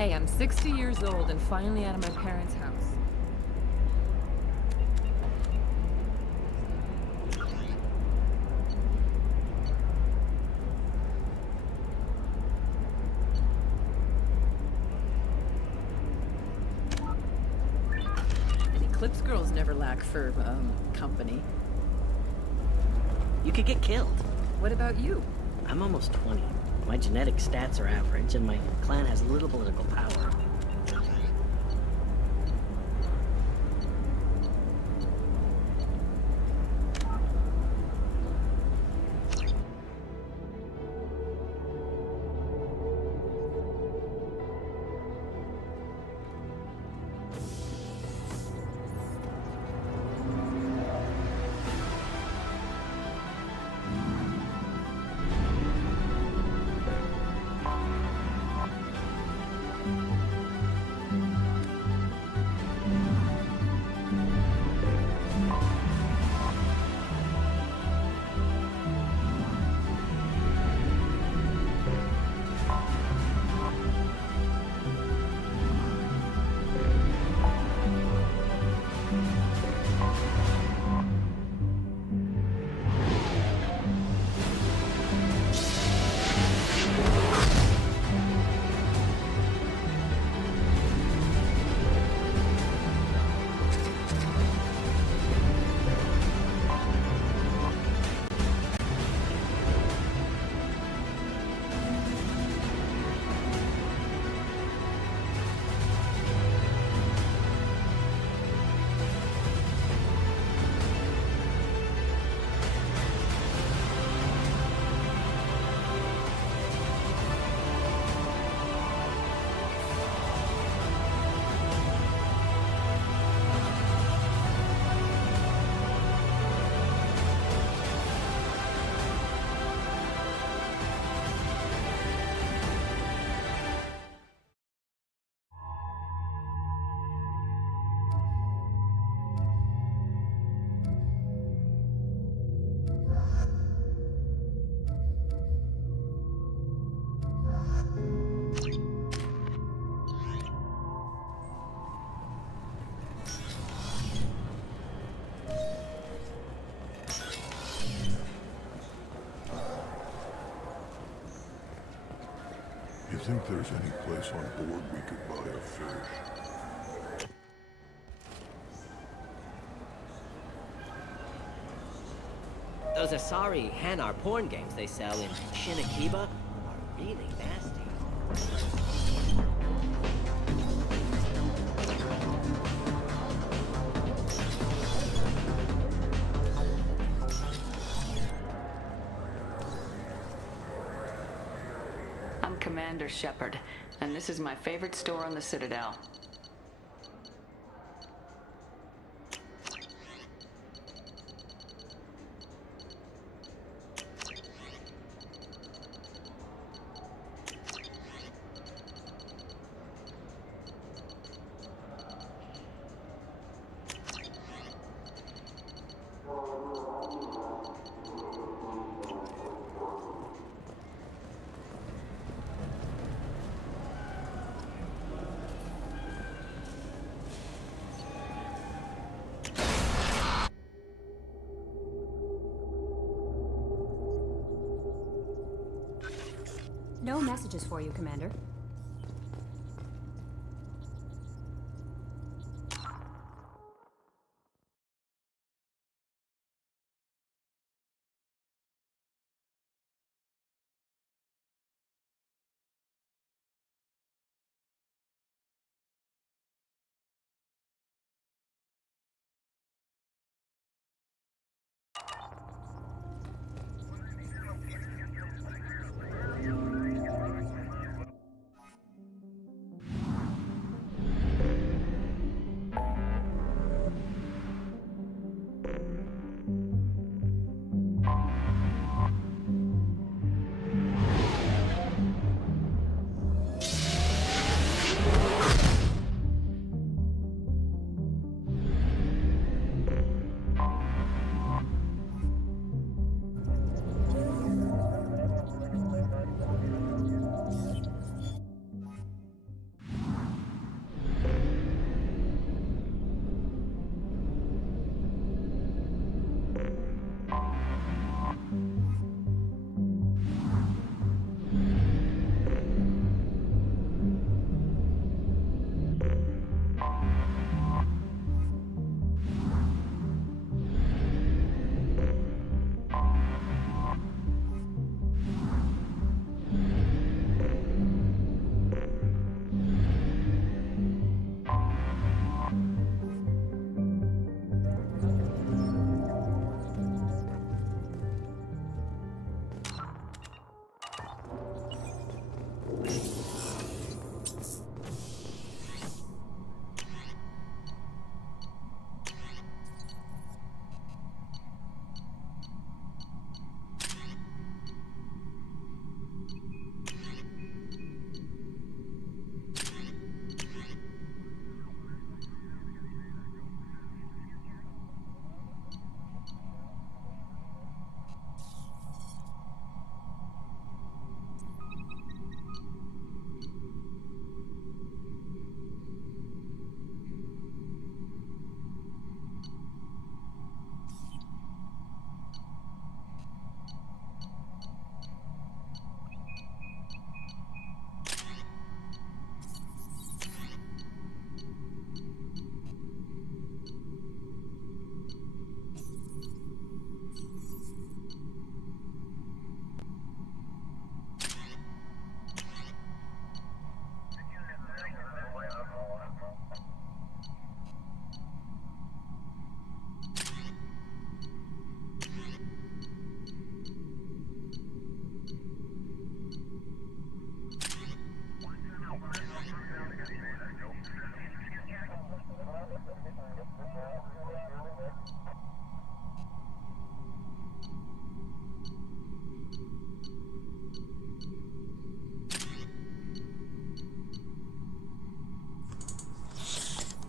Hey, I'm 60 years old and finally out of my parents' house. And Eclipse girls never lack for, company. You could get killed. What about you? I'm almost 20. My genetic stats are average, and my clan has little political power. You think there's any place on board we could buy a fish? Those Asari Hanar porn games they sell in Shinakiba are really nasty. I'm Commander Shepard, and this is my favorite store on the Citadel. No messages for you, Commander.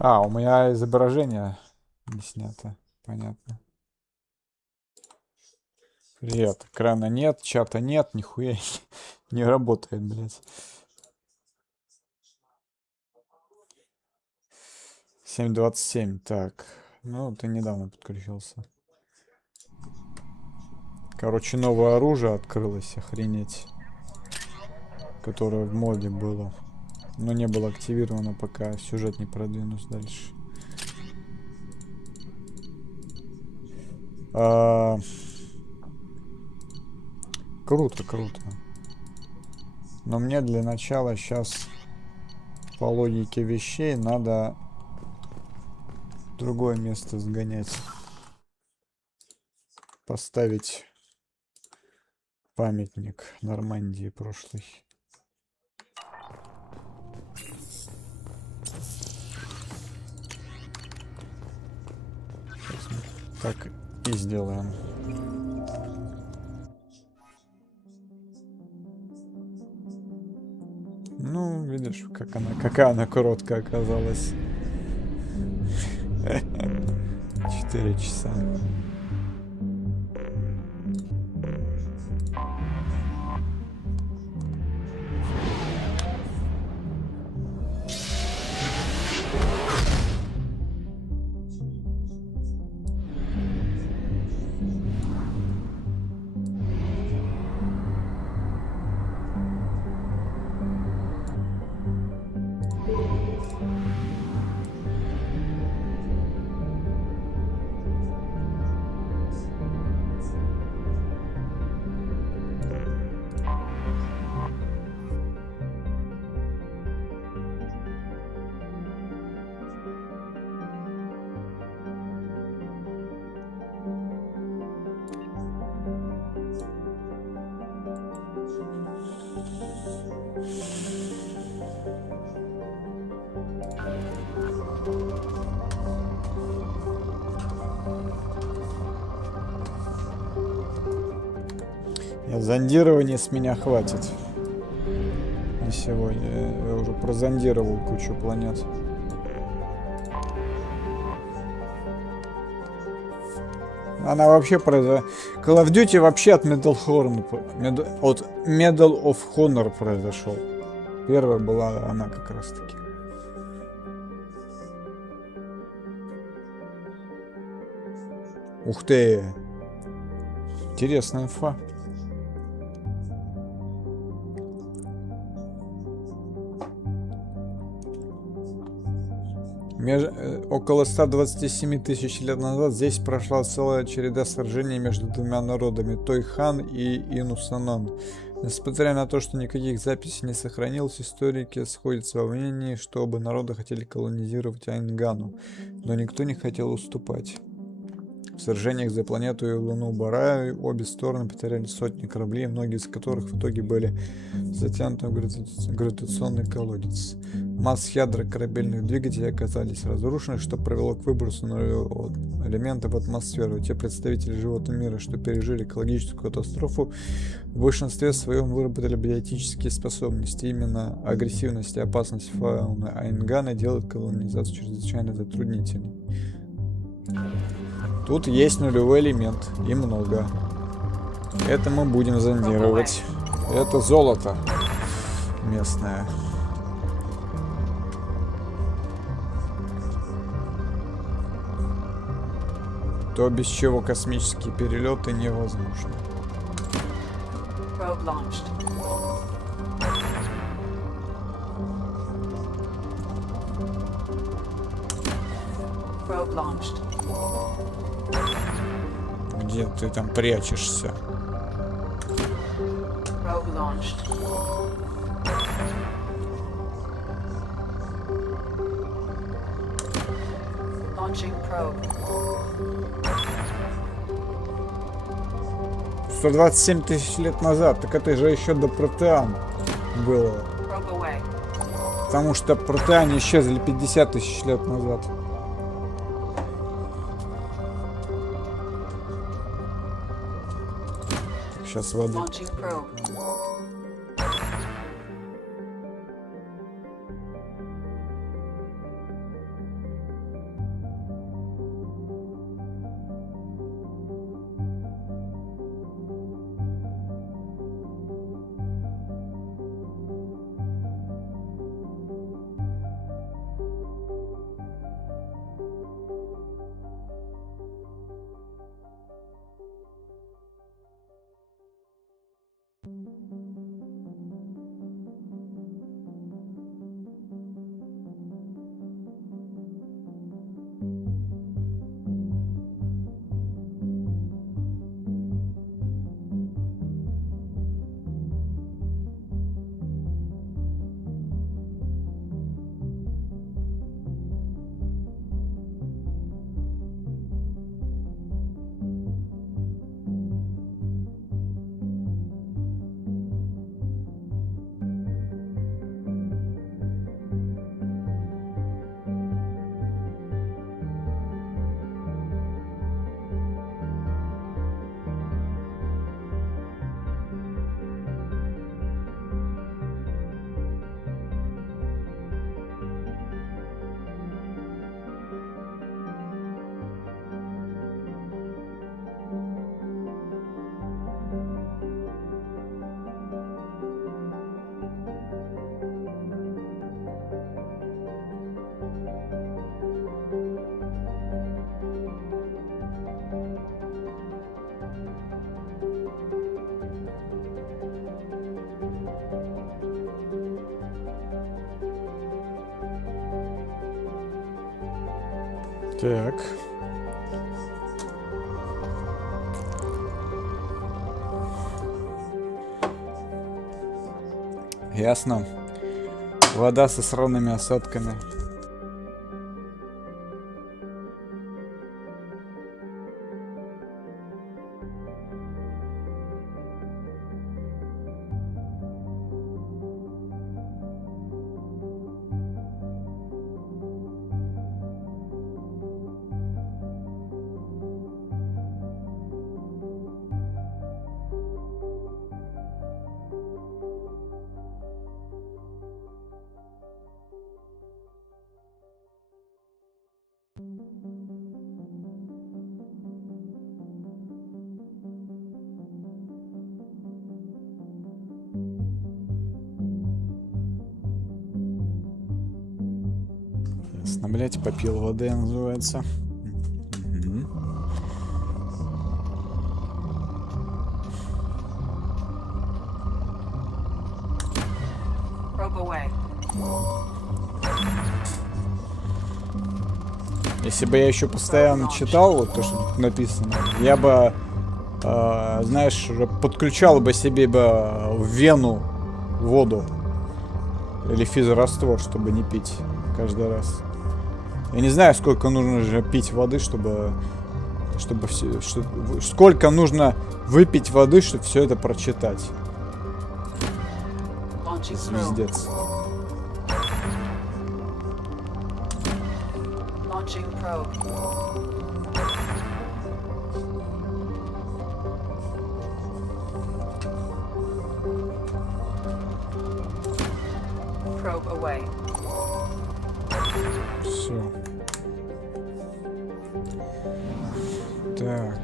А, у меня изображение не снято. Понятно. Привет. Экрана нет, чата нет, нихуя не работает, блядь. 7:27. Так. Ну, ты недавно подключился. Короче, новое оружие открылось, охренеть. Которое в моде было. Но не было активировано, пока сюжет не продвинусь дальше. Круто, круто. Но мне для начала сейчас по логике вещей надо в другое место сгонять. Поставить памятник Нормандии прошлой. Сейчас мы так и сделаем. Ну, видишь, какая она короткая оказалась. 4 часа. Зондирование с меня хватит. Не сегодня. Я уже прозондировал кучу планет. Она вообще Call of Duty вообще от Medal of Honor произошел. Первая была она как раз таки. Ух ты! Интересная инфа. Около 127 тысяч лет назад здесь прошла целая череда сражений между двумя народами, Той-хан и Инусанан. Несмотря на то, что никаких записей не сохранилось, историки сходятся во мнении, что оба народа хотели колонизировать Айнгану, но никто не хотел уступать. В сражениях за планету и Луну Бараю обе стороны потеряли сотни кораблей, многие из которых в итоге были затянуты в гравитационный колодец. Массы ядра корабельных двигателей оказались разрушены, что привело к выбросу нулевого элемента в атмосферу. Те представители животного мира, что пережили экологическую катастрофу, в большинстве своем выработали биотические способности. Именно агрессивность и опасность фауны Айнгана делают колонизацию чрезвычайно затруднительной. Тут есть нулевой элемент, и много. Это мы будем зондировать. Это золото местное. То, без чего космические перелеты невозможны. Где ты там прячешься? Launching probe. 127 тысяч лет назад, так это же еще до протеан было. Потому что протеане исчезли 50 тысяч лет назад. Сейчас воды. Так. Ясно. Вода со сраными осадками. Ясно, блять, попил воды, называется. Если бы я еще постоянно читал вот то, что написано, я бы, знаешь, уже подключал бы себе бы в вену воду или физраствор, чтобы не пить каждый раз. Я не знаю, сколько нужно же пить воды, чтобы все, сколько нужно выпить воды, чтобы все это прочитать. Звездец. Все. Так.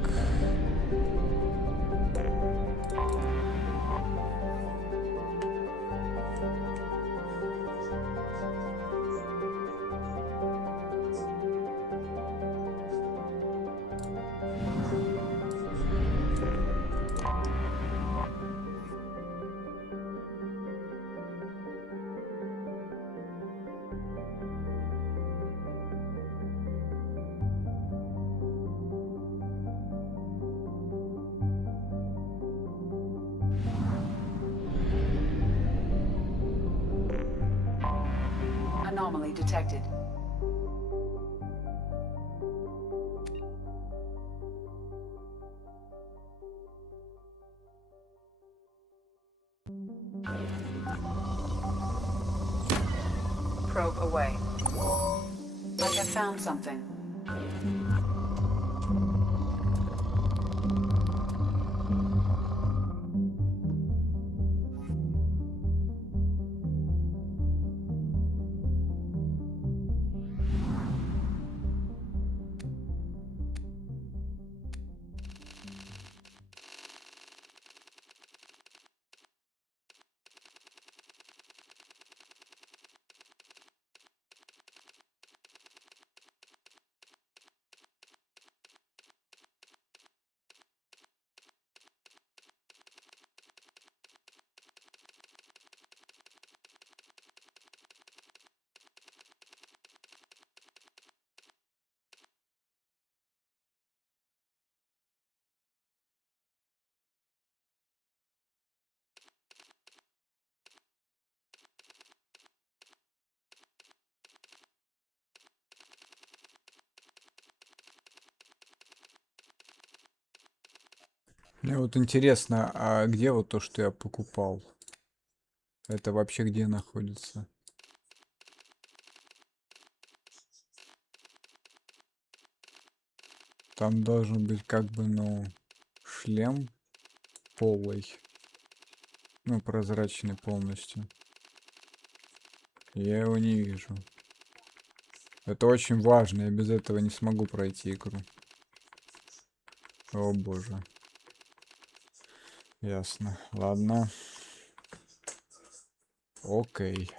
Anomaly detected. Probe away. I have found something. Мне вот интересно, а где вот то, что я покупал? Это вообще где находится? Там должен быть как бы, ну, шлем полый. Ну, прозрачный полностью. Я его не вижу. Это очень важно, я без этого не смогу пройти игру. О боже. Ясно. Ладно. Окей.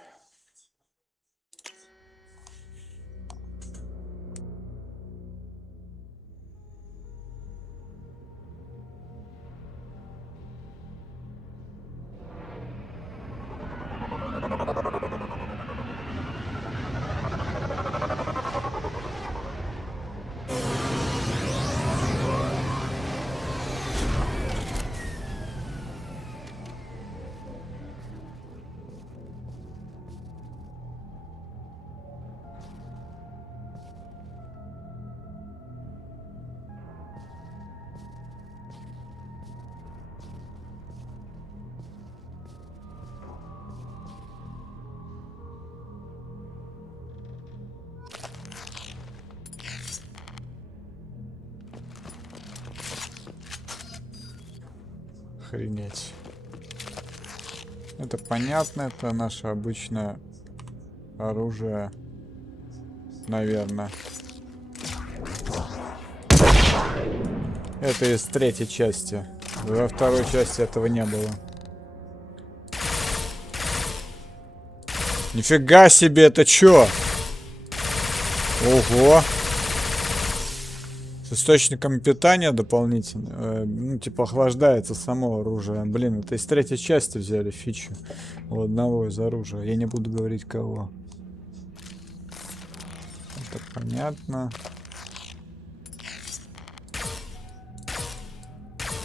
Охренеть. Это понятно, это наше обычное оружие. Наверное. Это из третьей части. Во второй части этого не было. Нифига себе, это чё? Ого. С источником питания дополнительно. Ну, типа, охлаждается само оружие. Блин, это из третьей части взяли фичу. У одного из оружия. Я не буду говорить кого. Это понятно.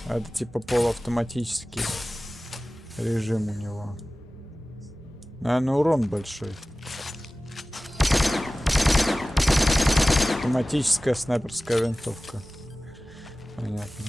Это типа полуавтоматический режим у него. Наверное, урон большой. Автоматическая снайперская винтовка. Понятно.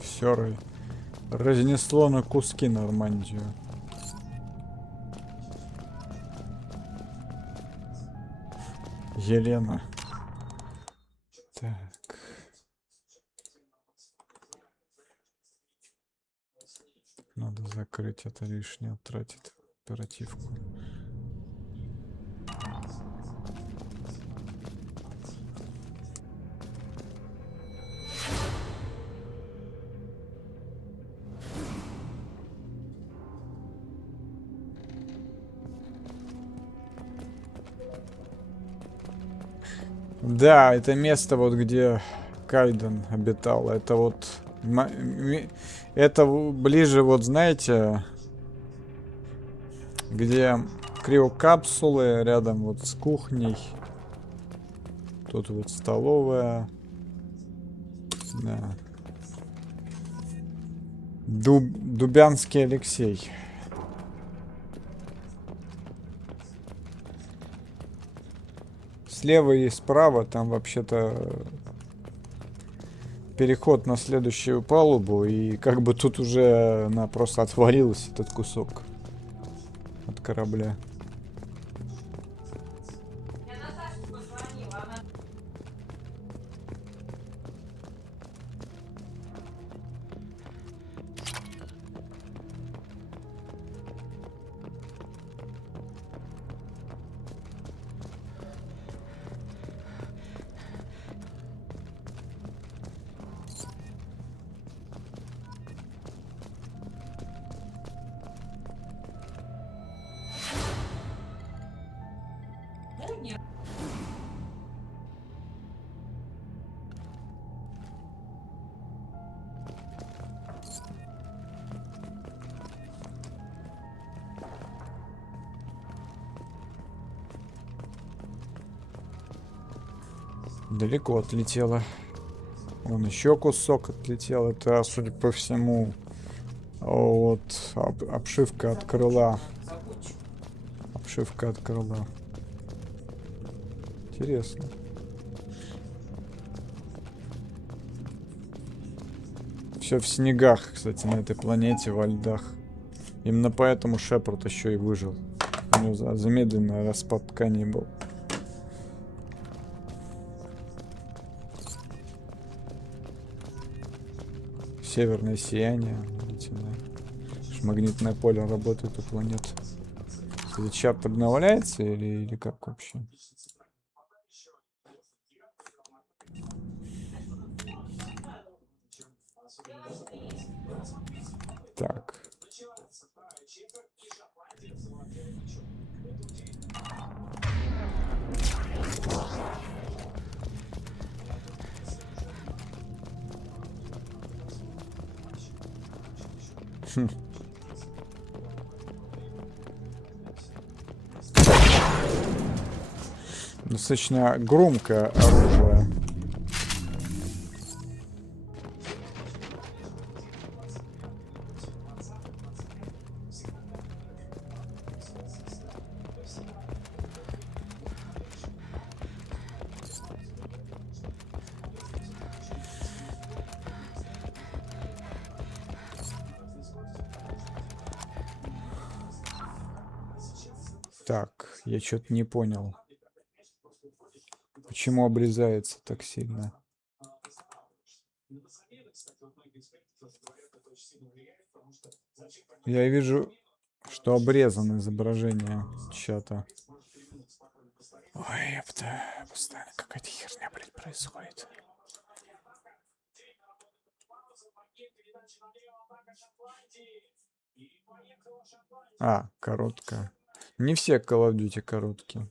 Все разнесло на куски Нормандию. Елена. Так. Надо закрыть это лишнее, тратит оперативку. Да, это место вот где Кайден обитал. Это вот это ближе, вот знаете, где криокапсулы рядом вот с кухней. Тут вот столовая. Да. Дубянский Алексей. Слева и справа там вообще-то переход на следующую палубу, и как бы тут уже она просто отвалилась, этот кусок от корабля. Далеко отлетело. Вон еще кусок отлетел. Это, судя по всему, вот обшивка от крыла. Обшивка от крыла. Интересно. Все в снегах, кстати, на этой планете, во льдах. Именно поэтому Шепард еще и выжил. У него замедленный распад ткани был. Северное сияние. Видите, да? Магнитное поле работает у планет. Чат обновляется или как вообще? Так. Достаточно громкое оружие. Так, я что-то не понял. Почему обрезается так сильно? Я вижу, что обрезано изображение чата. Ой, ёпта, постоянно какая-то херня, блядь, происходит. А, короткая. Не все Call of Duty короткие.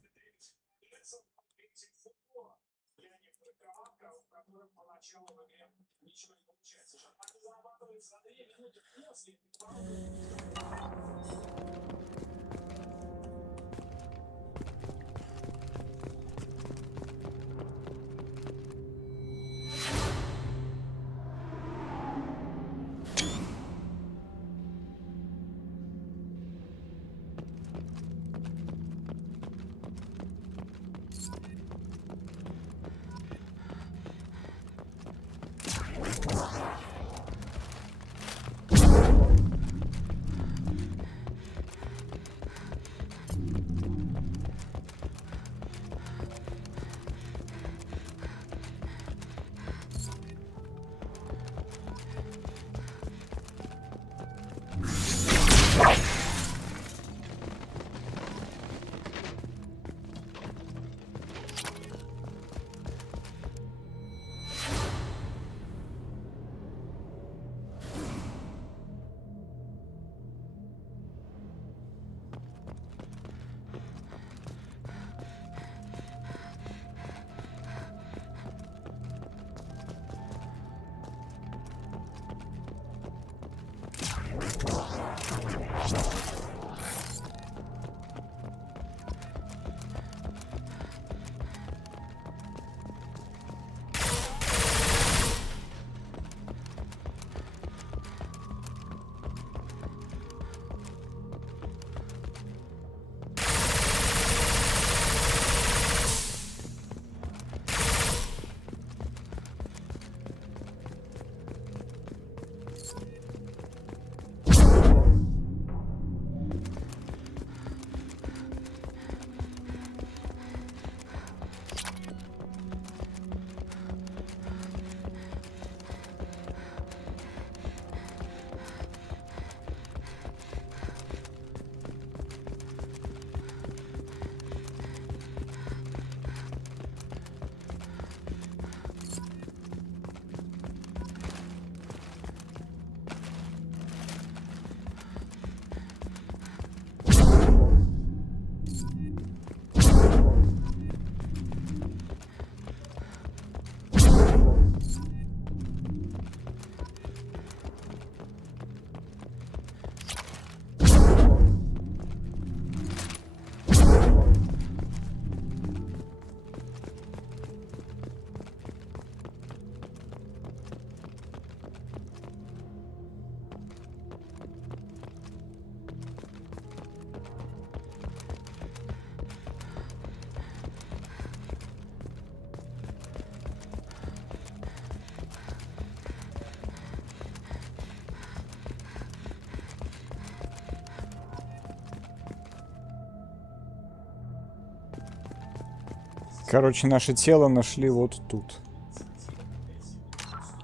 Короче, наше тело нашли вот тут.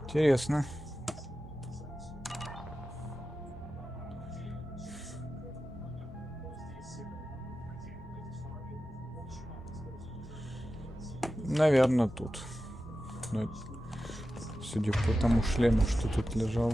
Интересно. Наверное, тут. Ну, судя по тому шлему, что тут лежал.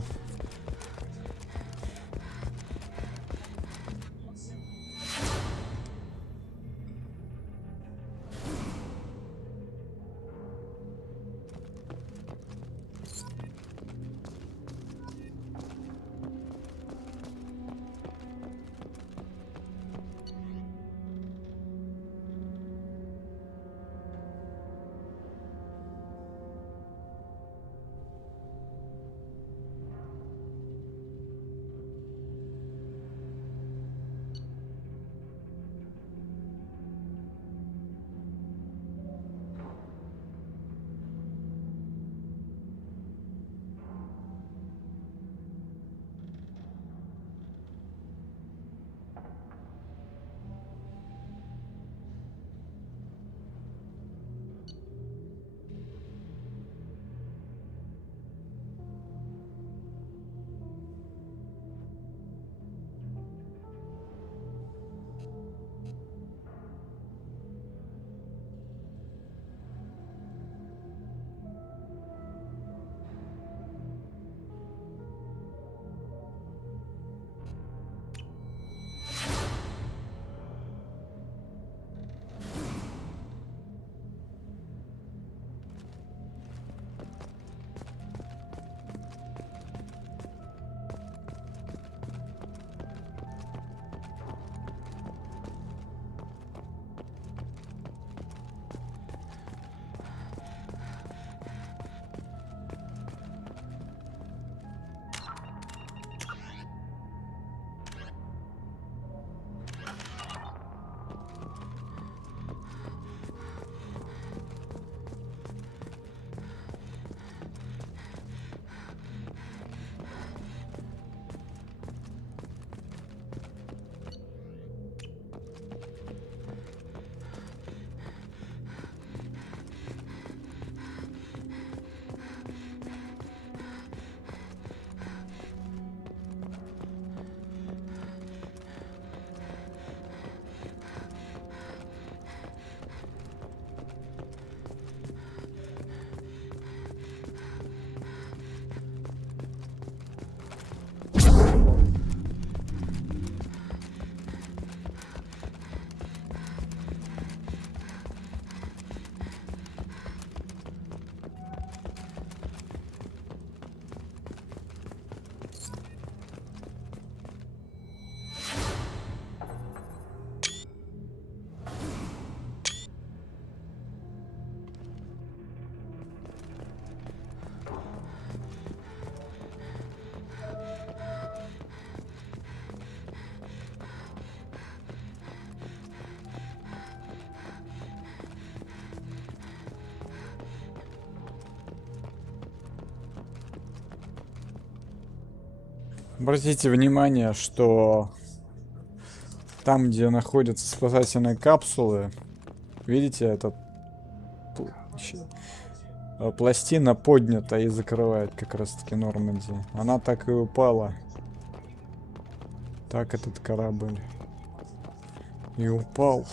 Обратите внимание, что там, где находятся спасательные капсулы, видите, эта пластина поднята и закрывает как раз таки Норманди. Она так и упала. Так этот корабль и упал.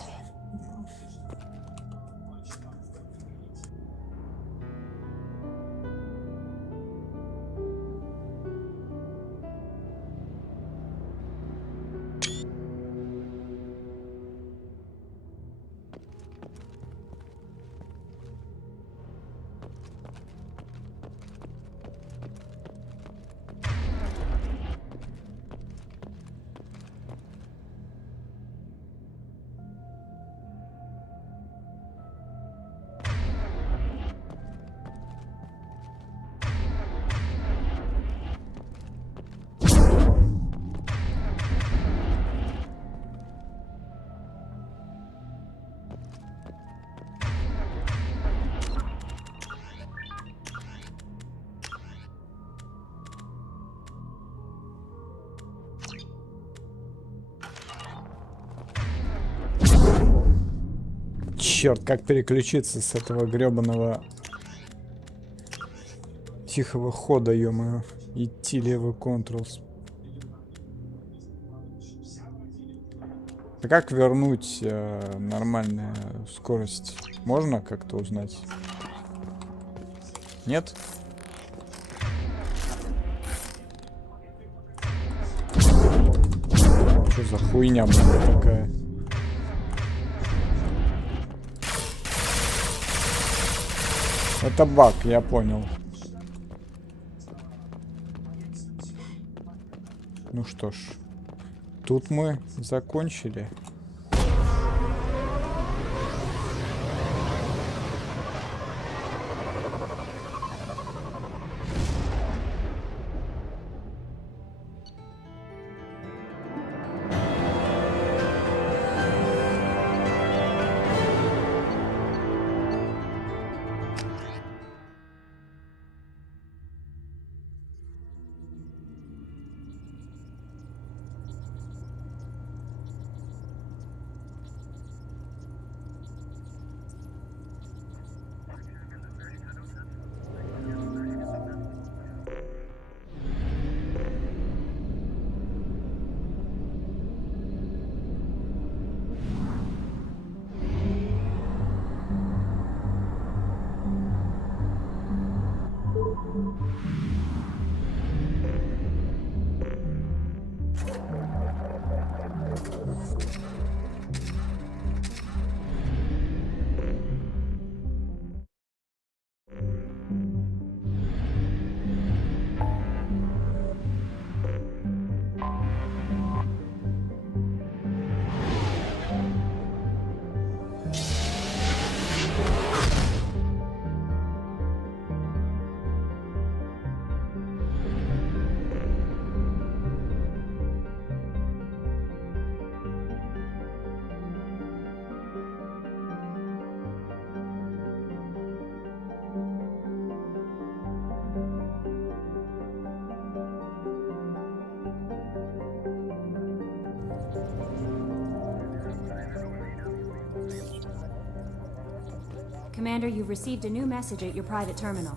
Черт, как переключиться с этого гребаного тихого хода, ё-моё. Идти левый контрол. А как вернуть нормальную скорость? Можно как-то узнать? Нет? Что за хуйня была такая? Это баг, я понял. Ну что ж, тут мы закончили. Commander, you've received a new message at your private terminal.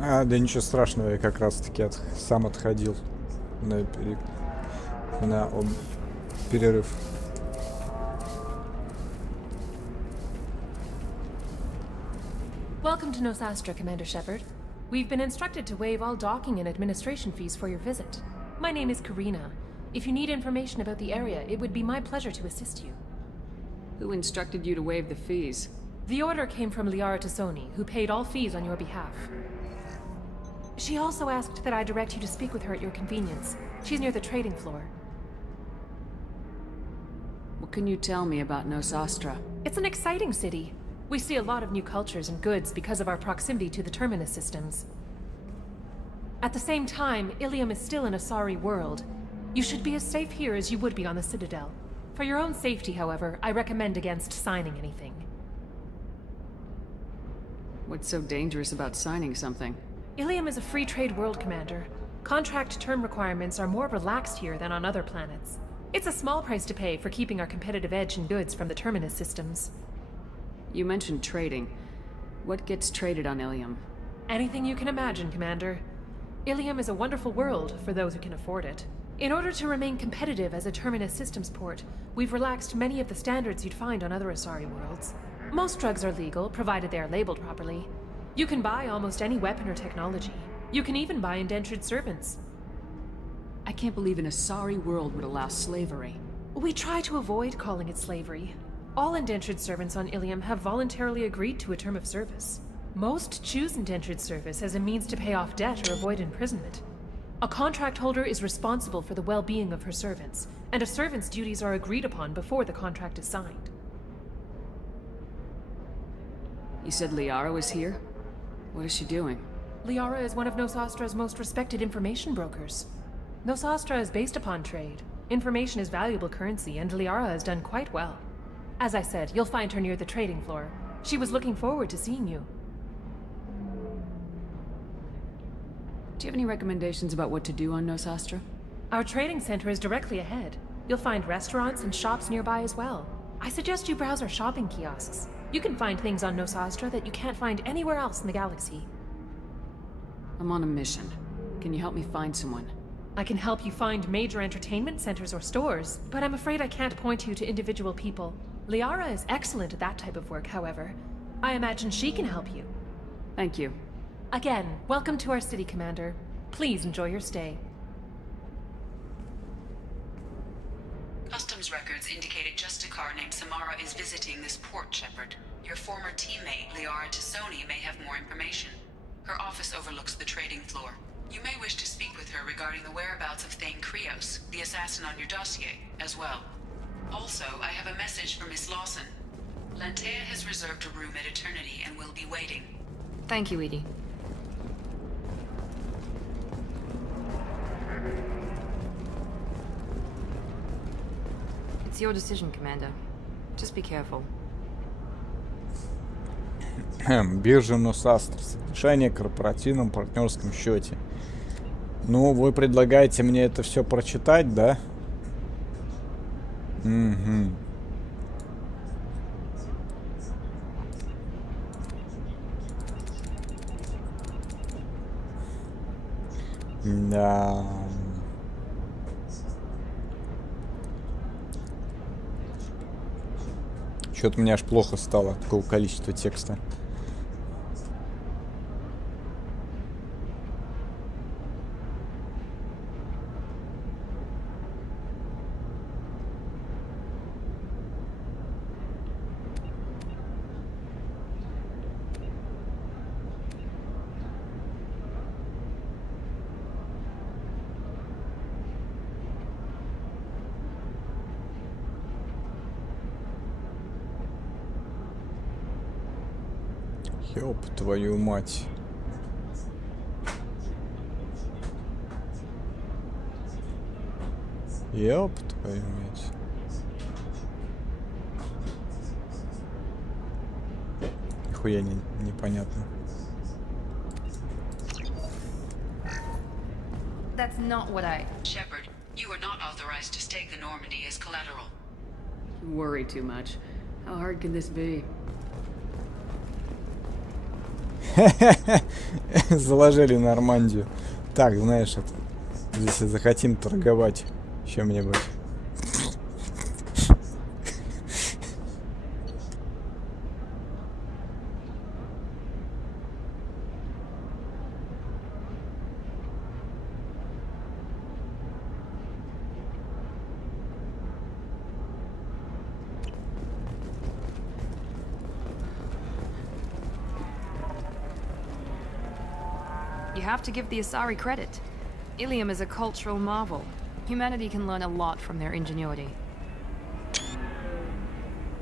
Да ничего страшного, я как раз таки сам отходил на перерыв. Welcome to Nosastra, Commander Shepard. We've been instructed to waive all docking and administration fees for your visit. My name is Karina. If you need information about the area, it would be my pleasure to assist you. Who instructed you to waive the fees? The order came from Liara who paid all fees on your behalf. She also asked that I direct you to speak with her at your convenience. She's near the trading floor. What can you tell me about Nosastra? It's an exciting city. We see a lot of new cultures and goods because of our proximity to the terminus systems. At the same time, Ilium is still an Asari world. You should be as safe here as you would be on the Citadel. For your own safety, however, I recommend against signing anything. What's so dangerous about signing something? Ilium is a free trade world, Commander. Contract term requirements are more relaxed here than on other planets. It's a small price to pay for keeping our competitive edge in goods from the terminus systems. You mentioned trading. What gets traded on Ilium? Anything you can imagine, Commander. Ilium is a wonderful world for those who can afford it. In order to remain competitive as a terminus systems port, we've relaxed many of the standards you'd find on other Asari worlds. Most drugs are legal, provided they are labeled properly. You can buy almost any weapon or technology. You can even buy indentured servants. I can't believe an Asari world would allow slavery. We try to avoid calling it slavery. All indentured servants on Ilium have voluntarily agreed to a term of service. Most choose indentured service as a means to pay off debt or avoid imprisonment. A contract holder is responsible for the well-being of her servants, and a servant's duties are agreed upon before the contract is signed. You said Liara was here? What is she doing? Liara is one of Nosastra's most respected information brokers. Nosastra is based upon trade. Information is valuable currency, and Liara has done quite well. As I said, you'll find her near the trading floor. She was looking forward to seeing you. Do you have any recommendations about what to do on Nosastra? Our trading center is directly ahead. You'll find restaurants and shops nearby as well. I suggest you browse our shopping kiosks. You can find things on Nosastra that you can't find anywhere else in the galaxy. I'm on a mission. Can you help me find someone? I can help you find major entertainment centers or stores, but I'm afraid I can't point you to individual people. Liara is excellent at that type of work, however. I imagine she can help you. Thank you. Again, welcome to our city, Commander. Please enjoy your stay. Customs records indicated just a car named Samara is visiting this port, Shepard. Your former teammate, Liara Tassoni, may have more information. Her office overlooks the trading floor. You may wish to speak with her regarding the whereabouts of Thane Krios, the assassin on your dossier, as well. Also, I have a message for Miss Lawson. Lantea has reserved a room at Eternity and will be waiting. Thank you, Edie. It's your decision, Commander. Just be careful. Биржа Носастра. Соглашение о корпоративном партнерском счете. Ну, вы предлагаете мне это все прочитать, да? Угу. Да. Что-то мне аж плохо стало от такого количества текста. Ёб твою мать. Ёб твою мать. Нихуя непонятно. That's not what I... Shepard, you are not authorized to stake the Normandy as collateral. You worry too much. How hard can this be? Заложили Нормандию. Так, знаешь, это, если захотим торговать чем-нибудь. You have to give the Asari credit. Ilium is a cultural marvel. Humanity can learn a lot from their ingenuity.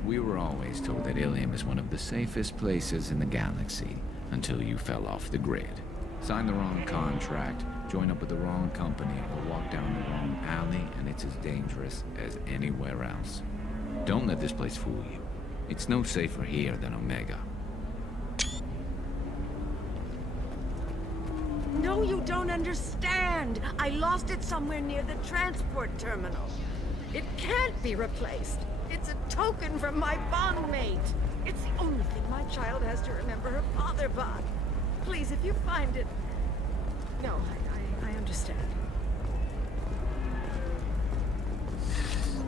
We were always told that Ilium is one of the safest places in the galaxy, until you fell off the grid. Sign the wrong contract, join up with the wrong company, or walk down the wrong alley, and it's as dangerous as anywhere else. Don't let this place fool you. It's no safer here than Omega. No, you don't understand. I lost it somewhere near the transport terminal. It can't be replaced. It's a token from my bondmate. It's the only thing my child has to remember her father by. Please, if you find it... No, I understand.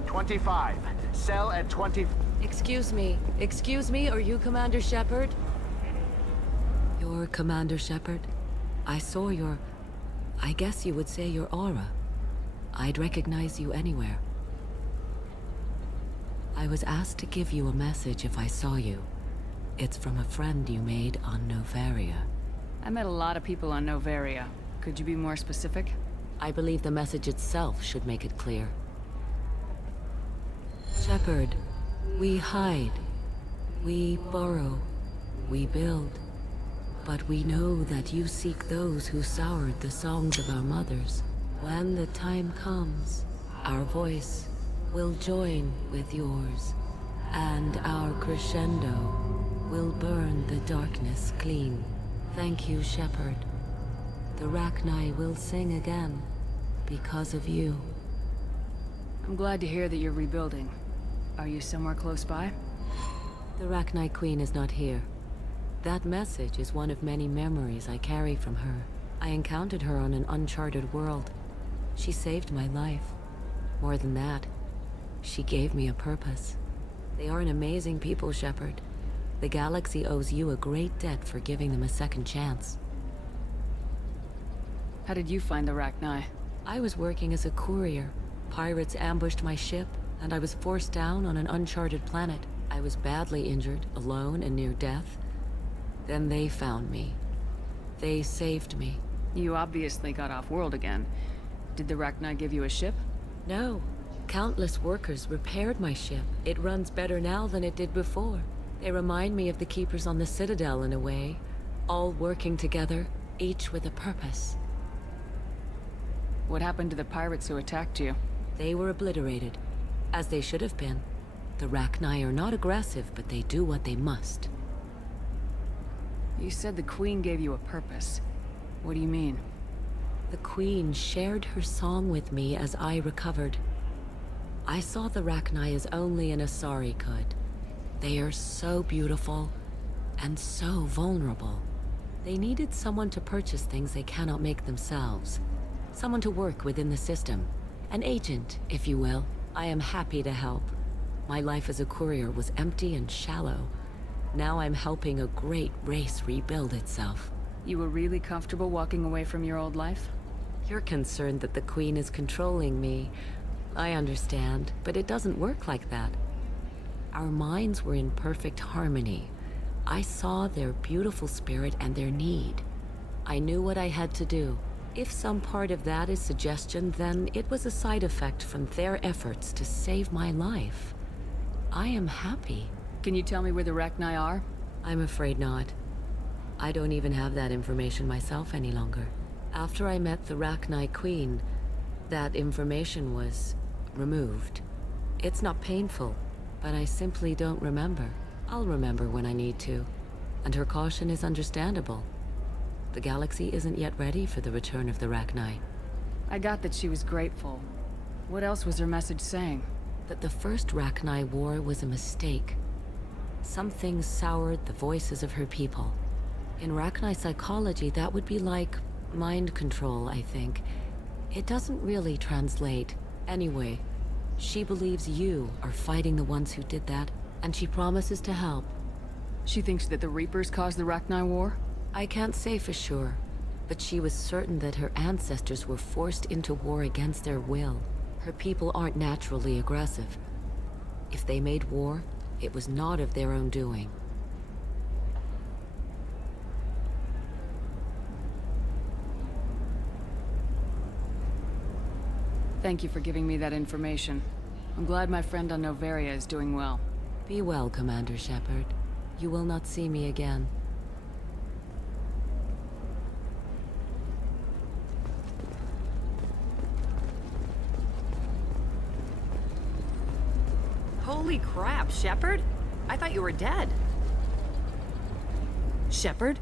25. Sell at 20... Excuse me, are you Commander Shepard? You're Commander Shepard? I saw your... I guess you would say your aura. I'd recognize you anywhere. I was asked to give you a message if I saw you. It's from a friend you made on Novaria. I met a lot of people on Novaria. Could you be more specific? I believe the message itself should make it clear. Shepard, we hide. We burrow. We build. But we know that you seek those who soured the songs of our mothers. When the time comes, our voice will join with yours, and our crescendo will burn the darkness clean. Thank you, Shepard. The Rachni will sing again because of you. I'm glad to hear that you're rebuilding. Are you somewhere close by? The Rachni Queen is not here. That message is one of many memories I carry from her. I encountered her on an uncharted world. She saved my life. More than that, she gave me a purpose. They are an amazing people, Shepard. The galaxy owes you a great debt for giving them a second chance. How did you find the Rachni? I was working as a courier. Pirates ambushed my ship, and I was forced down on an uncharted planet. I was badly injured, alone and near death. Then they found me. They saved me. You obviously got off-world again. Did the Rachni give you a ship? No. Countless workers repaired my ship. It runs better now than it did before. They remind me of the Keepers on the Citadel in a way. All working together, each with a purpose. What happened to the pirates who attacked you? They were obliterated, as they should have been. The Rachni are not aggressive, but they do what they must. You said the Queen gave you a purpose. What do you mean? The Queen shared her song with me as I recovered. I saw the Rachni as only an Asari could. They are so beautiful and so vulnerable. They needed someone to purchase things they cannot make themselves. Someone to work within the system. An agent, if you will. I am happy to help. My life as a courier was empty and shallow. Now I'm helping a great race rebuild itself. You were really comfortable walking away from your old life? You're concerned that the Queen is controlling me. I understand, but it doesn't work like that. Our minds were in perfect harmony. I saw their beautiful spirit and their need. I knew what I had to do. If some part of that is suggestion, then it was a side effect from their efforts to save my life. I am happy. Can you tell me where the Rachni are? I'm afraid not. I don't even have that information myself any longer. After I met the Rachni Queen, that information was removed. It's not painful, but I simply don't remember. I'll remember when I need to, and her caution is understandable. The galaxy isn't yet ready for the return of the Rachni. I got that she was grateful. What else was her message saying? That the first Rachni war was a mistake. Something soured the voices of her people. In Rachni psychology, that would be like mind control, I think. It doesn't really translate. Anyway, she believes you are fighting the ones who did that, and she promises to help. She thinks that the Reapers caused the Rachni War? I can't say for sure, but she was certain that her ancestors were forced into war against their will. Her people aren't naturally aggressive. If they made war, it was not of their own doing. Thank you for giving me that information. I'm glad my friend on Noveria is doing well. Be well, Commander Shepard. You will not see me again. Holy crap, Shepard? I thought you were dead. Shepard?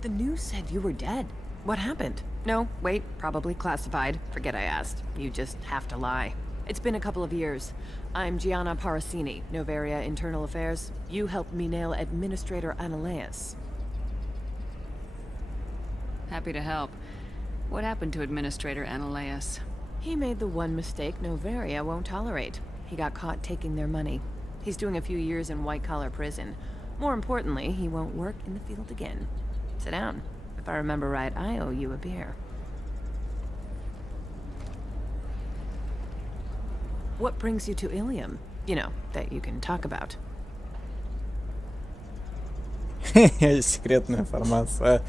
The news said you were dead. What happened? No, wait, probably classified. Forget I asked. You just have to lie. It's been a couple of years. I'm Gianna Parasini, Noveria Internal Affairs. You helped me nail Administrator Analeas. Happy to help. What happened to Administrator Analeas? He made the one mistake Noveria won't tolerate. He got caught taking their money. He's doing a few years in white-collar prison. More importantly, he won't work in the field again. Sit down. If I remember right, I owe you a beer. What brings you to Ilium? You know, that you can talk about. Секретная информация.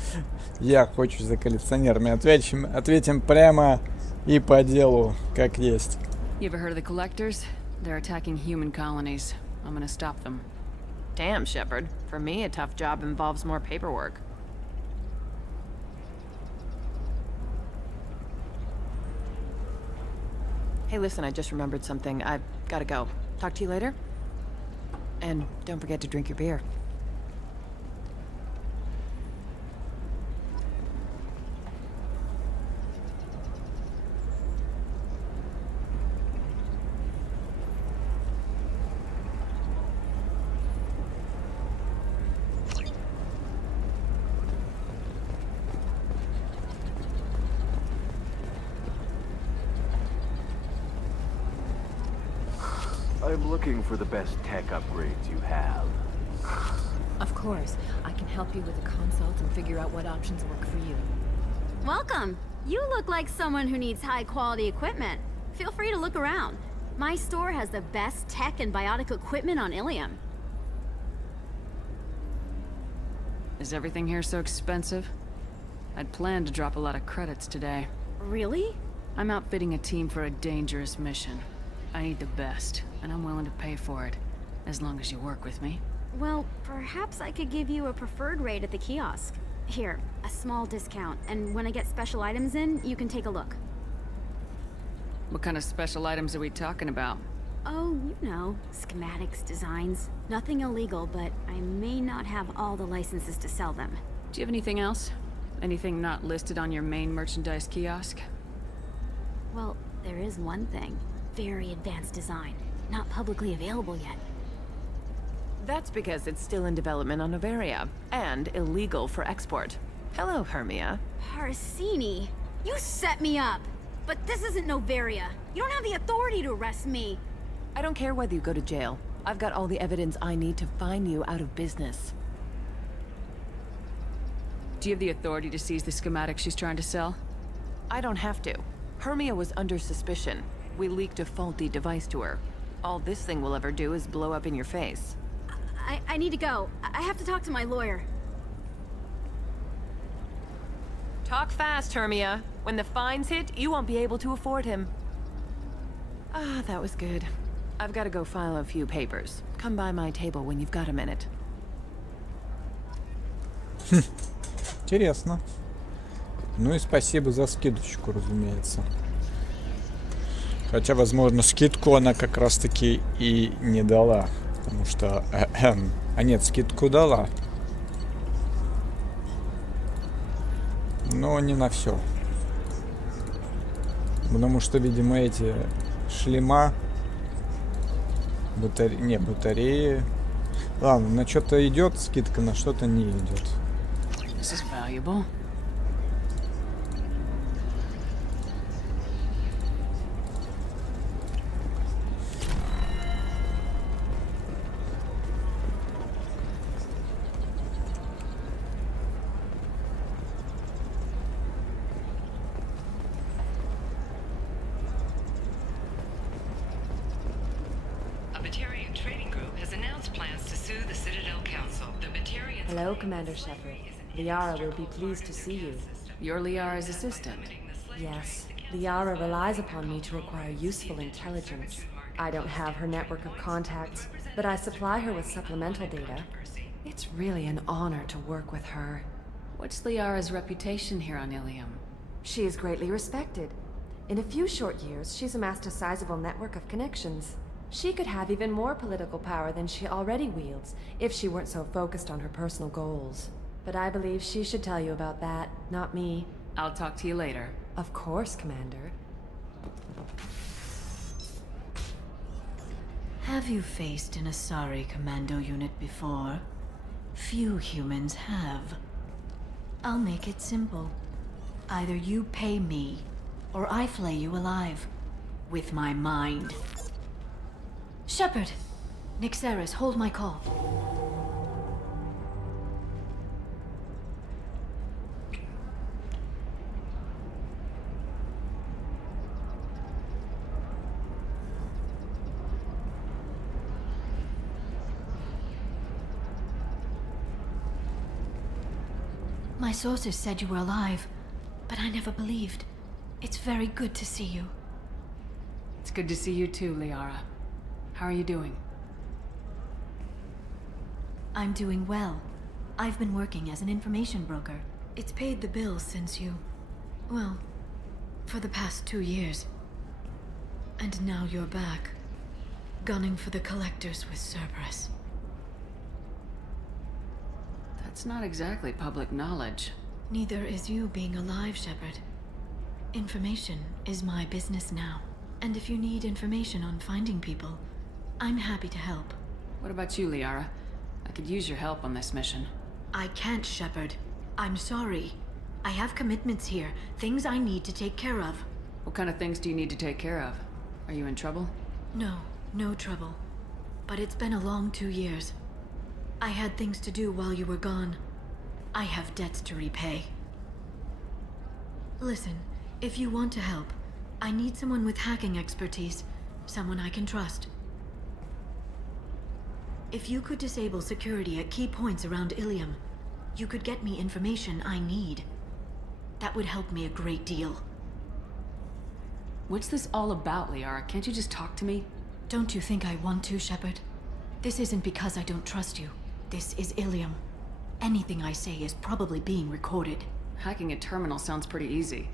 Я хочу за коллекционерами. Ответим прямо и по делу, как есть. You ever heard of the Collectors? They're attacking human colonies. I'm gonna stop them. Damn, Shepard. For me, a tough job involves more paperwork. Hey, listen, I just remembered something. I've gotta go. Talk to you later? And don't forget to drink your beer. I'm looking for the best tech upgrades you have. Of course. I can help you with a consult and figure out what options work for you. Welcome. You look like someone who needs high-quality equipment. Feel free to look around. My store has the best tech and biotic equipment on Ilium. Is everything here so expensive? I'd planned to drop a lot of credits today. Really? I'm outfitting a team for a dangerous mission. I need the best, and I'm willing to pay for it, as long as you work with me. Well, perhaps I could give you a preferred rate at the kiosk. Here, a small discount, and when I get special items in, you can take a look. What kind of special items are we talking about? Oh, you know, schematics, designs. Nothing illegal, but I may not have all the licenses to sell them. Do you have anything else? Anything not listed on your main merchandise kiosk? Well, there is one thing. Very advanced design. Not publicly available yet. That's because it's still in development on Noveria, and illegal for export. Hello, Hermia. Parasini, you set me up! But this isn't Noveria. You don't have the authority to arrest me. I don't care whether you go to jail. I've got all the evidence I need to find you out of business. Do you have the authority to seize the schematic she's trying to sell? I don't have to. Hermia was under suspicion. We leaked a faulty device to her. All this thing will ever do is blow up in your face. I need to go. I have to talk to my lawyer. Talk fast, Hermia. When the fines hit, you won't be able to afford him. Ah, that was good. I've got to go file a few papers. Come by my table when you've got a minute. Интересно. Ну и спасибо за скидочку, разумеется. Хотя, возможно, скидку она как раз-таки и не дала. Потому что... А нет, скидку дала. Но не на все. Потому что, видимо, эти шлема... батареи... Ладно, на что-то идет скидка, на что-то не идет. This is valuable. Hello, Commander Shepard. Liara will be pleased to see you. You're Liara's assistant. Yes, Liara relies upon me to acquire useful intelligence. I don't have her network of contacts, but I supply her with supplemental data. It's really an honor to work with her. What's Liara's reputation here on Ilium? She is greatly respected. In a few short years, she's amassed a sizable network of connections. She could have even more political power than she already wields, if she weren't so focused on her personal goals. But I believe she should tell you about that, not me. I'll talk to you later. Of course, Commander. Have you faced an Asari commando unit before? Few humans have. I'll make it simple. Either you pay me, or I flay you alive. With my mind. Shepard! Nixeris, hold my call. My sources said you were alive, but I never believed. It's very good to see you. It's good to see you too, Liara. How are you doing? I'm doing well. I've been working as an information broker. It's paid the bills since you... well, for the past 2 years. And now you're back, gunning for the collectors with Cerberus. That's not exactly public knowledge. Neither is you being alive, Shepard. Information is my business now. And if you need information on finding people, I'm happy to help. What about you, Liara? I could use your help on this mission. I can't, Shepard. I'm sorry. I have commitments here, things I need to take care of. What kind of things do you need to take care of? Are you in trouble? No, no trouble. But it's been a long 2 years. I had things to do while you were gone. I have debts to repay. Listen, if you want to help, I need someone with hacking expertise. Someone I can trust. If you could disable security at key points around Ilium, you could get me information I need. That would help me a great deal. What's this all about, Liara? Can't you just talk to me? Don't you think I want to, Shepard? This isn't because I don't trust you. This is Ilium. Anything I say is probably being recorded. Hacking a terminal sounds pretty easy.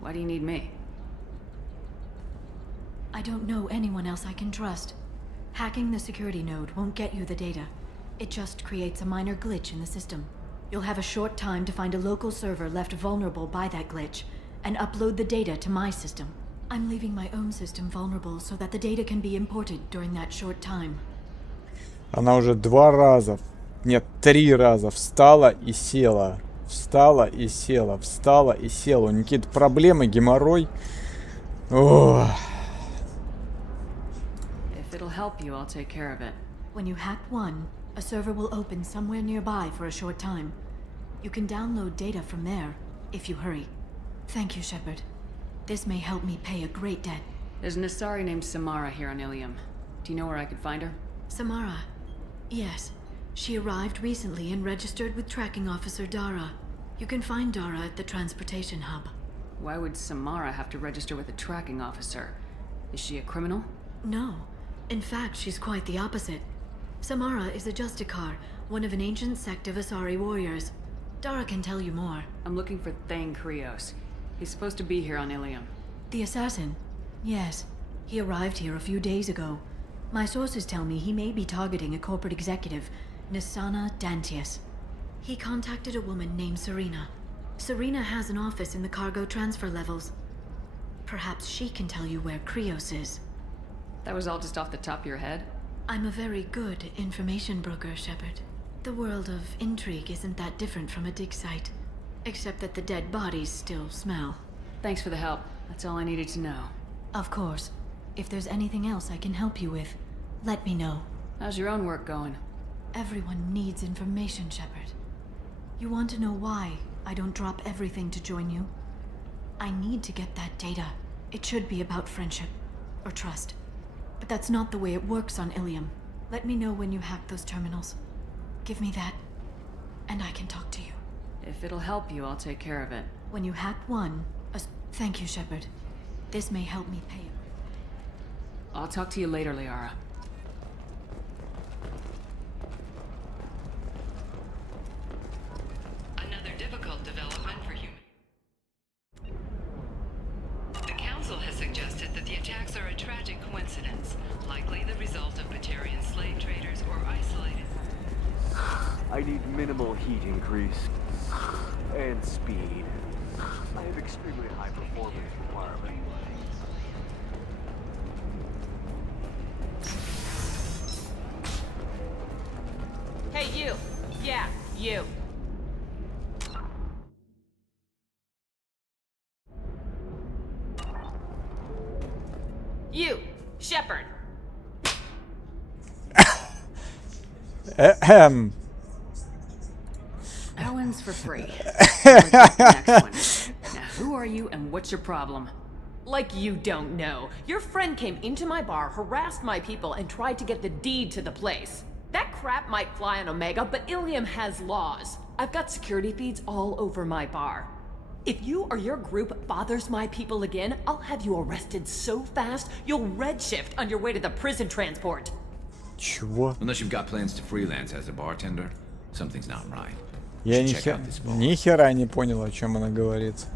Why do you need me? I don't know anyone else I can trust. Hacking the security node won't get you the data. It just creates a minor glitch in the system. You'll have a short time to find a local server left vulnerable by that glitch, and upload the data to my system. I'm leaving my own system vulnerable so that the data can be imported during that short time. Она уже 2 раза, нет, 3 раза встала и села. Встала и села, встала и села. У нее какие-то проблемы, геморрой. Ох. If it'll help you, I'll take care of it. When you hack one, a server will open somewhere nearby for a short time. You can download data from there, if you hurry. Thank you, Shepard. This may help me pay a great debt. There's an Asari named Samara here on Ilium. Do you know where I could find her? Samara? Yes. She arrived recently and registered with Tracking Officer Dara. You can find Dara at the transportation hub. Why would Samara have to register with a tracking officer? Is she a criminal? No. In fact, she's quite the opposite. Samara is a Justicar, one of an ancient sect of Asari warriors. Dara can tell you more. I'm looking for Thane Krios. He's supposed to be here on Ilium. The assassin? Yes. He arrived here a few days ago. My sources tell me he may be targeting a corporate executive, Nisana Dantius. He contacted a woman named Serena. Serena has an office in the cargo transfer levels. Perhaps she can tell you where Krios is. That was all just off the top of your head? I'm a very good information broker, Shepard. The world of intrigue isn't that different from a dig site, except that the dead bodies still smell. Thanks for the help. That's all I needed to know. Of course. If there's anything else I can help you with, let me know. How's your own work going? Everyone needs information, Shepard. You want to know why I don't drop everything to join you? I need to get that data. It should be about friendship or trust. But that's not the way it works on Ilium. Let me know when you hack those terminals. Give me that, and I can talk to you. If it'll help you, I'll take care of it. When you hack one, thank you, Shepard. This may help me pay you. I'll talk to you later, Liara. Another difficult development for human. The Council has suggested that the attacks are a tragic coincidence, likely the result of Batarian slave traders or isolated. I need minimal heat increase. And speed. I have extremely high performance requirements. Hey, you! Yeah, you. You! Shepard! That one's for free. Next one. Now, who are you and what's your problem? Like you don't know. Your friend came into my bar, harassed my people, and tried to get the deed to the place. That crap might fly on Omega, but Ilium has laws. I've got security feeds all over my bar. If you or your group bothers my people again, I'll have you arrested so fast, you'll redshift on your way to the prison transport. Чего? Unless you've got plans to freelance as a bartender, something's not right. Я ни хера не понял, о чем она говорит.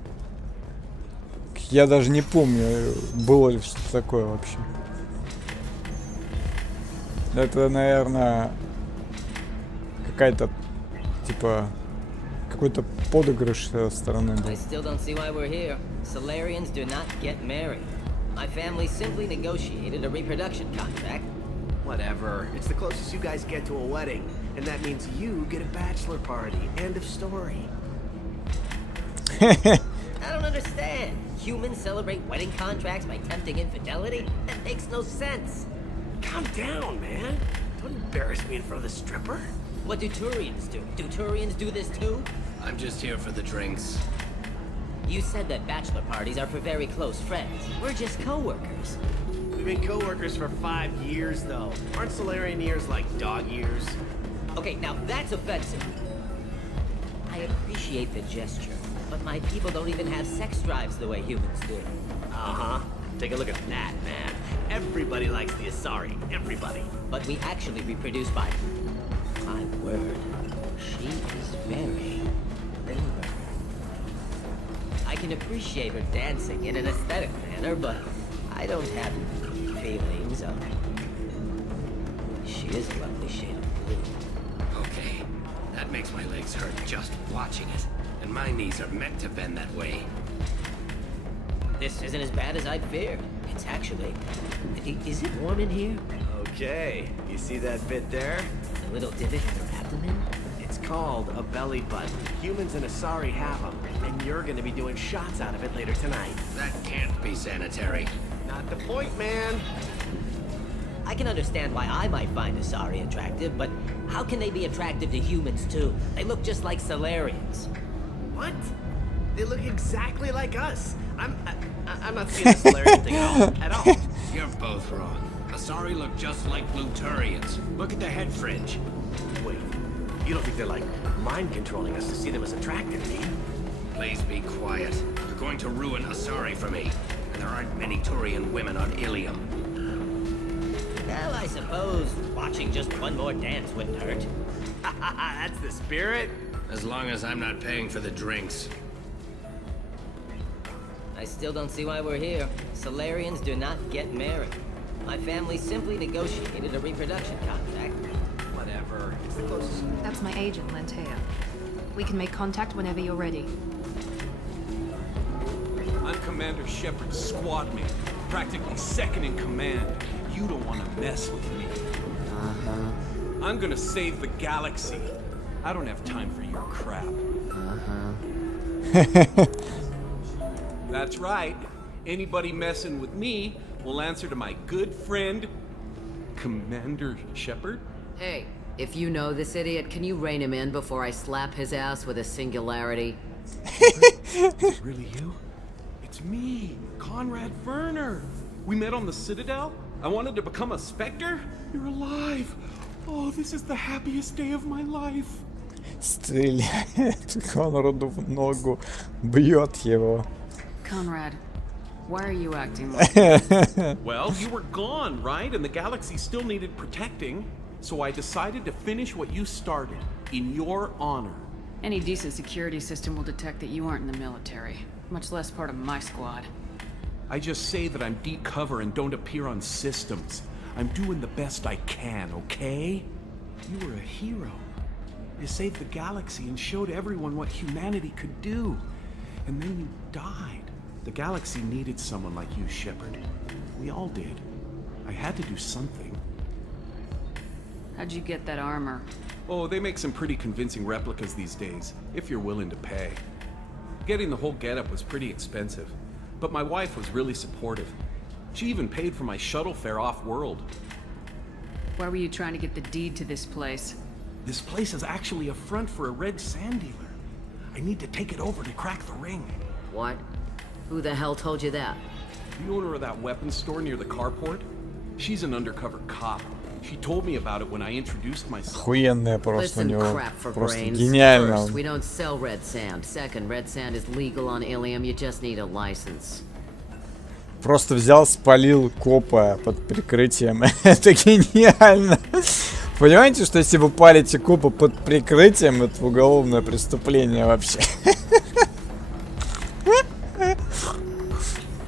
Я даже не помню, было ли что-то такое вообще. Это, наверное, какая-то, типа, какой-то подыгрыш со стороны был. I still don't see why we're here. Solarians do not get married. My family simply negotiated a reproduction contract. Whatever. It's the closest you guys get to a wedding. And that means you get a bachelor party. End of story. I don't understand. Humans celebrate wedding contracts by tempting infidelity? That makes no sense. Calm down, man. Don't embarrass me in front of the stripper. What do Turians do? Do Turians do this too? I'm just here for the drinks. You said that bachelor parties are for very close friends. We're just co-workers. We've been co-workers for 5 years, though. Aren't Solarian years like dog years? Okay, now that's offensive. I appreciate the gesture, but my people don't even have sex drives the way humans do. Uh-huh. Take a look at that, man. Everybody likes the Asari. Everybody. But we actually reproduce by... My word. She is very... limber. I can appreciate her dancing in an aesthetic manner, but I don't have feelings of... She is a lovely shade of blue. Okay. That makes my legs hurt just watching it. And my knees are meant to bend that way. This isn't as bad as I'd feared. It's actually... Is it warm in here? Okay. You see that bit there? A little divot in her abdomen? It's called a belly button. Humans and Asari have them. And you're gonna be doing shots out of it later tonight. That can't be sanitary. Not the point, man. I can understand why I might find Asari attractive, but how can they be attractive to humans too? They look just like Solarians. What? They look exactly like us. I'm not seeing the Solarian thing at all. You're both wrong. Asari look just like Bluturians. Look at the head fringe. Wait, you don't think they're like mind controlling us to see them as attractive, do you? Please be quiet. You're going to ruin Asari for me. And there aren't many Turian women on Ilium. Well, I suppose watching just one more dance wouldn't hurt. That's the spirit. As long as I'm not paying for the drinks. I still don't see why we're here. Solarians do not get married. My family simply negotiated a reproduction contract. Whatever. It's the closest. That's my agent, Lantea. We can make contact whenever you're ready. I'm Commander Shepard's squad mate, practically second in command. You don't want to mess with me. Uh-huh. I'm gonna save the galaxy. I don't have time for your crap. That's right. Anybody messing with me will answer to my good friend, Commander Shepard. Hey, if you know this idiot, can you rein him in before I slap his ass with a singularity? It's really you? It's me, Conrad Werner. We met on the Citadel. I wanted to become a Spectre. You're alive. Oh, this is the happiest day of my life. Стреляет Конраду в ногу, бьет его. Conrad, why are you acting like that? Well, you were gone, right? And the galaxy still needed protecting. So I decided to finish what you started, in your honor. Any decent security system will detect that you aren't in the military, much less part of my squad. I just say that I'm deep cover and don't appear on systems. I'm doing the best I can, okay? You were a hero. You saved the galaxy and showed everyone what humanity could do. And then you died. The galaxy needed someone like you, Shepard. We all did. I had to do something. How'd you get that armor? Oh, they make some pretty convincing replicas these days, if you're willing to pay. Getting the whole getup was pretty expensive, but my wife was really supportive. She even paid for my shuttle fare off-world. Why were you trying to get the deed to this place? This place is actually a front for a red sand dealer. I need to take it over to crack the ring. What? Who the hell told you that? The owner of that weapons store near the carport. She's an undercover cop. She told me about it when I introduced myself. Охуенная просто у Listen, него. crap for Просто brains. гениально. First, we don't sell red sand. Second, red sand is legal on Ilium. You just need a license. Просто взял, спалил копа под прикрытием. Это гениально. Понимаете, что если вы палите копа под прикрытием, это уголовное преступление вообще.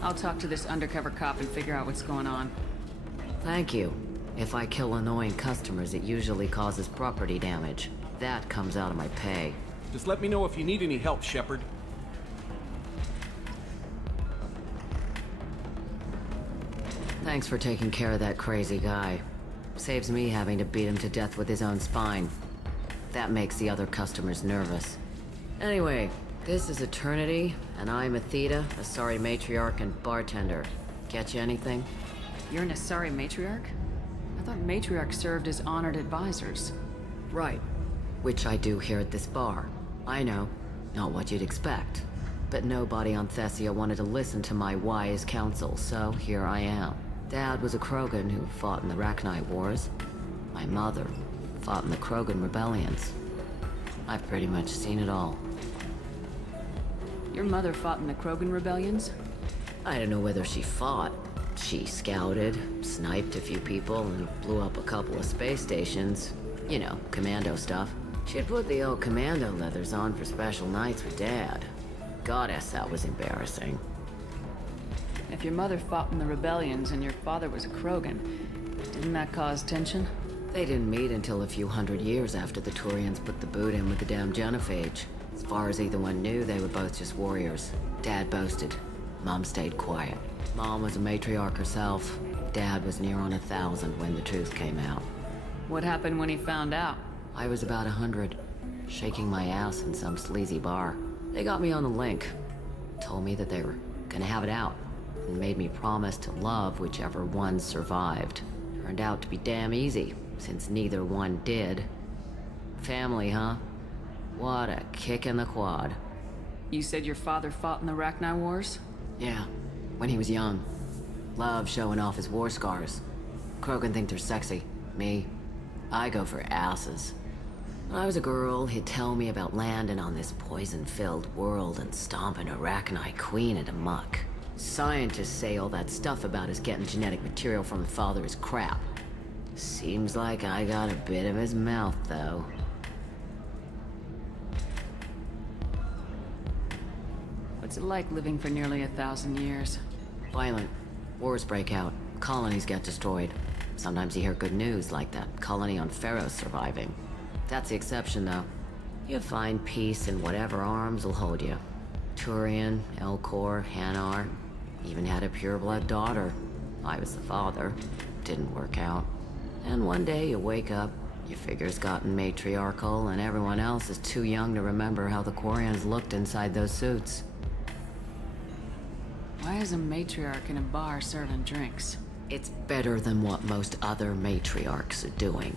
I'll talk to this undercover cop and figure out what's going on. Thank you. If I kill annoying customers, it usually causes property damage. That comes out of my pay. Just let me know if you need any help, Shepard. Thanks for taking care of that crazy guy. Saves me having to beat him to death with his own spine. That makes the other customers nervous. Anyway, this is Eternity, and I'm Athena, Asari matriarch and bartender. Get you anything? You're an Asari matriarch? I thought matriarchs served as honored advisors. Right. Which I do here at this bar. I know. Not what you'd expect. But nobody on Thessia wanted to listen to my wise counsel, so here I am. Dad was a Krogan who fought in the Rachni Wars. My mother fought in the Krogan rebellions. I've pretty much seen it all. Your mother fought in the Krogan rebellions? I don't know whether she fought. She scouted, sniped a few people, and blew up a couple of space stations. You know, commando stuff. She'd put the old commando leathers on for special nights with Dad. Goddess, that was embarrassing. If your mother fought in the rebellions and your father was a Krogan, didn't that cause tension? They didn't meet until a few hundred years after the Turians put the boot in with the damn genophage. As far as either one knew, they were both just warriors. Dad boasted. Mom stayed quiet. Mom was a matriarch herself. Dad was near on 1,000 when the truth came out. What happened when he found out? I was about 100, shaking my ass in some sleazy bar. They got me on the link. Told me that they were gonna have it out, and made me promise to love whichever one survived. Turned out to be damn easy, since neither one did. Family, huh? What a kick in the quad. You said your father fought in the Rachni Wars? Yeah, when he was young. Loved showing off his war scars. Krogan think they're sexy. Me, I go for asses. When I was a girl, he'd tell me about landing on this poison-filled world and stomping a Rachni queen into muck. Scientists say all that stuff about us getting genetic material from the father is crap. Seems like I got a bit of his mouth, though. What's it like living for nearly 1,000 years? Violent. Wars break out. Colonies get destroyed. Sometimes you hear good news, like that colony on Pharaoh surviving. That's the exception, though. You find peace in whatever arms will hold you. Turian, Elcor, Hanar. Even had a pureblood daughter. I was the father. Didn't work out. And one day you wake up, Your figure's gotten matriarchal, and everyone else is too young to remember how the Quarians looked inside those suits. Why is a matriarch in a bar serving drinks? It's better than what most other matriarchs are doing.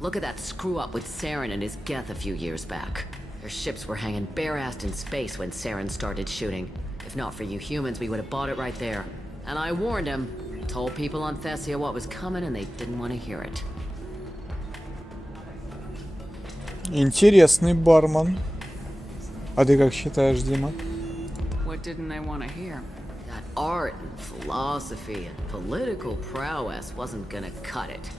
Look at that screw-up with Saren and his Geth a few years back. Their ships were hanging bare-assed in space when Saren started shooting. If not for you humans, we would have bought it right there. And I warned him. Told people on Thessia what was coming, and they didn't want to hear it. Интересный бармен. А ты как считаешь, Дима? What didn't they want to hear? That art and philosophy and political prowess wasn't gonna cut it.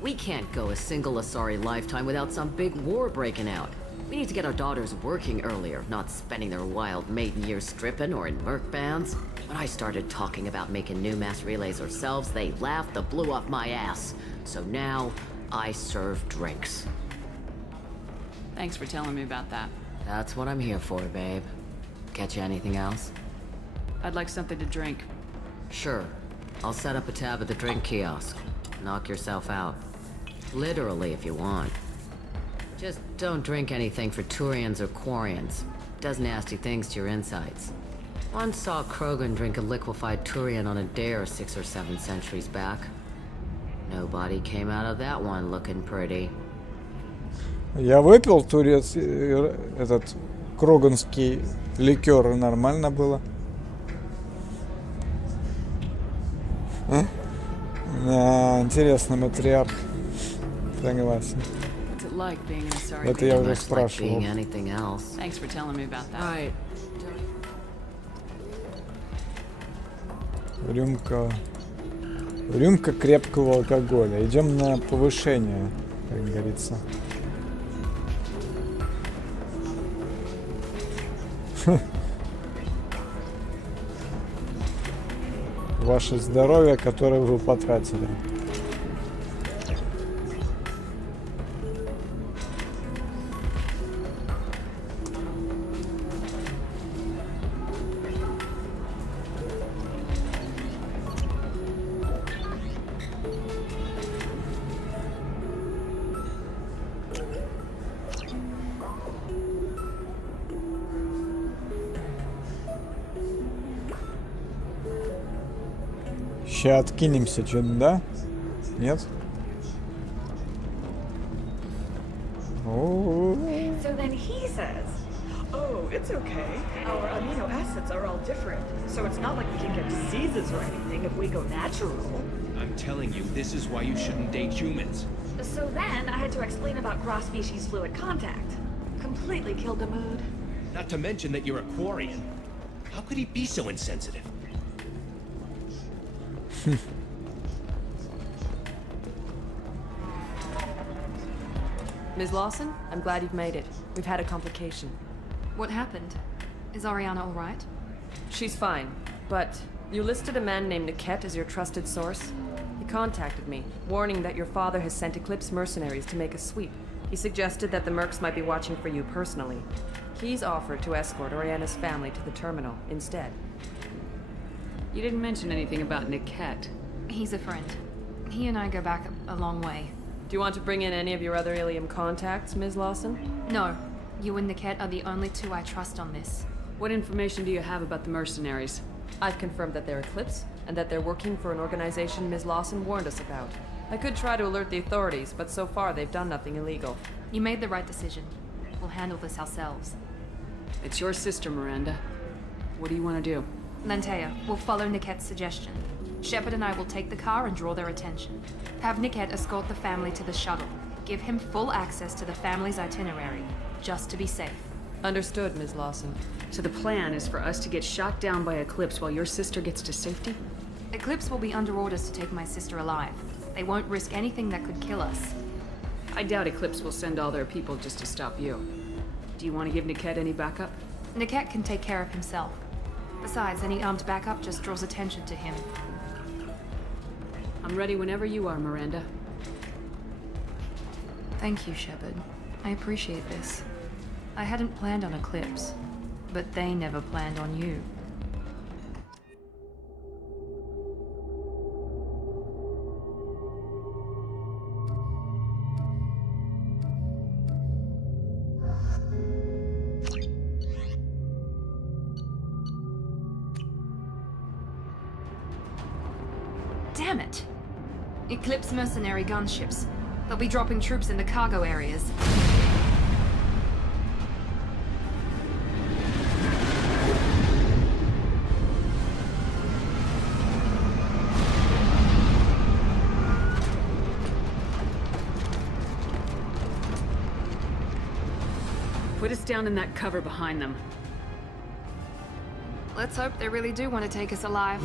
We can't go a single Asari lifetime without some big war breaking out. We need to get our daughters working earlier, not spending their wild maiden years stripping or in merc bands. When I started talking about making new mass relays ourselves, they laughed the blue off my ass. So now, I serve drinks. Thanks for telling me about that. That's what I'm here for, babe. Catch you anything else? I'd like something to drink. Sure. I'll set up a tab at the drink kiosk. Knock yourself out. Literally, if you want. Just don't drink anything for Turians or Quarians. Does nasty things to your insides. Once saw Krogan drink a liquefied Turian on a dare 6 or 7 centuries back. Nobody came out of that one looking pretty. Я выпил турец, этот кроганский ликер, и нормально было. Интересный матриарх. Согласен. Это я уже спрашивал. Thanks for telling me about that. Рюмка крепкого алкоголя. Идем на повышение, как говорится. Ваше здоровье, которое вы потратили. Сейчас откинемся, что-то, да? Нет? So then he says, oh, it's okay. Our amino acids are all different. So it's not like we can get diseases or anything if we go natural. I'm telling you, this is why you shouldn't date humans. So then I had to explain about cross-species fluid contact. Completely killed the mood. Not to mention that you're a Quarian. How could he be so insensitive? Ms. Lawson, I'm glad you've made it. We've had a complication. What happened? Is Ariana all right? She's fine, but you listed a man named Niket as your trusted source. He contacted me, warning that your father has sent Eclipse mercenaries to make a sweep. He suggested that the mercs might be watching for you personally. He's offered to escort Ariana's family to the terminal instead. You didn't mention anything about Niket. He's a friend. He and I go back a long way. Do you want to bring in any of your other Ilium contacts, Ms. Lawson? No. You and Niket are the only two I trust on this. What information do you have about the mercenaries? I've confirmed that they're Eclipse, and that they're working for an organization Ms. Lawson warned us about. I could try to alert the authorities, but so far they've done nothing illegal. You made the right decision. We'll handle this ourselves. It's your sister, Miranda. What do you want to do? Lantea, we'll follow Niket's suggestion. Shepard and I will take the car and draw their attention. Have Niket escort the family to the shuttle. Give him full access to the family's itinerary, just to be safe. Understood, Ms. Lawson. So the plan is for us to get shot down by Eclipse while your sister gets to safety? Eclipse will be under orders to take my sister alive. They won't risk anything that could kill us. I doubt Eclipse will send all their people just to stop you. Do you want to give Niket any backup? Niket can take care of himself. Besides, any armed backup just draws attention to him. I'm ready whenever you are, Miranda. Thank you, Shepard. I appreciate this. I hadn't planned on Eclipse, but they never planned on you. Damn it. Eclipse mercenary gunships. They'll be dropping troops in the cargo areas. Put us down in that cover behind them. Let's hope they really do want to take us alive.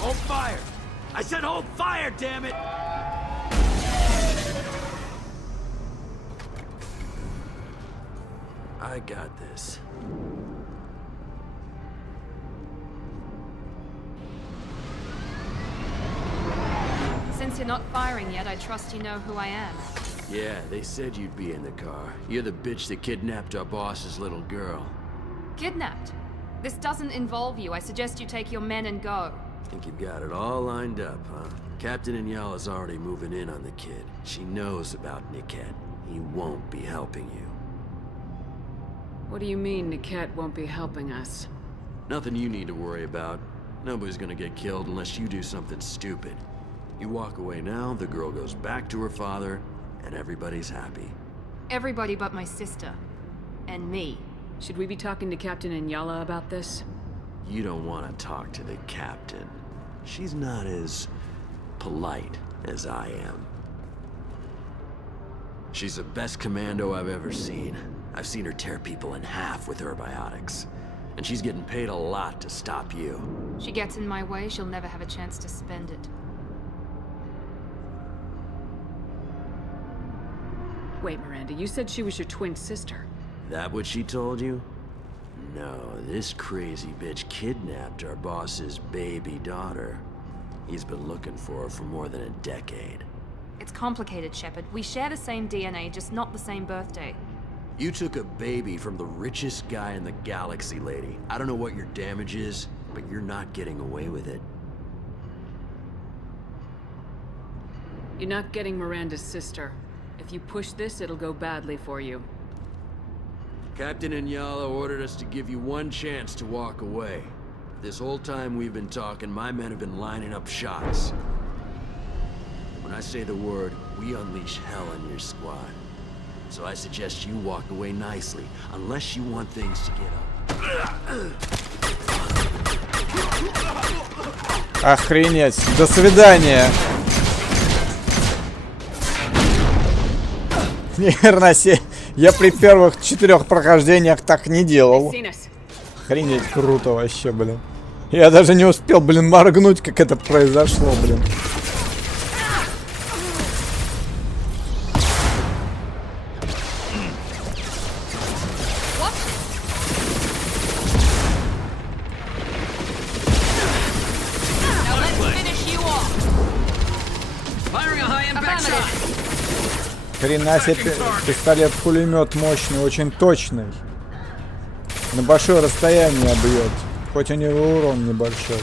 Hold fire! I said hold fire, damn it! I got this. Since you're not firing yet, I trust you know who I am. Yeah, they said you'd be in the car. You're the bitch that kidnapped our boss's little girl. Kidnapped? This doesn't involve you. I suggest you take your men and go. Think you've got it all lined up, huh? Captain Inyala's already moving in on the kid. She knows about Niket. He won't be helping you. What do you mean Niket won't be helping us? Nothing you need to worry about. Nobody's gonna get killed unless you do something stupid. You walk away now, the girl goes back to her father, and everybody's happy. Everybody but my sister. And me. Should we be talking to Captain Inyala about this? You don't want to talk to the captain. She's not as polite as I am. She's the best commando I've ever seen. I've seen her tear people in half with her biotics. And she's getting paid a lot to stop you. She gets in my way, she'll never have a chance to spend it. Wait, Miranda, you said she was your twin sister. That what she told you? No, this crazy bitch kidnapped our boss's baby daughter. He's been looking for her for more than a decade. It's complicated, Shepard. We share the same DNA, just not the same birthday. You took a baby from the richest guy in the galaxy, lady. I don't know what your damage is, but you're not getting away with it. You're not getting Miranda's sister. If you push this, it'll go badly for you. Captain Inyala ordered us to give you one chance to walk away. This whole time we've been talking, my men have been lining up shots. When I say the word, we unleash hell on your squad. So I suggest you walk away nicely, unless you want things to get up. Охренеть. До свидания. Ни хрена себе. Я при первых 4 прохождениях так не делал. Охренеть, круто вообще, блин. Я даже не успел, блин, моргнуть, как это произошло, блин. Хрена себе, пистолет-пулемет мощный, очень точный. На большое расстояние бьет. Хоть у него урон небольшой.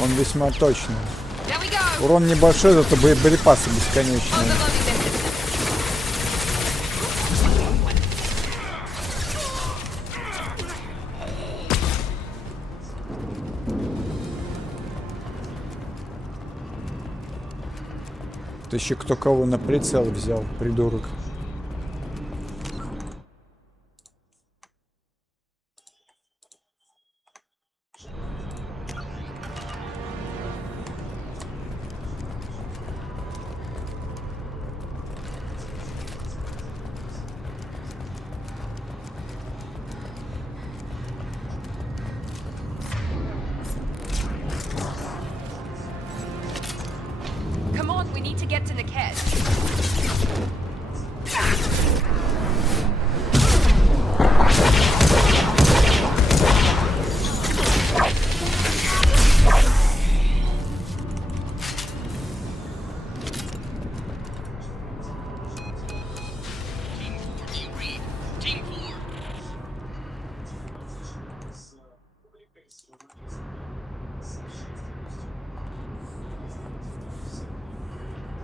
Он весьма точный. Урон небольшой, зато боеприпасы бесконечные. Ты еще кто кого на прицел взял, придурок.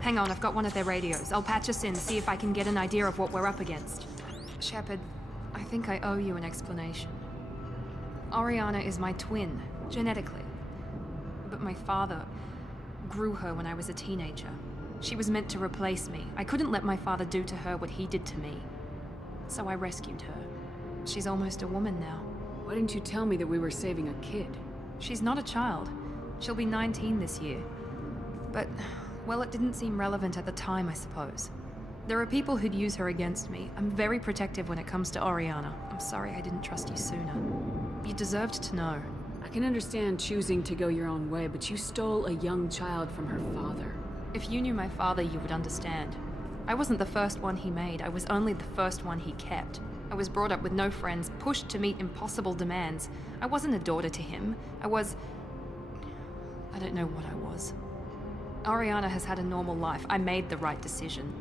Hang on, I've got one of their radios. I'll patch us in, see if I can get an idea of what we're up against. Shepard, I think I owe you an explanation. Oriana is my twin, genetically. But my father grew her when I was a teenager. She was meant to replace me. I couldn't let my father do to her what he did to me. So I rescued her. She's almost a woman now. Why didn't you tell me that we were saving a kid? She's not a child. She'll be 19 this year. But, well, it didn't seem relevant at the time, I suppose. There are people who'd use her against me. I'm very protective when it comes to Oriana. I'm sorry I didn't trust you sooner. You deserved to know. I can understand choosing to go your own way, but you stole a young child from her father. If you knew my father, you would understand. I wasn't the first one he made. I was only the first one he kept. I was brought up with no friends, pushed to meet impossible demands. I wasn't a daughter to him. I don't know what I was. Oriana has had a normal life. I made the right decision.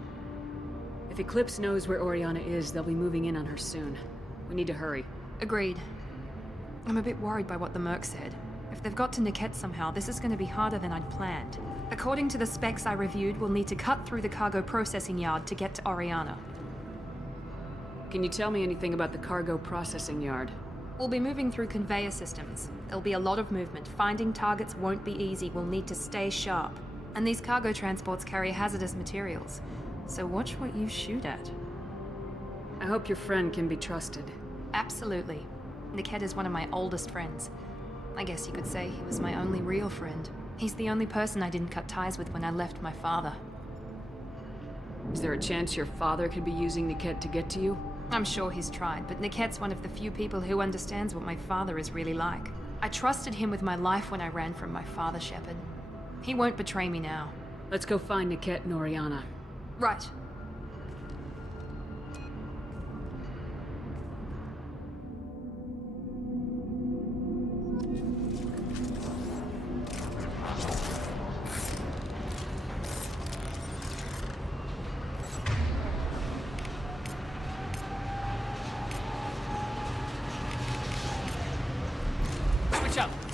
If Eclipse knows where Oriana is, they'll be moving in on her soon. We need to hurry. Agreed. I'm a bit worried by what the Merc said. If they've got to Niket somehow, this is going to be harder than I'd planned. According to the specs I reviewed, we'll need to cut through the cargo processing yard to get to Oriana. Can you tell me anything about the cargo processing yard? We'll be moving through conveyor systems. There'll be a lot of movement. Finding targets won't be easy. We'll need to stay sharp. And these cargo transports carry hazardous materials. So watch what you shoot at. I hope your friend can be trusted. Absolutely. Niket is one of my oldest friends. I guess you could say he was my only real friend. He's the only person I didn't cut ties with when I left my father. Is there a chance your father could be using Niket to get to you? I'm sure he's tried, but Niket's one of the few people who understands what my father is really like. I trusted him with my life when I ran from my father, Shepard. He won't betray me now. Let's go find Niket and Oriana. Right.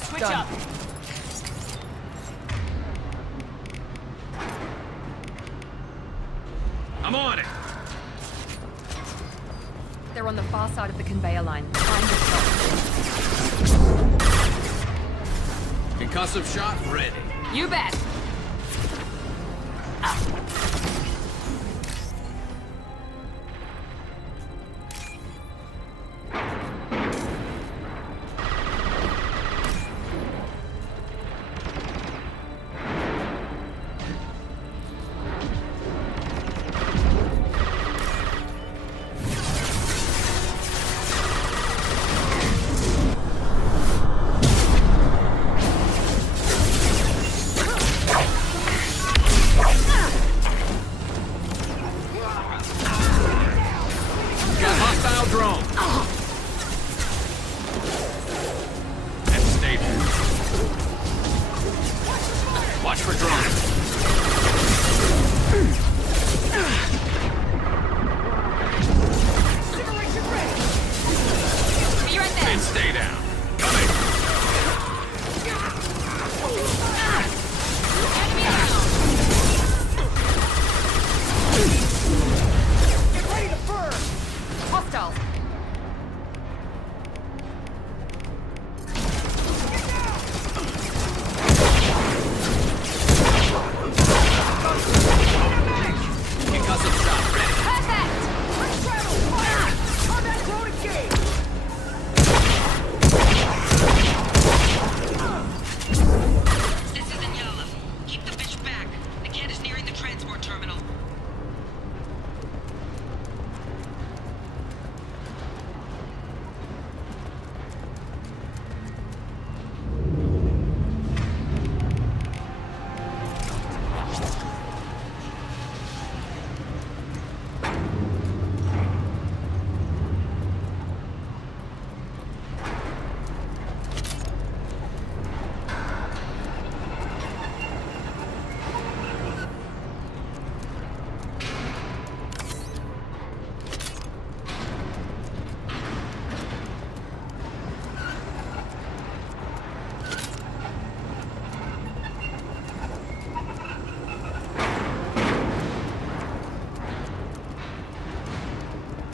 Switch up! I'm on it! They're on the far side of the conveyor line. Find the shot. Concussive shot ready. You bet!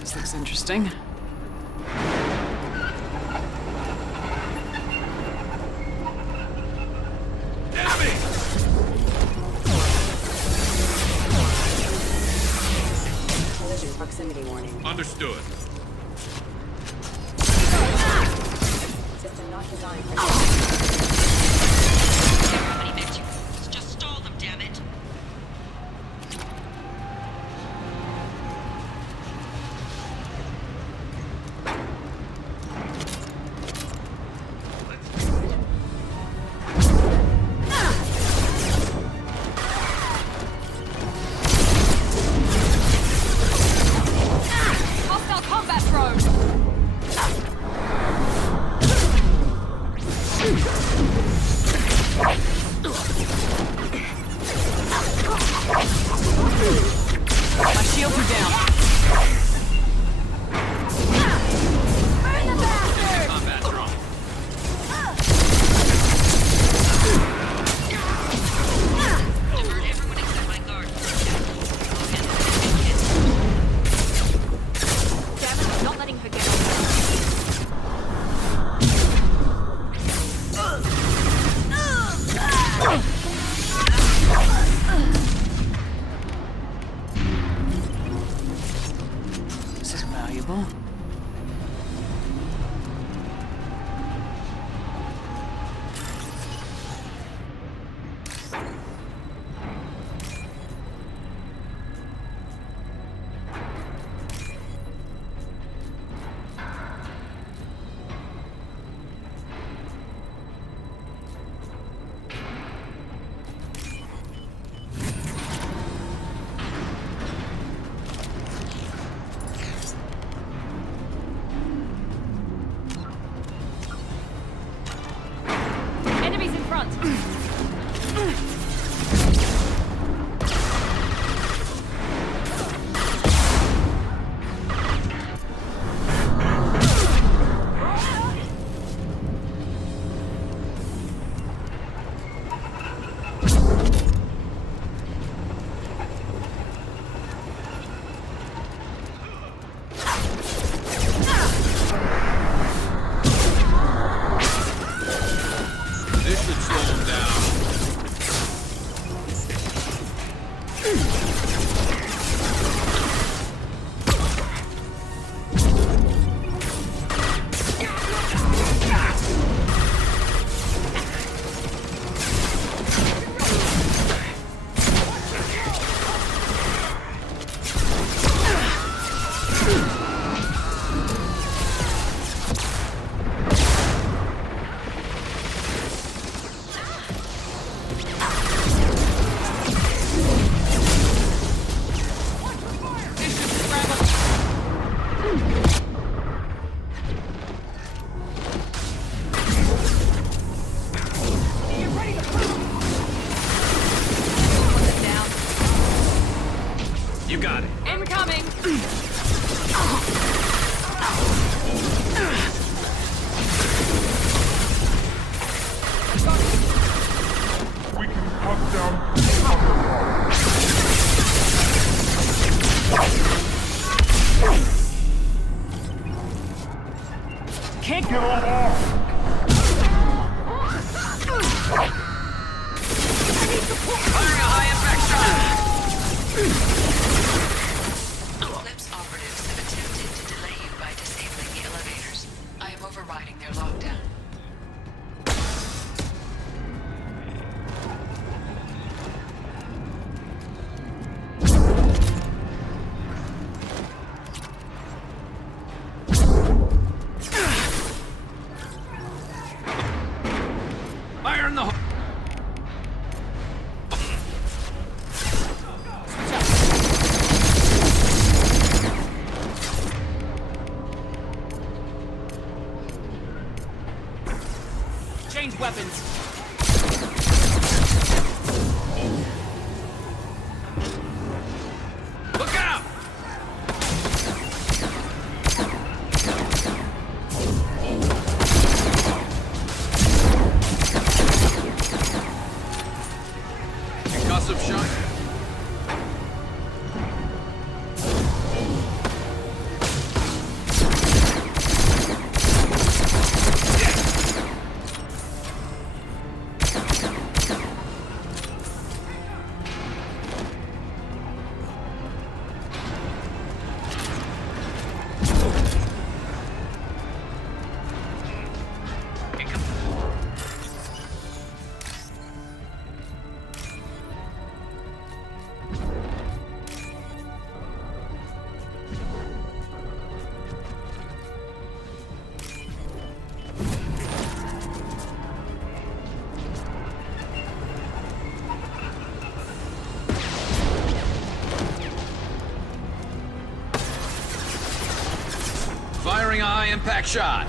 This looks interesting. Understood. System not designed. Everybody met you. Just stall them, damn it. Hostile combat drone! My shields are down. Burn the bastard! Combat drone. Divert everyone except my guard. Damn it, I'm not letting her get on. This is valuable. Enemies in front. This should slow them down. You got it. Incoming! We can cut down Can't get along. Firing a high-impact shot! Eclipse operatives have attempted to delay you by disabling the elevators. I am overriding their lockdown. Firing a high-impact shot.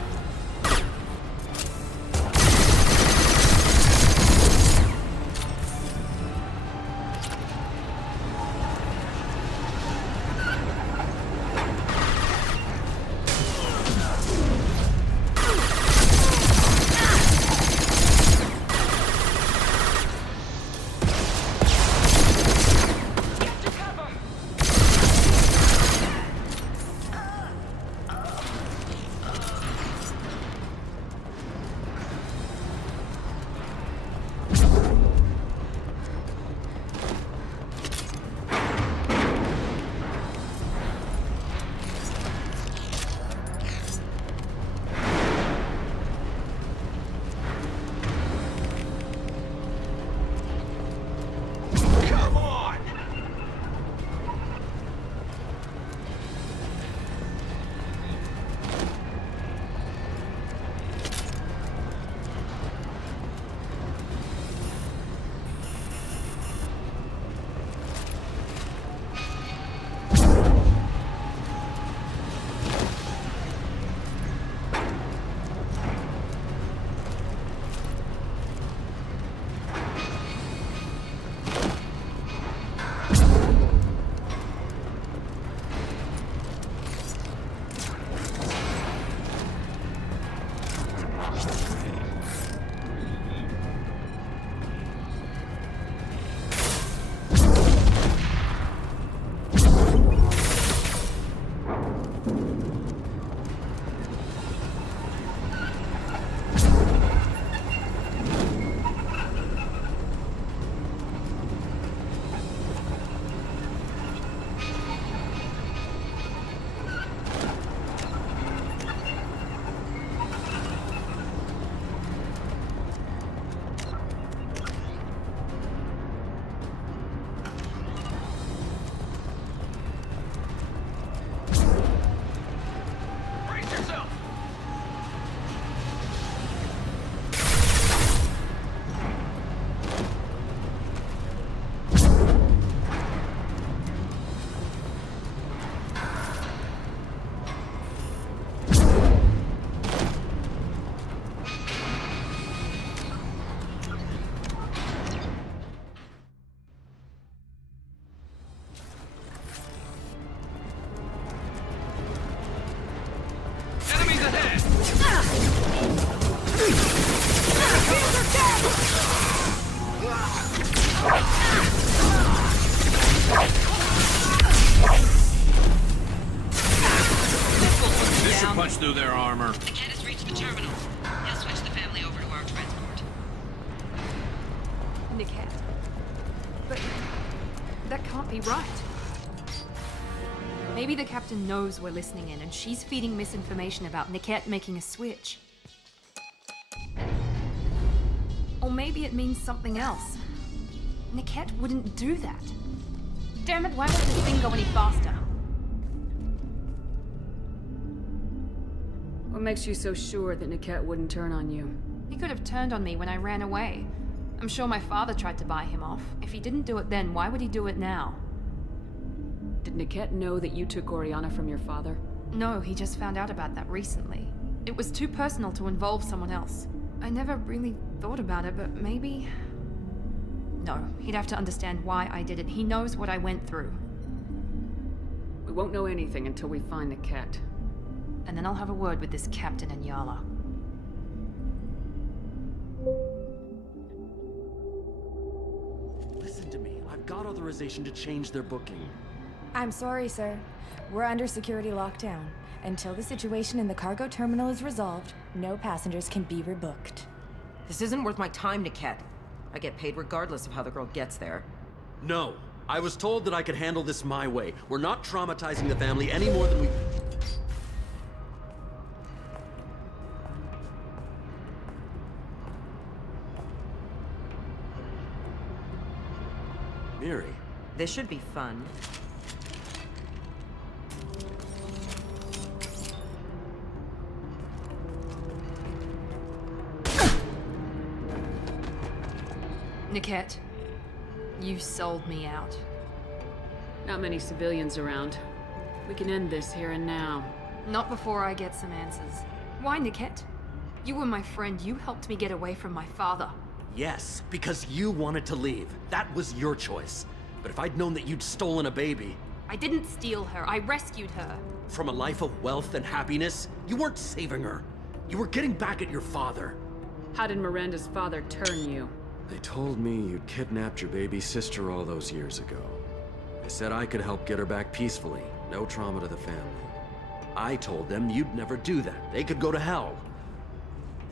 This should punch through their armor. Ken has reached the terminal. He'll switch the family over to our transport. Niket. But that can't be right. Maybe the captain knows we're listening in and she's feeding misinformation about Niket making a switch. Or maybe it means something else. Niket wouldn't do that. Damn it, why won't this thing go any faster? What makes you so sure that Niket wouldn't turn on you? He could have turned on me when I ran away. I'm sure my father tried to buy him off. If he didn't do it then, why would he do it now? Did Niket know that you took Oriana from your father? No, he just found out about that recently. It was too personal to involve someone else. I never really thought about it, but maybe... No, he'd have to understand why I did it. He knows what I went through. We won't know anything until we find Niket. And then I'll have a word with this captain and Yala. Listen to me. I've got authorization to change their booking. I'm sorry, sir. We're under security lockdown. Until the situation in the cargo terminal is resolved, no passengers can be rebooked. This isn't worth my time, Niket. I get paid regardless of how the girl gets there. No. I was told that I could handle this my way. We're not traumatizing the family any more than we... Miri. This should be fun. Niket, you sold me out. Not many civilians around. We can end this here and now. Not before I get some answers. Why, Niket? You were my friend. You helped me get away from my father. Yes, because you wanted to leave. That was your choice. But if I'd known that you'd stolen a baby... I didn't steal her. I rescued her. From a life of wealth and happiness, you weren't saving her. You were getting back at your father. How did Miranda's father turn you? They told me you'd kidnapped your baby sister all those years ago. They said I could help get her back peacefully. No trauma to the family. I told them you'd never do that. They could go to hell.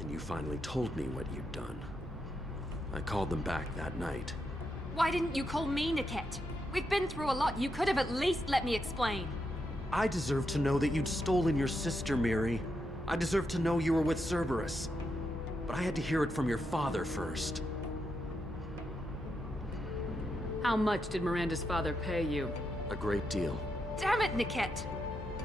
And you finally told me what you'd done. I called them back that night. Why didn't you call me, Niket? We've been through a lot. You could have at least let me explain. I deserve to know that you'd stolen your sister, Miri. I deserve to know you were with Cerberus. But I had to hear it from your father first. How much did Miranda's father pay you? A great deal. Damn it, Niket!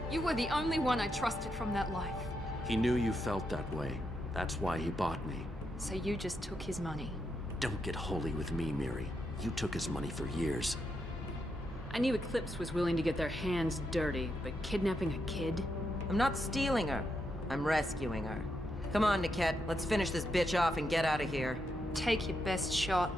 You were the only one I trusted from that life. He knew you felt that way. That's why he bought me. So you just took his money? Don't get holy with me, Miri. You took his money for years. I knew Eclipse was willing to get their hands dirty, but kidnapping a kid? I'm not stealing her. I'm rescuing her. Come on, Niket. Let's finish this bitch off and get out of here. Take your best shot.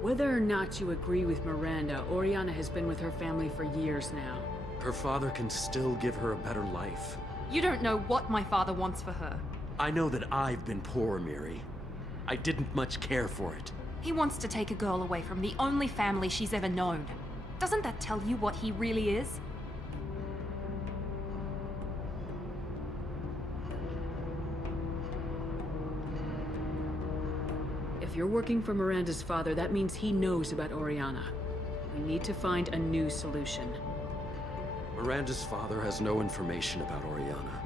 Whether or not you agree with Miranda, Oriana has been with her family for years now. Her father can still give her a better life. You don't know what my father wants for her. I know that I've been poor, Miri. I didn't much care for it. He wants to take a girl away from the only family she's ever known. Doesn't that tell you what he really is? If you're working for Miranda's father, that means he knows about Oriana. We need to find a new solution. Miranda's father has no information about Oriana.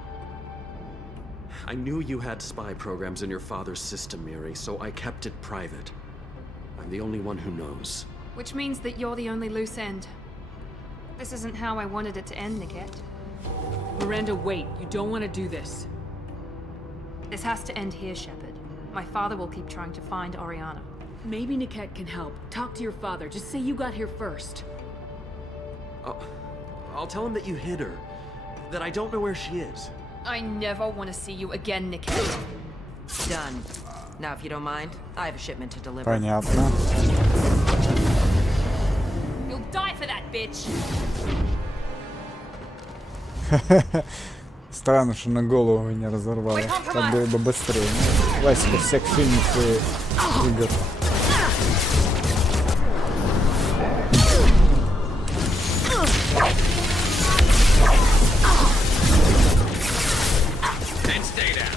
I knew you had spy programs in your father's system, Miri, so I kept it private. I'm the only one who knows. Which means that you're the only loose end. This isn't how I wanted it to end, Niket. Miranda, wait. You don't want to do this. This has to end here, Shepard. My father will keep trying to find Oriana. Maybe Niket can help. Talk to your father. Just say you got here first. I'll tell him that you hid her. That I don't know where she is. I never want to see you again, Niket. Done. Now, if you don't mind, I have a shipment to deliver. Понятно. You'll die for that, bitch. Странно, что на голову не разорвало. Так было бы быстрее. Классика всех фильмов и игр. And stay down.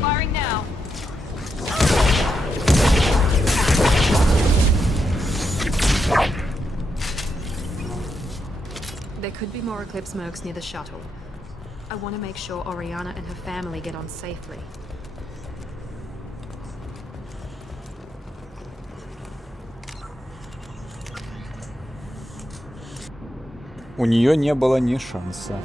Firing now. There could be more Eclipse mercs near the shuttle. I want to make sure Oriana and her family get on safely. У нее не было ни шанса.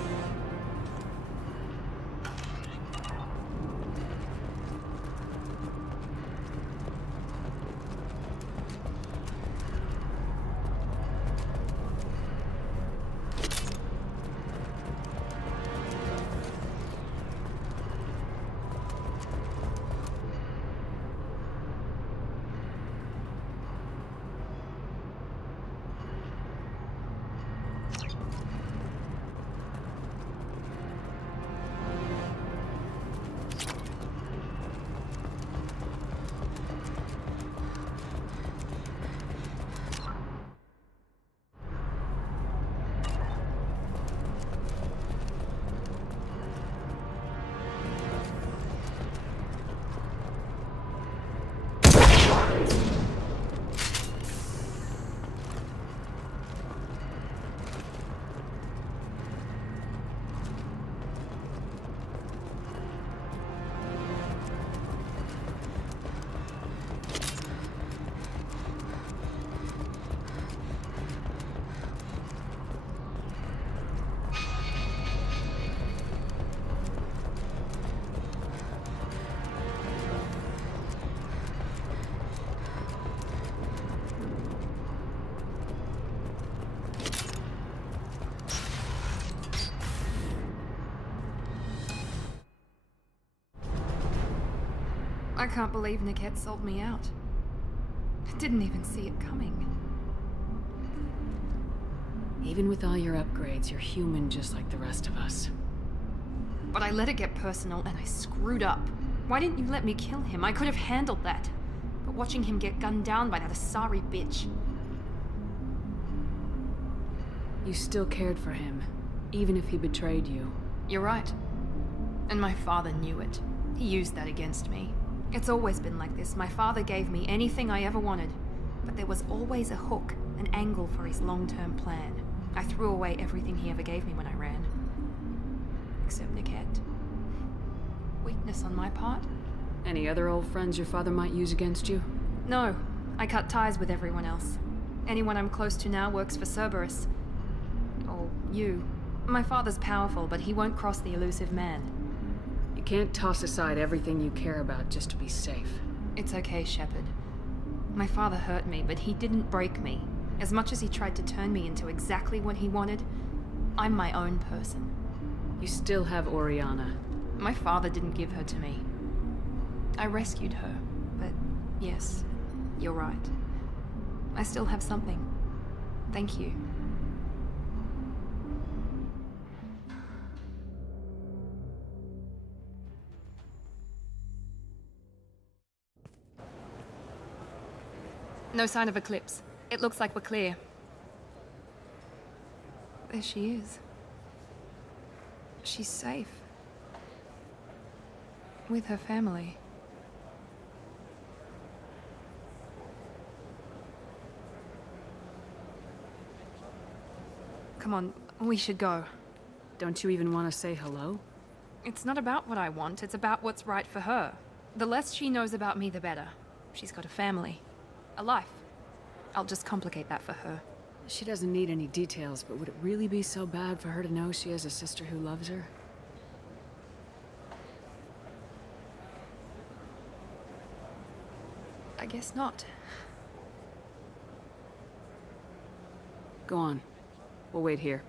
I can't believe Niket sold me out. I didn't even see it coming. Even with all your upgrades, you're human just like the rest of us. But I let it get personal and I screwed up. Why didn't you let me kill him? I could have handled that. But watching him get gunned down by that Asari bitch... You still cared for him, even if he betrayed you. You're right. And my father knew it. He used that against me. It's always been like this. My father gave me anything I ever wanted. But there was always a hook, an angle for his long-term plan. I threw away everything he ever gave me when I ran. Except Niket. Weakness on my part? Any other old friends your father might use against you? No. I cut ties with everyone else. Anyone I'm close to now works for Cerberus. Or you. My father's powerful, but he won't cross the elusive man. You can't toss aside everything you care about just to be safe. It's okay, Shepard. My father hurt me, but he didn't break me. As much as he tried to turn me into exactly what he wanted, I'm my own person. You still have Oriana. My father didn't give her to me. I rescued her, but yes, you're right. I still have something. Thank you. No sign of Eclipse. It looks like we're clear. There she is. She's safe. With her family. Come on, we should go. Don't you even want to say hello? It's not about what I want, it's about what's right for her. The less she knows about me, the better. She's got a family. A life. I'll just complicate that for her. She doesn't need any details, but would it really be so bad for her to know she has a sister who loves her? I guess not. Go on. We'll wait here.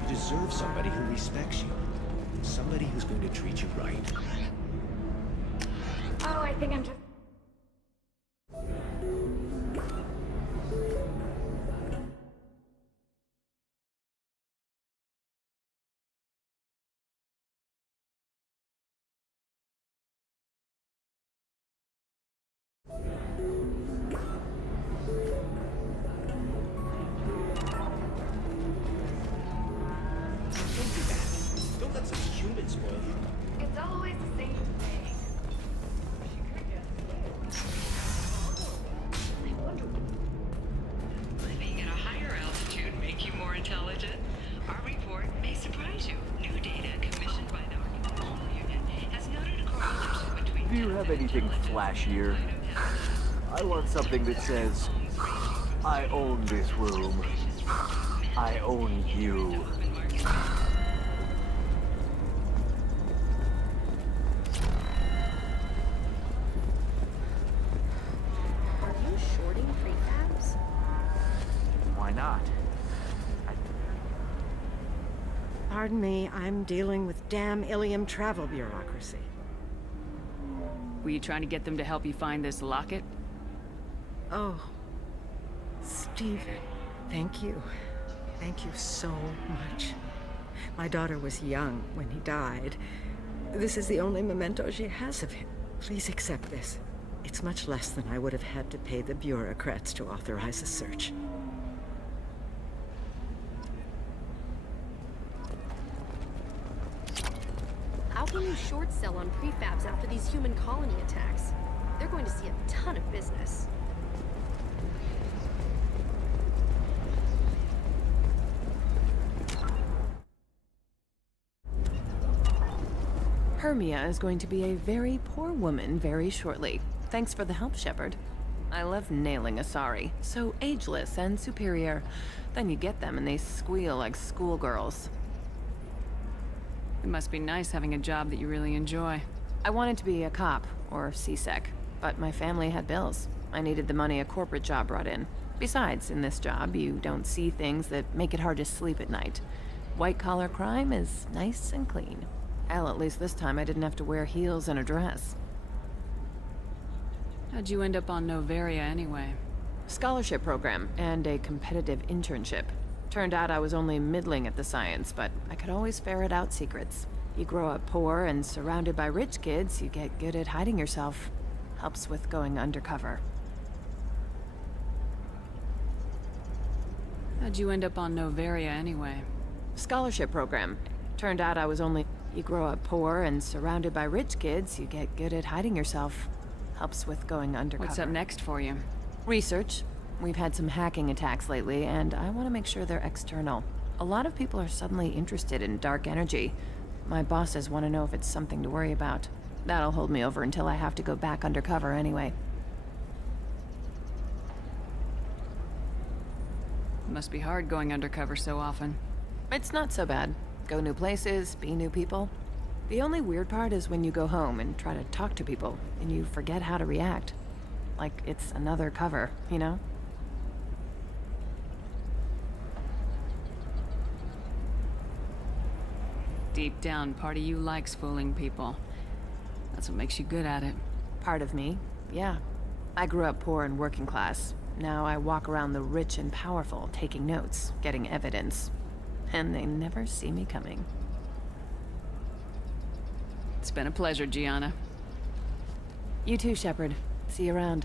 You deserve somebody who respects you. Somebody who's going to treat you right. Oh, I think I'm just... Don't let some human spoil you. It's always the same thing. Living at a higher altitude make you more intelligent? Our report may surprise you. New data commissioned by the Archaeological Unit has noted a correlation between... Do you have anything flashier? I want something that says, I own this room. I own you. Are you shorting prefabs? Why not? Pardon me, I'm dealing with damn Ilium travel bureaucracy. Were you trying to get them to help you find this locket? Oh, Stephen, thank you. Thank you so much. My daughter was young when he died. This is the only memento she has of him. Please accept this. It's much less than I would have had to pay the bureaucrats to authorize a search. How can you short sell on prefabs after these human colony attacks? They're going to see a ton of business. Hermia is going to be a very poor woman very shortly. Thanks for the help, Shepard. I love nailing Asari. So ageless and superior. Then you get them and they squeal like schoolgirls. It must be nice having a job that you really enjoy. I wanted to be a cop, or CSEC, but my family had bills. I needed the money a corporate job brought in. Besides, in this job, you don't see things that make it hard to sleep at night. White-collar crime is nice and clean. Hell, at least this time I didn't have to wear heels and a dress. How'd you end up on Noveria anyway? Scholarship program and a competitive internship. Turned out I was only middling at the science, but I could always ferret out secrets. You grow up poor and surrounded by rich kids, you get good at hiding yourself. Helps with going undercover. How'd you end up on Noveria anyway? Scholarship program. Turned out I was only... You grow up poor and surrounded by rich kids, you get good at hiding yourself. Helps with going undercover. What's up next for you? Research. We've had some hacking attacks lately, and I want to make sure they're external. A lot of people are suddenly interested in dark energy. My bosses want to know if it's something to worry about. That'll hold me over until I have to go back undercover anyway. It must be hard going undercover so often. It's not so bad. Go new places, be new people. The only weird part is when you go home and try to talk to people, and you forget how to react. Like it's another cover, you know? Deep down, part of you likes fooling people. That's what makes you good at it. Part of me, yeah. I grew up poor and working class. Now I walk around the rich and powerful, taking notes, getting evidence. And they never see me coming. It's been a pleasure, Gianna. You too, Shepard. See you around.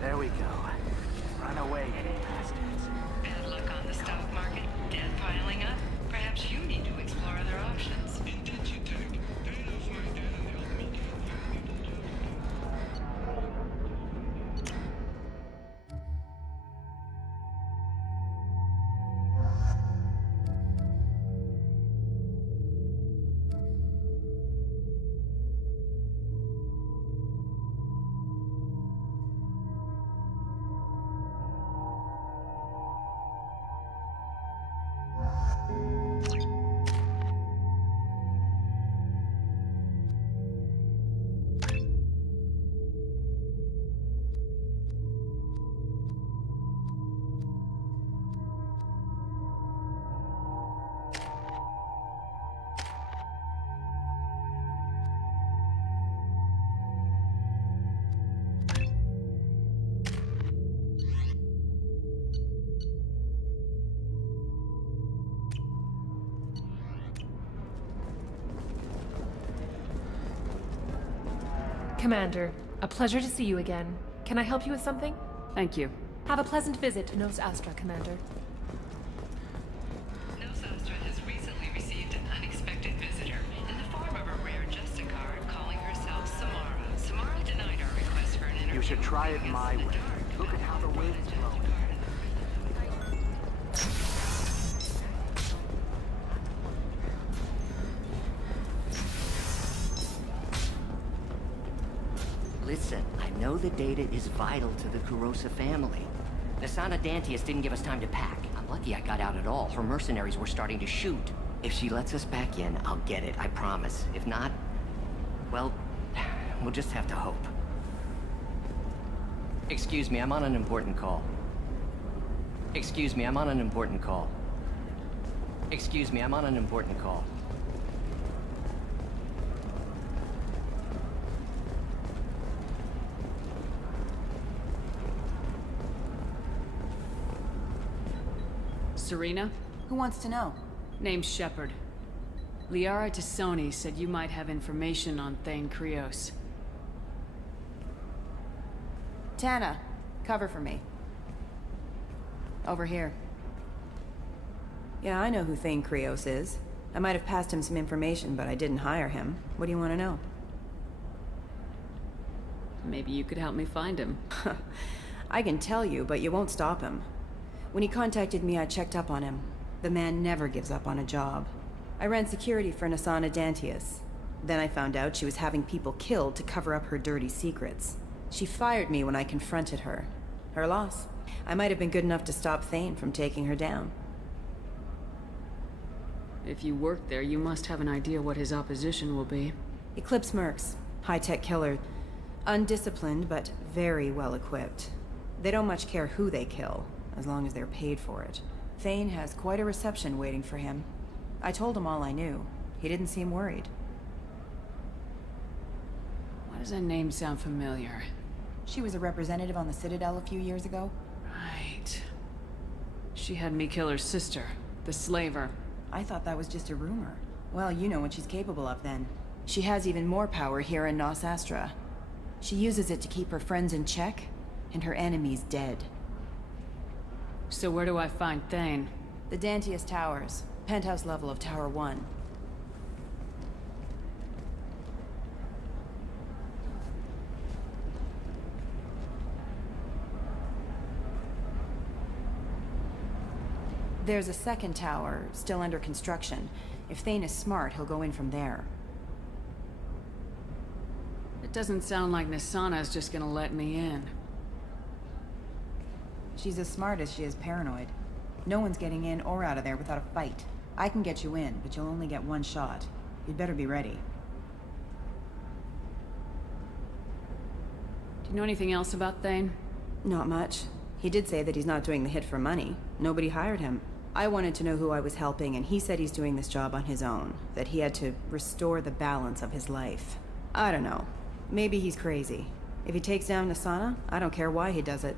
There we go. Run away, you bastards. Bad luck on the stock market, debt piling up. Perhaps you need to explore other options. Commander, a pleasure to see you again. Can I help you with something? Thank you. Have a pleasant visit to Nos Astra, Commander. Nos Astra has recently received an unexpected visitor in the form of a rare Justicard calling herself Samara. Samara denied our request for an interview. You should try it my way. Look at how the wind's blowing. know the data is vital to the Kurosa family. Nasana Dantius didn't give us time to pack. I'm lucky I got out at all. Her mercenaries were starting to shoot. If she lets us back in, I'll get it, I promise. If not, well, we'll just have to hope. Excuse me, I'm on an important call. Excuse me, I'm on an important call. Excuse me, I'm on an important call. Serena? Who wants to know? Name's Shepard. Liara Tassoni said you might have information on Thane Krios. Tana, cover for me. Over here. Yeah, I know who Thane Krios is. I might have passed him some information, but I didn't hire him. What do you want to know? Maybe you could help me find him. I can tell you, but you won't stop him. When he contacted me, I checked up on him. The man never gives up on a job. I ran security for Nasana Dantius. Then I found out she was having people killed to cover up her dirty secrets. She fired me when I confronted her. Her loss. I might have been good enough to stop Thane from taking her down. If you work there, you must have an idea what his opposition will be. Eclipse mercs. High-tech killer. Undisciplined, but very well equipped. They don't much care who they kill, as long as they're paid for it. Thane has quite a reception waiting for him. I told him all I knew. He didn't seem worried. Why does that name sound familiar? She was a representative on the Citadel a few years ago. Right. She had me kill her sister, the slaver. I thought that was just a rumor. Well, you know what she's capable of then. She has even more power here in Nos Astra. She uses it to keep her friends in check, and her enemies dead. So where do I find Thane? The Dantius Towers. Penthouse level of Tower 1. There's a second tower, still under construction. If Thane is smart, he'll go in from there. It doesn't sound like Nasana's just gonna let me in. She's as smart as she is paranoid. No one's getting in or out of there without a fight. I can get you in, but you'll only get one shot. You'd better be ready. Do you know anything else about Thane? Not much. He did say that he's not doing the hit for money. Nobody hired him. I wanted to know who I was helping, and he said he's doing this job on his own. That he had to restore the balance of his life. I don't know. Maybe he's crazy. If he takes down Nasana, I don't care why he does it.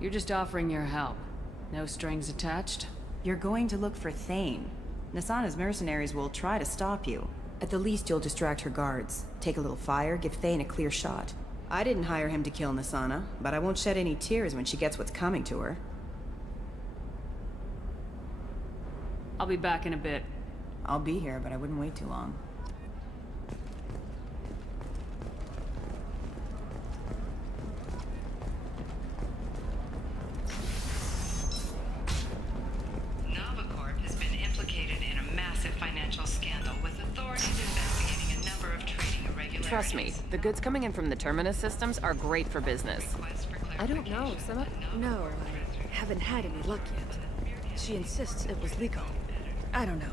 You're just offering your help. No strings attached? You're going to look for Thane. Nasana's mercenaries will try to stop you. At the least, you'll distract her guards. Take a little fire, give Thane a clear shot. I didn't hire him to kill Nasana, but I won't shed any tears when she gets what's coming to her. I'll be back in a bit. I'll be here, but I wouldn't wait too long. Novacorp has been implicated in a massive financial scandal with authorities investigating a number of trading irregularities. Trust me, the goods coming in from the Terminus systems are great for business. I don't know. No, I haven't had any luck yet. She insists it was legal. I don't know.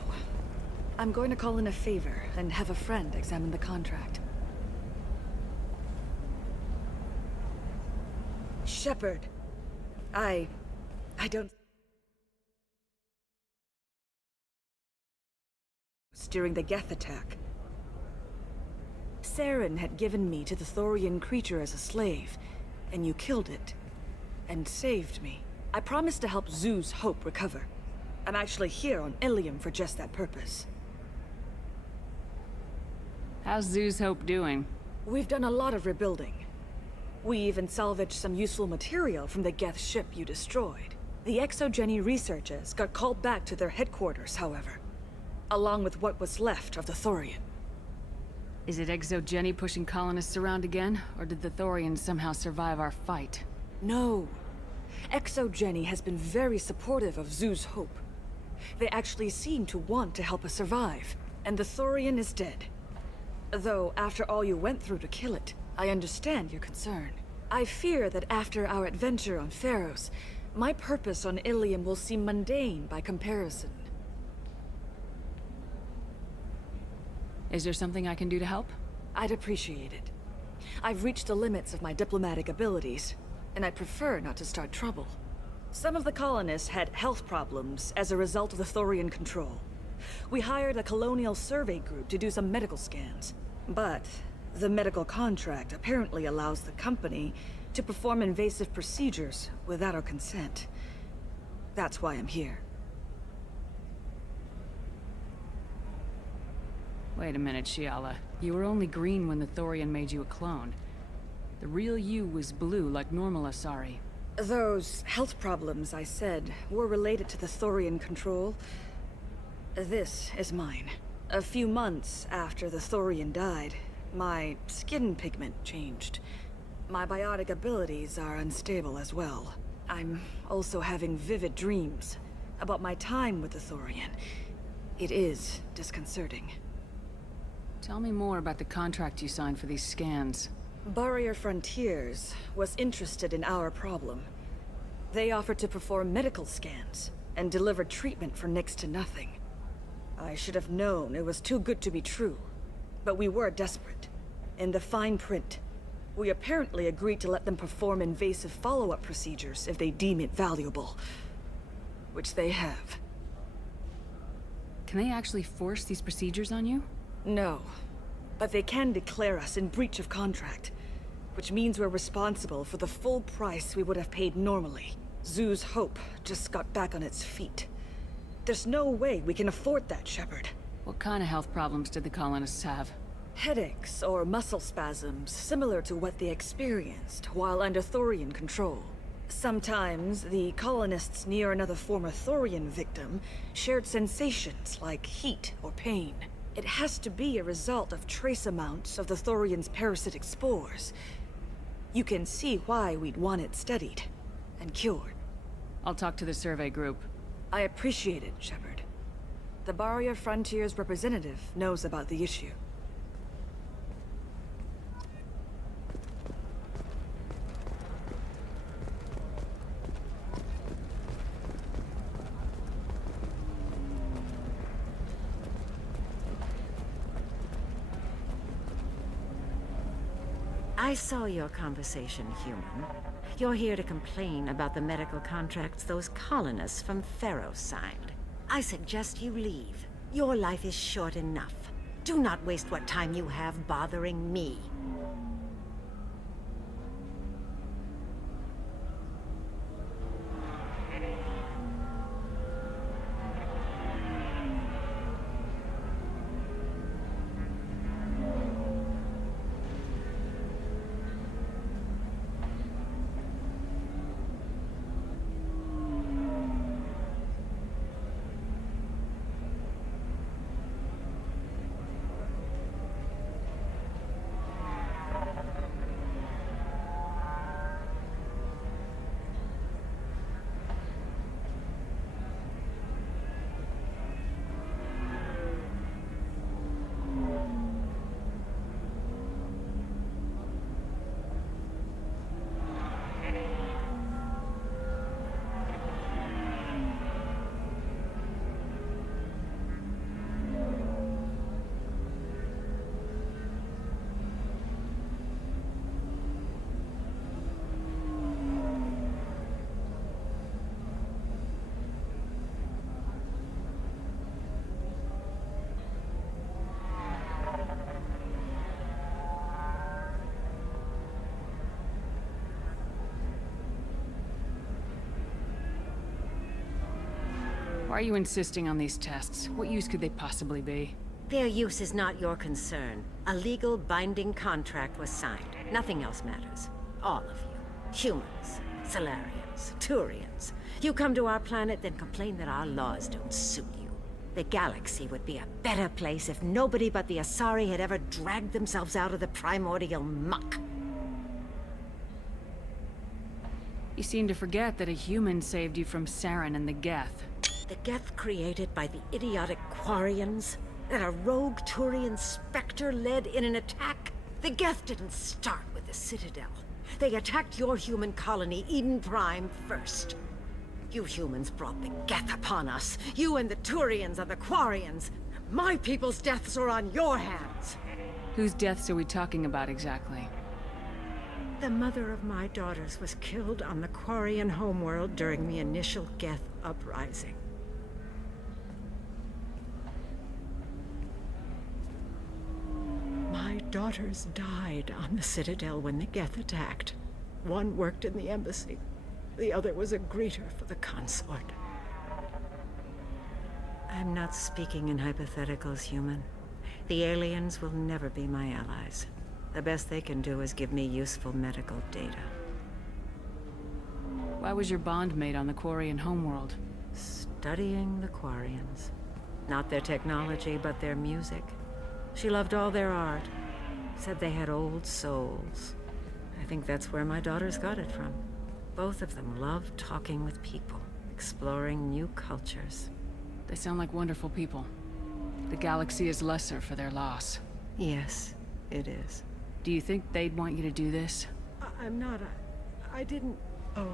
I'm going to call in a favor and have a friend examine the contract. Shepard. I don't... During the Geth attack. Saren had given me to the Thorian creature as a slave, and you killed it. And saved me. I promised to help Zeus Hope recover. I'm actually here on Ilium for just that purpose. How's Zeus Hope doing? We've done a lot of rebuilding. We even salvaged some useful material from the Geth ship you destroyed. The Exogeny researchers got called back to their headquarters, however, along with what was left of the Thorian. Is it Exogeny pushing colonists around again, or did the Thorians somehow survive our fight? No. Exogeny has been very supportive of Zeus Hope. They actually seem to want to help us survive, and the Thorian is dead. Though, after all you went through to kill it, I understand your concern. I fear that after our adventure on Pharos, my purpose on Ilium will seem mundane by comparison. Is there something I can do to help? I'd appreciate it. I've reached the limits of my diplomatic abilities, and I prefer not to start trouble. Some of the colonists had health problems as a result of the Thorian control. We hired a colonial survey group to do some medical scans. But the medical contract apparently allows the company to perform invasive procedures without our consent. That's why I'm here. Wait a minute, Shiala. You were only green when the Thorian made you a clone. The real you was blue like normal Asari. Those health problems I said were related to the Thorian control. This is mine. A few months after the Thorian died, my skin pigment changed. My biotic abilities are unstable as well. I'm also having vivid dreams about my time with the Thorian. It is disconcerting. Tell me more about the contract you signed for these scans. Barrier Frontiers was interested in our problem. They offered to perform medical scans and deliver treatment for next to nothing. I should have known it was too good to be true, but we were desperate. In the fine print, we apparently agreed to let them perform invasive follow-up procedures if they deem it valuable. Which they have. Can they actually force these procedures on you? No, but they can declare us in breach of contract, which means we're responsible for the full price we would have paid normally. Zoo's hope just got back on its feet. There's no way we can afford that, Shepard. What kind of health problems did the colonists have? Headaches or muscle spasms, similar to what they experienced while under Thorian control. Sometimes, the colonists near another former Thorian victim shared sensations like heat or pain. It has to be a result of trace amounts of the Thorian's parasitic spores. You can see why we'd want it studied and cured. I'll talk to the survey group. I appreciate it, Shepard. The Barrier Frontiers representative knows about the issue. I saw your conversation, human. You're here to complain about the medical contracts those colonists from Pharos signed. I suggest you leave. Your life is short enough. Do not waste what time you have bothering me. Why are you insisting on these tests? What use could they possibly be? Their use is not your concern. A legal binding contract was signed. Nothing else matters. All of you. Humans, Solarians, Turians. You come to our planet, then complain that our laws don't suit you. The galaxy would be a better place if nobody but the Asari had ever dragged themselves out of the primordial muck. You seem to forget that a human saved you from Saren and the Geth. The Geth created by the idiotic Quarians? That a rogue Turian specter led in an attack? The Geth didn't start with the Citadel. They attacked your human colony, Eden Prime, first. You humans brought the Geth upon us. You and the Turians and the Quarians. My people's deaths are on your hands. Whose deaths are we talking about exactly? The mother of my daughters was killed on the Quarian homeworld during the initial Geth uprising. My daughters died on the Citadel when the Geth attacked. One worked in the embassy. The other was a greeter for the consort. I'm not speaking in hypotheticals, human. The aliens will never be my allies. The best they can do is give me useful medical data. Why was your bond made on the Quarian homeworld? Studying the Quarians. Not their technology, but their music. She loved all their art. Said they had old souls. I think that's where my daughters got it from. Both of them loved talking with people, exploring new cultures. They sound like wonderful people. The galaxy is lesser for their loss. Yes, it is. Do you think they'd want you to do this? I'm not. I didn't. Oh.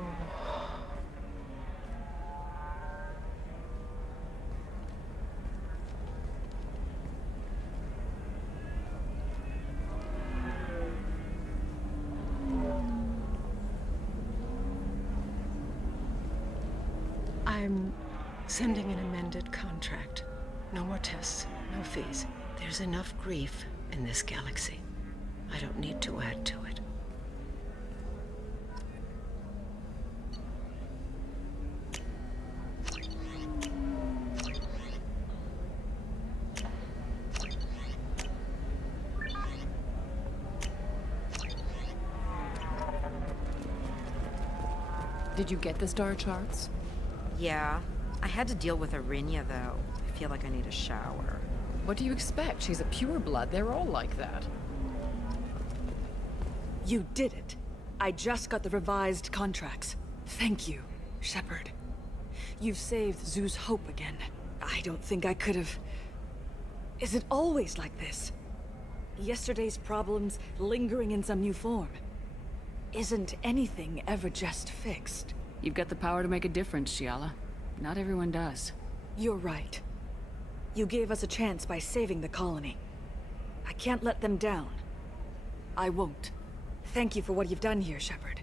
I'm sending an amended contract. No more tests, no fees. There's enough grief in this galaxy. I don't need to add to it. Did you get the star charts? Yeah. I had to deal with Arinya, though. I feel like I need a shower. What do you expect? She's a pureblood. They're all like that. You did it. I just got the revised contracts. Thank you, Shepard. You've saved Zoo's hope again. I don't think I could have... Is it always like this? Yesterday's problems lingering in some new form. Isn't anything ever just fixed? You've got the power to make a difference, Shiala. Not everyone does. You're right. You gave us a chance by saving the colony. I can't let them down. I won't. Thank you for what you've done here, Shepard.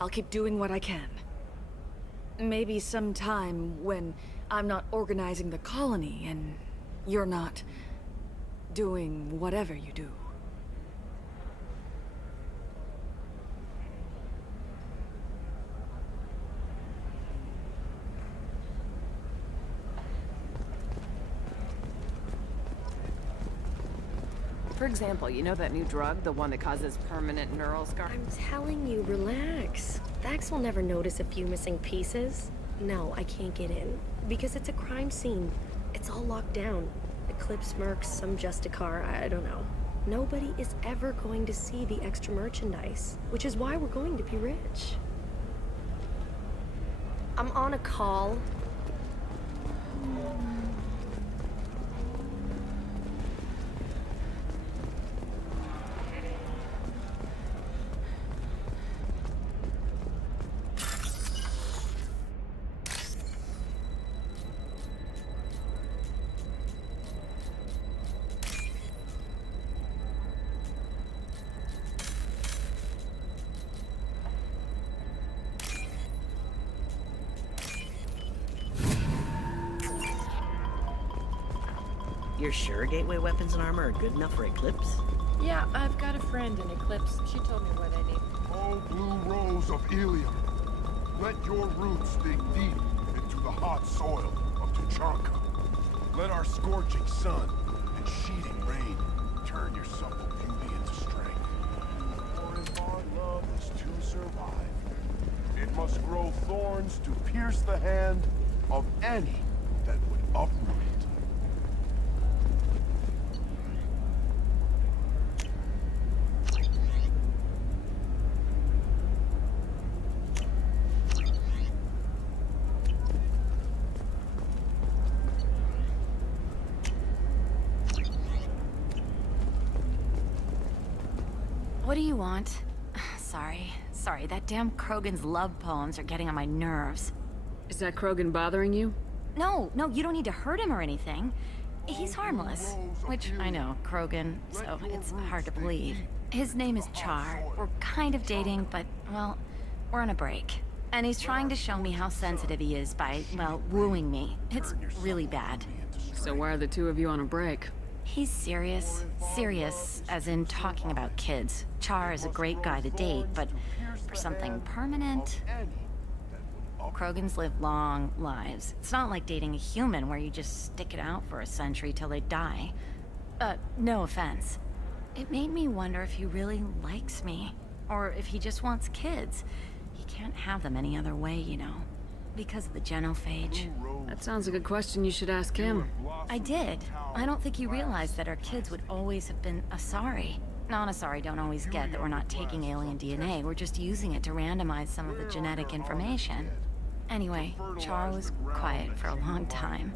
I'll keep doing what I can. Maybe sometime when I'm not organizing the colony and you're not doing whatever you do. For example, you know that new drug, the one that causes permanent neural scar? I'm telling you, relax. Vax will never notice a few missing pieces. No, I can't get in. Because it's a crime scene. It's all locked down. Eclipse mercs, some Justicar, I don't know. Nobody is ever going to see the extra merchandise, which is why we're going to be rich. I'm on a call. You're sure gateway weapons and armor are good enough for Eclipse? Yeah, I've got a friend in Eclipse. She told me what I need. Oh, blue rose of Ilium, let your roots dig deep into the hot soil of Tuchanka. Let our scorching sun and sheeting rain turn your supple beauty into strength. For if our love is to survive, it must grow thorns to pierce the hand of any that would uproot it. What do you want? Sorry, that damn Krogan's love poems are getting on my nerves. Is that Krogan bothering you? No, you don't need to hurt him or anything. He's harmless. Which, I know, Krogan, so it's hard to believe. His name is Char. We're kind of dating, but, well, we're on a break. And he's trying to show me how sensitive he is by, well, wooing me. It's really bad. So why are the two of you on a break? He's serious. Serious, as in talking about kids. Char is a great guy to date, but for something permanent... Krogans live long lives. It's not like dating a human where you just stick it out for a century till they die. No offense. It made me wonder if he really likes me, or if he just wants kids. He can't have them any other way, you know, because of the genophage. That sounds like a question you should ask him. I did. I don't think he realized that our kids would always have been Asari. Non-Asari don't always get that we're not taking alien DNA, we're just using it to randomize some of the genetic information. Anyway, Char was quiet for a long time.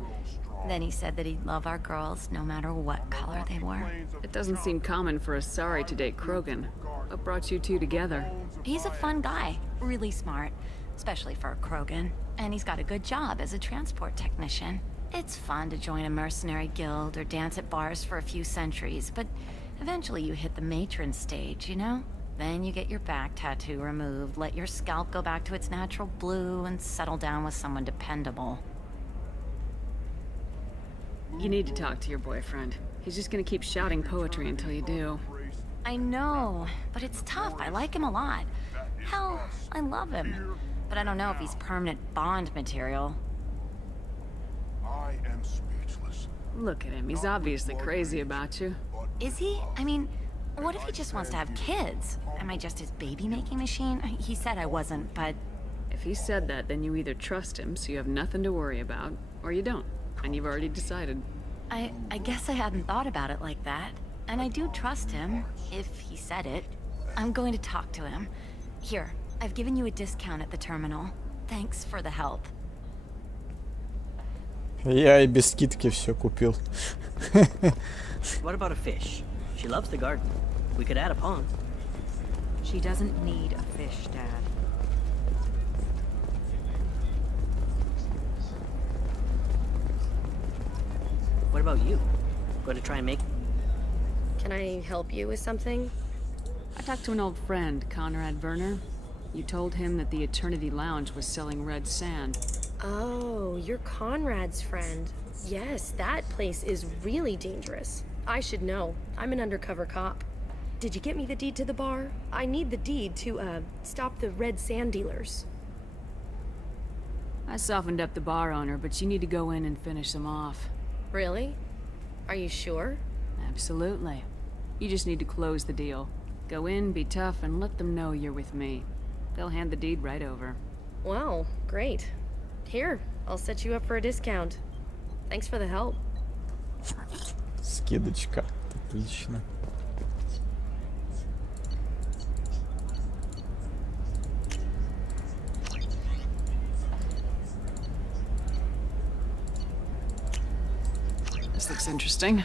Then he said that he'd love our girls no matter what color they were. It doesn't seem common for Asari to date Krogan. What brought you two together? He's a fun guy, really smart, especially for a Krogan. And he's got a good job as a transport technician. It's fun to join a mercenary guild or dance at bars for a few centuries, but eventually you hit the matron stage, you know? Then you get your back tattoo removed, let your scalp go back to its natural blue, and settle down with someone dependable. You need to talk to your boyfriend. He's just gonna keep shouting poetry until you do. I know, but it's tough. I like him a lot. Hell, I love him. But I don't know if he's permanent Bond material. I am speechless. Look at him. He's obviously crazy about you. Is he? I mean, what if he just wants to have kids? Am I just his baby-making machine? He said I wasn't, but... If he said that, then you either trust him, so you have nothing to worry about, or you don't, and you've already decided. I guess I hadn't thought about it like that. And I do trust him, if he said it. I'm going to talk to him. Here, I've given you a discount at the terminal. Thanks for the help. Я и без скидки все купил. What about a fish? She loves the garden. We could add a pond. She doesn't need a fish, Dad. What about you? Going to try and make... Can I help you with something? I talked to an old friend, Conrad Werner. You told him that the Eternity Lounge was selling red sand. Oh, you're Conrad's friend. Yes, that place is really dangerous. I should know. I'm an undercover cop. Did you get me the deed to the bar? I need the deed to, stop the red sand dealers. I softened up the bar owner, but you need to go in and finish them off. Really? Are you sure? Absolutely. You just need to close the deal. Go in, be tough, and let them know you're with me. They'll hand the deed right over. Wow, great. Here, I'll set you up for a discount. Thanks for the help. Скидочка. Отлично. This looks interesting.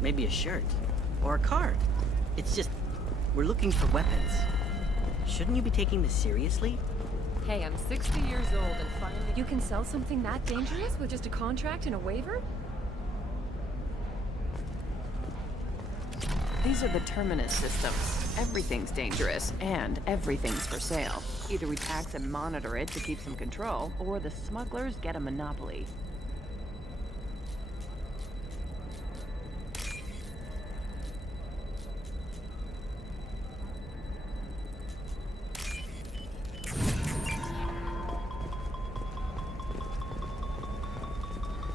Maybe a shirt. Or a card. It's just... we're looking for weapons. Shouldn't you be taking this seriously? Hey, I'm 60 years old and finally... You can sell something that dangerous with just a contract and a waiver? These are the terminus systems. Everything's dangerous, and everything's for sale. Either we tax and monitor it to keep some control, or the smugglers get a monopoly.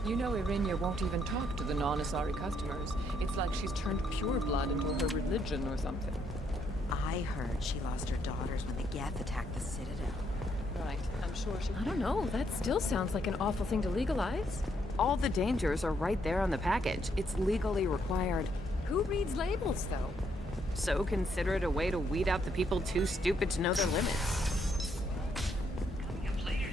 You know Irinia won't even talk to the non-Asari customers. It's like she's turned pureblood into her religion or something. I heard she lost her daughters when the Geth attacked the Citadel. Right, I'm sure she... I don't know, that still sounds like an awful thing to legalize. All the dangers are right there on the package. It's legally required. Who reads labels, though? So consider it a way to weed out the people too stupid to know their limits. Coming up later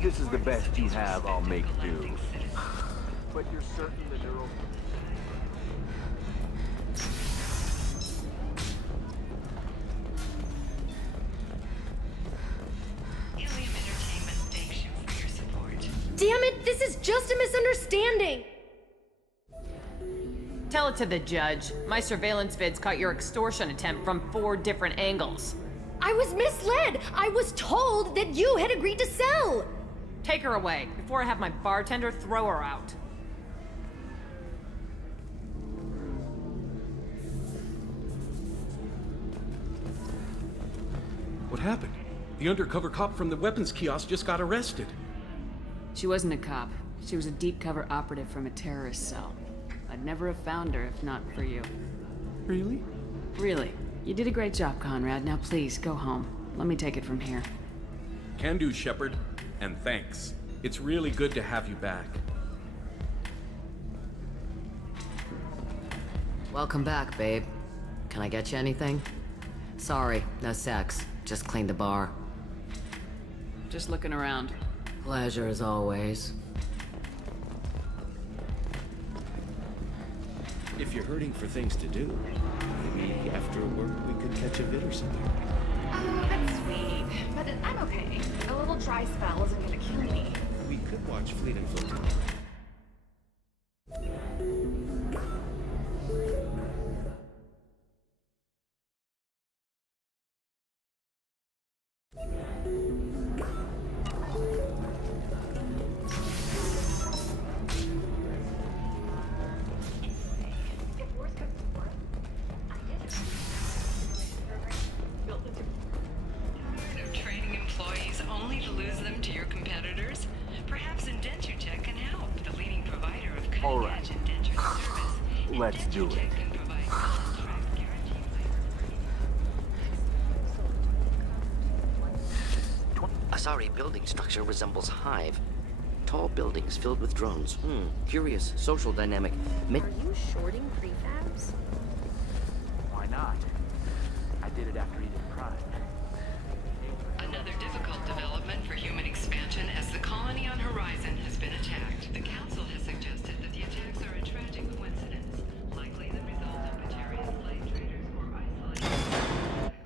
If this is the best you have, I'll make do. But you're certain the neural... Damn it, this is just a misunderstanding! Tell it to the judge. My surveillance vids caught your extortion attempt from 4 different angles. I was misled! I was told that you had agreed to sell! Take her away, before I have my bartender throw her out. What happened? The undercover cop from the weapons kiosk just got arrested. She wasn't a cop. She was a deep cover operative from a terrorist cell. I'd never have found her if not for you. Really? Really. You did a great job, Conrad. Now please, go home. Let me take it from here. Can do, Shepard. And thanks. It's really good to have you back. Welcome back, babe. Can I get you anything? Sorry, no sex. Just cleaned the bar. Just looking around. Pleasure as always. If you're hurting for things to do, maybe after work we could catch a vid or something. Oh, that's sweet. But I'm okay. A little dry spell isn't gonna kill me. We could watch Fleet and Flotilla. Training employees only to lose them to your competitors? Perhaps Indentutech can help, the leading provider of cutting-edge indenture service. Let's do it. Can provide contract guarantee. Asari building structure resembles hive. Tall buildings filled with drones. Curious social dynamic. Are you shorting prefabs? Why not? I did it after Eden Prime. Another difficult development for human expansion as the colony on Horizon has been attacked. The Council has suggested that the attacks are a tragic coincidence, likely the result of Batarian slave traders or isolated.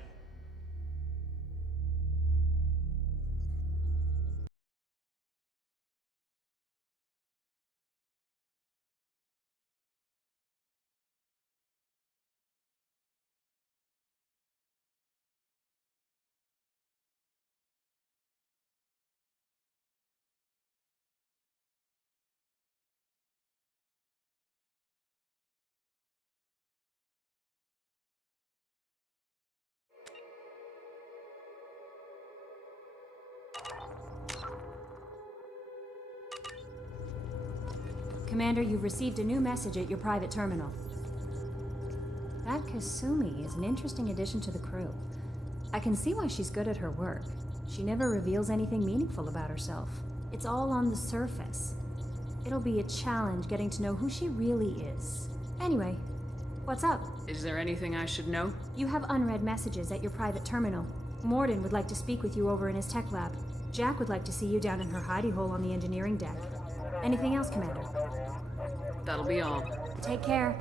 Commander, you've received a new message at your private terminal. That Kasumi is an interesting addition to the crew. I can see why she's good at her work. She never reveals anything meaningful about herself. It's all on the surface. It'll be a challenge getting to know who she really is. Anyway, what's up? Is there anything I should know? You have unread messages at your private terminal. Morden would like to speak with you over in his tech lab. Jack would like to see you down in her hidey hole on the engineering deck. Anything else, Commander? That'll be all. Take care.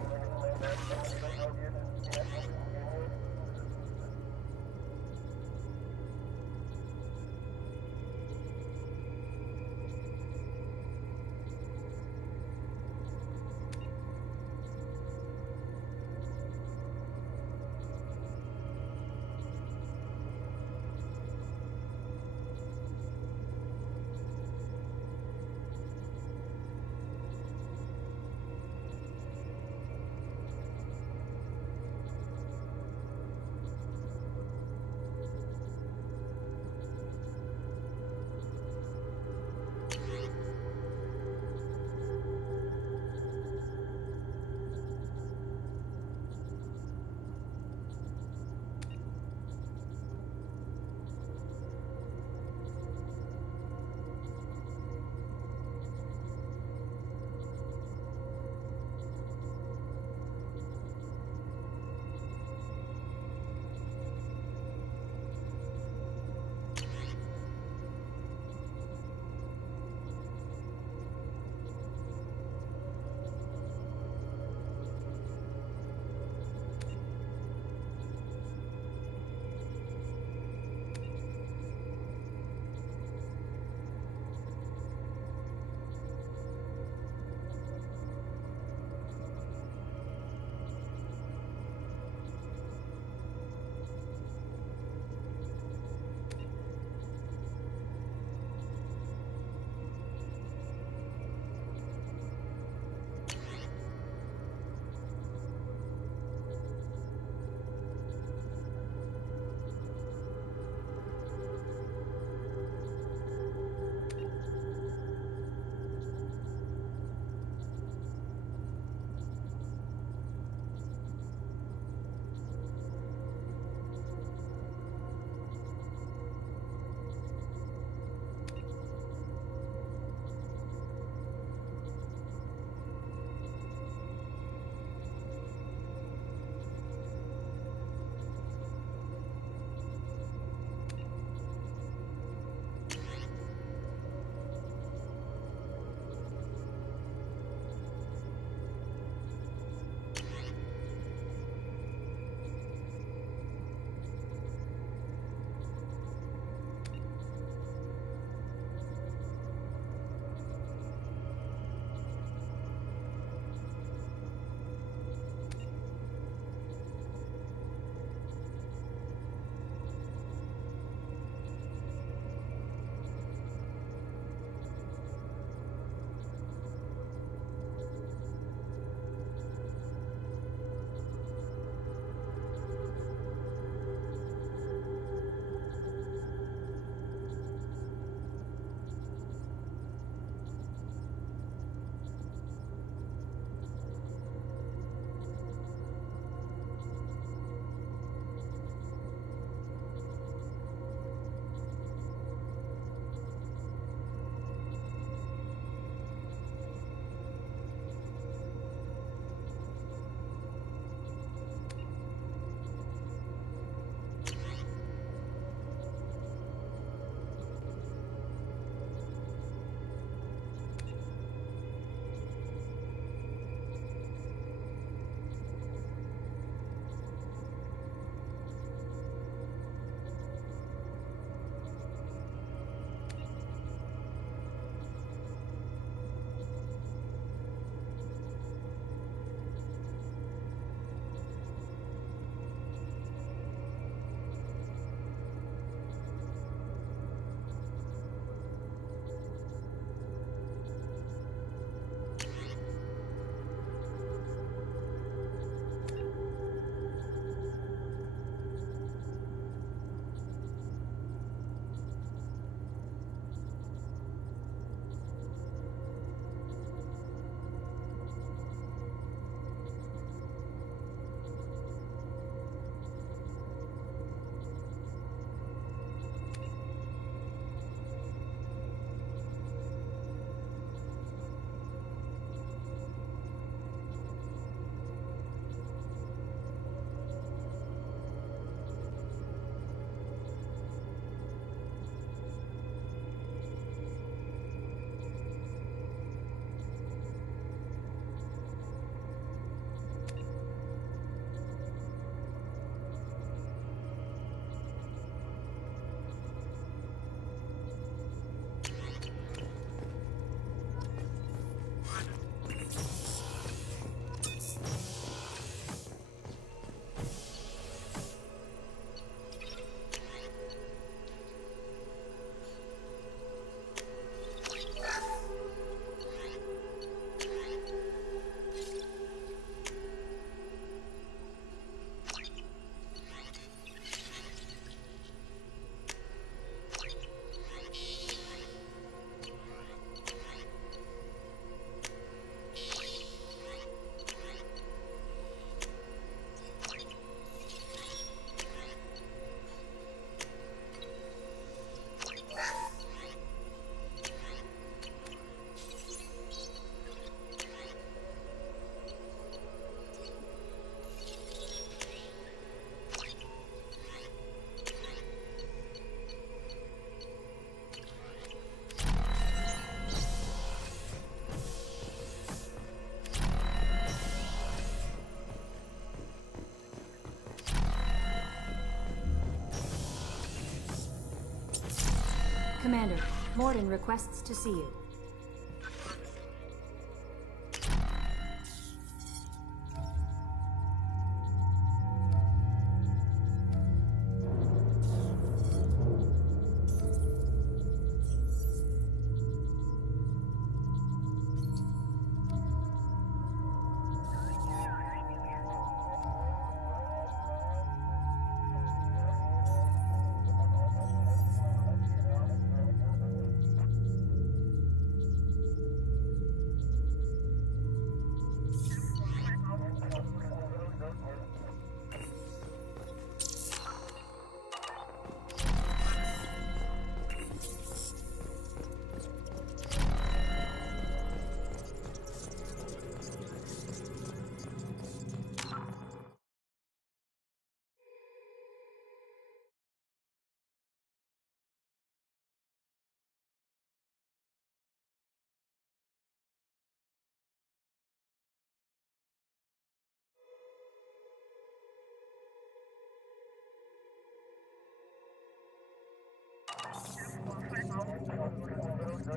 Commander, Morden requests to see you.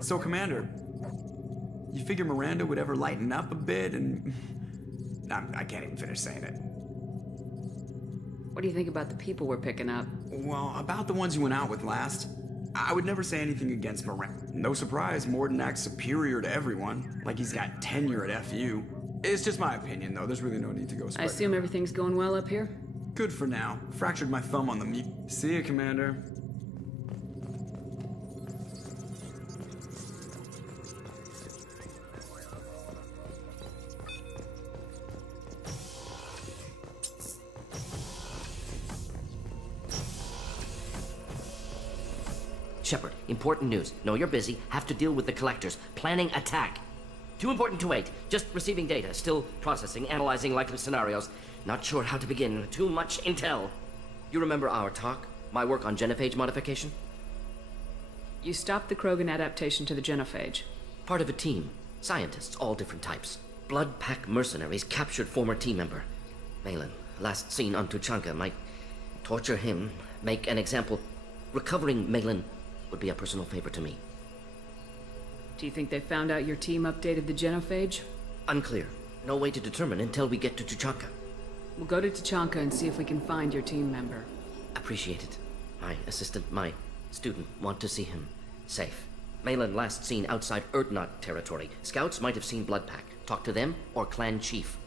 So, Commander, you figure Miranda would ever lighten up a bit and... I can't even finish saying it. What do you think about the people we're picking up? Well, about the ones you went out with last, I would never say anything against Miranda. No surprise, Morden acts superior to everyone, like he's got tenure at FU. It's just my opinion, though. There's really no need to go I assume everything's going well up here? Good for now. Fractured my thumb on the meat. See ya, Commander. Shepard, important news. Know you're busy. Have to deal with the collectors. Planning attack. Too important to wait. Just receiving data. Still processing, analyzing likely scenarios. Not sure how to begin. Too much intel. You remember our talk? My work on genophage modification? You stopped the Krogan adaptation to the genophage. Part of a team. Scientists, all different types. Blood pack mercenaries captured former team member. Malin, last seen on Tuchanka, might torture him, make an example. Recovering Malin would be a personal favor to me. Do you think they found out your team updated the genophage? Unclear. No way to determine until we get to Tuchanka. We'll go to Tuchanka and see if we can find your team member. Appreciate it. My assistant, my student, want to see him safe. Malin last seen outside Erdnot territory. Scouts might have seen Bloodpack. Talk to them or clan chief.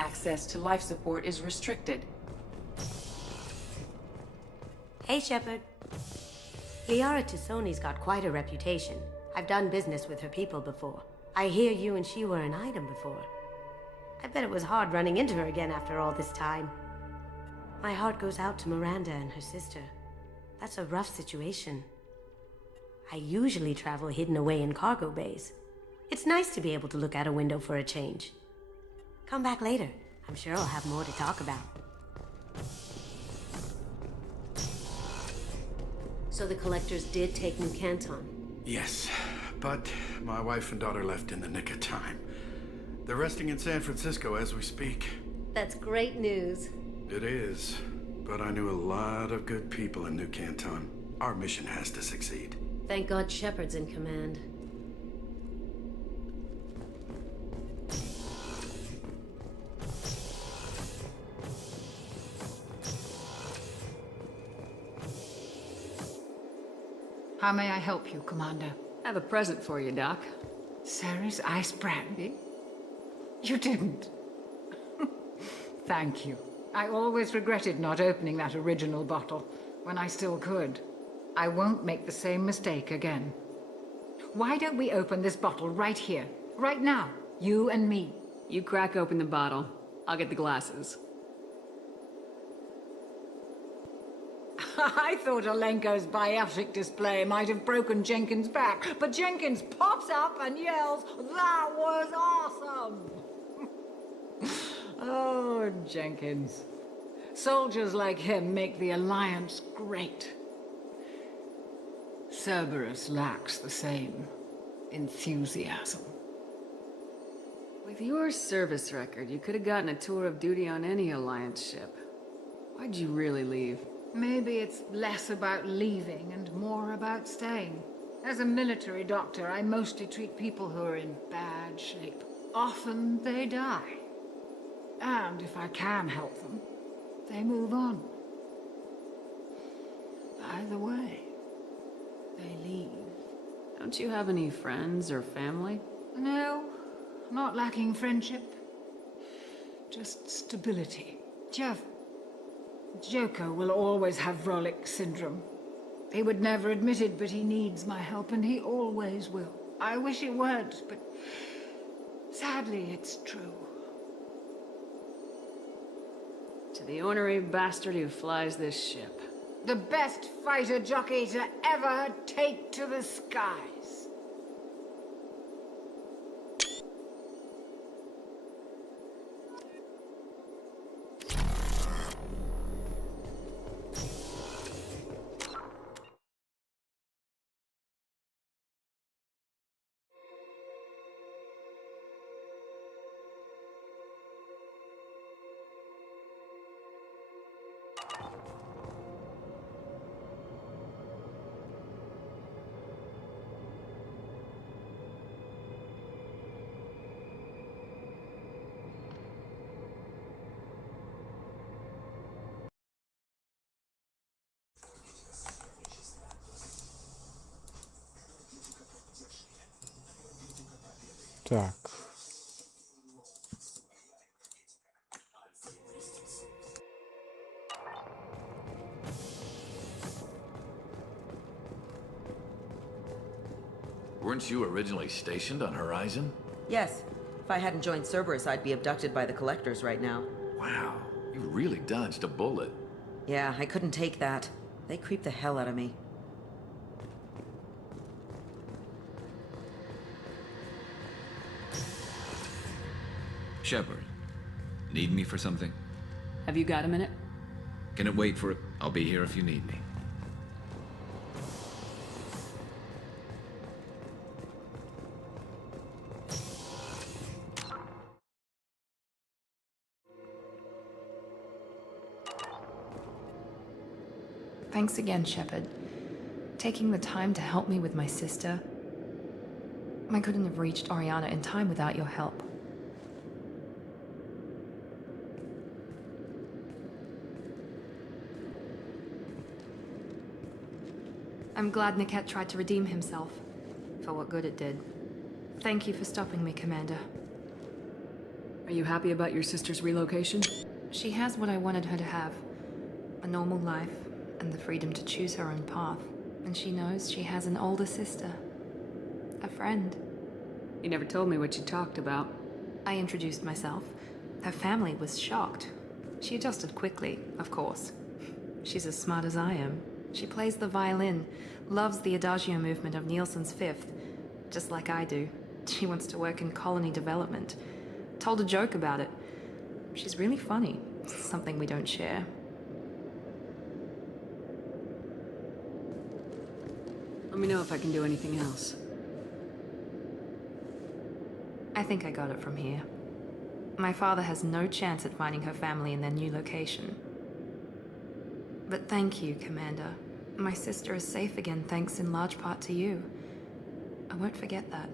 Access to life support is restricted. Hey, Shepard. Liara Tusoni's got quite a reputation. I've done business with her people before. I hear you and she were an item before. I bet it was hard running into her again after all this time. My heart goes out to Miranda and her sister. That's a rough situation. I usually travel hidden away in cargo bays. It's nice to be able to look out a window for a change. Come back later. I'm sure I'll have more to talk about. So the collectors did take New Canton? Yes, but my wife and daughter left in the nick of time. They're resting in San Francisco as we speak. That's great news. It is, but I knew a lot of good people in New Canton. Our mission has to succeed. Thank God Shepard's in command. How may I help you, Commander? I have a present for you, Doc. Sarah's ice brandy? You didn't. Thank you. I always regretted not opening that original bottle when I still could. I won't make the same mistake again. Why don't we open this bottle right here, right now? You and me. You crack open the bottle. I'll get the glasses. I thought Alenko's biotic display might have broken Jenkins' back, but Jenkins pops up and yells, "That was awesome!" Oh, Jenkins. Soldiers like him make the Alliance great. Cerberus lacks the same enthusiasm. With your service record, you could have gotten a tour of duty on any Alliance ship. Why'd you really leave? Maybe it's less about leaving and more about staying. As a military doctor, I mostly treat people who are in bad shape. Often they die. And if I can help them, they move on. Either way, they leave. Don't you have any friends or family? No, not lacking friendship. Just stability. Joko will always have Vrolik syndrome. He would never admit it, but he needs my help, and he always will. I wish it weren't, but sadly, it's true. To the ornery bastard who flies this ship. The best fighter jockey to ever take to the skies. Так. Weren't you originally stationed on Horizon? Yes. If I hadn't joined Cerberus, I'd be abducted by the Collectors right now. Wow, you really dodged a bullet. Yeah, I couldn't take that. They creep the hell out of me. Shepard, need me for something? Have you got a minute? Can it wait for it? I'll be here if you need me. Thanks again, Shepard. Taking the time to help me with my sister. I couldn't have reached Oriana in time without your help. I'm glad Niket tried to redeem himself, for what good it did. Thank you for stopping me, Commander. Are you happy about your sister's relocation? She has what I wanted her to have. A normal life, and the freedom to choose her own path. And she knows she has an older sister. A friend. You never told me what you talked about. I introduced myself. Her family was shocked. She adjusted quickly, of course. She's as smart as I am. She plays the violin, loves the Adagio movement of Nielsen's Fifth, just like I do. She wants to work in colony development. Told a joke about it. She's really funny, something we don't share. Let me know if I can do anything else. I think I got it from here. My father has no chance at finding her family in their new location. But thank you, Commander. My sister is safe again thanks in large part to you. I won't forget that.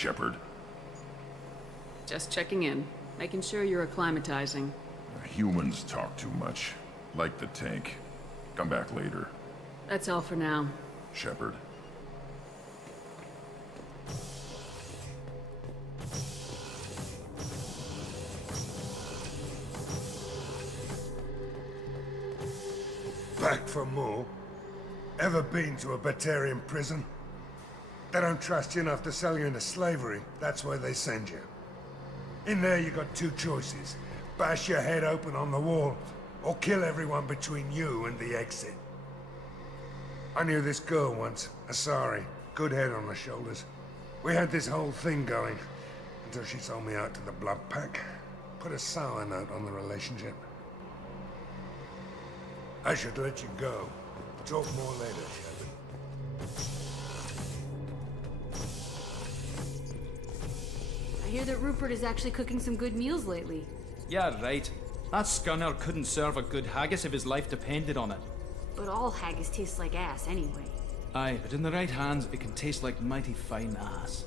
Shepard? Just checking in, making sure you're acclimatizing. Humans talk too much. Like the tank. Come back later. That's all for now. Shepard. Back for more? Ever been to a Batarian prison? They don't trust you enough to sell you into slavery. That's why they send you. In there you got two choices. Bash your head open on the wall, or kill everyone between you and the exit. I knew this girl once, Asari. Good head on her shoulders. We had this whole thing going, until she sold me out to the blood pack. Put a sour note on the relationship. I should let you go. Talk more later, Shepard. I hear that Rupert is actually cooking some good meals lately. Yeah, right. That scunner couldn't serve a good haggis if his life depended on it. But all haggis tastes like ass anyway. Aye, but in the right hands, it can taste like mighty fine ass.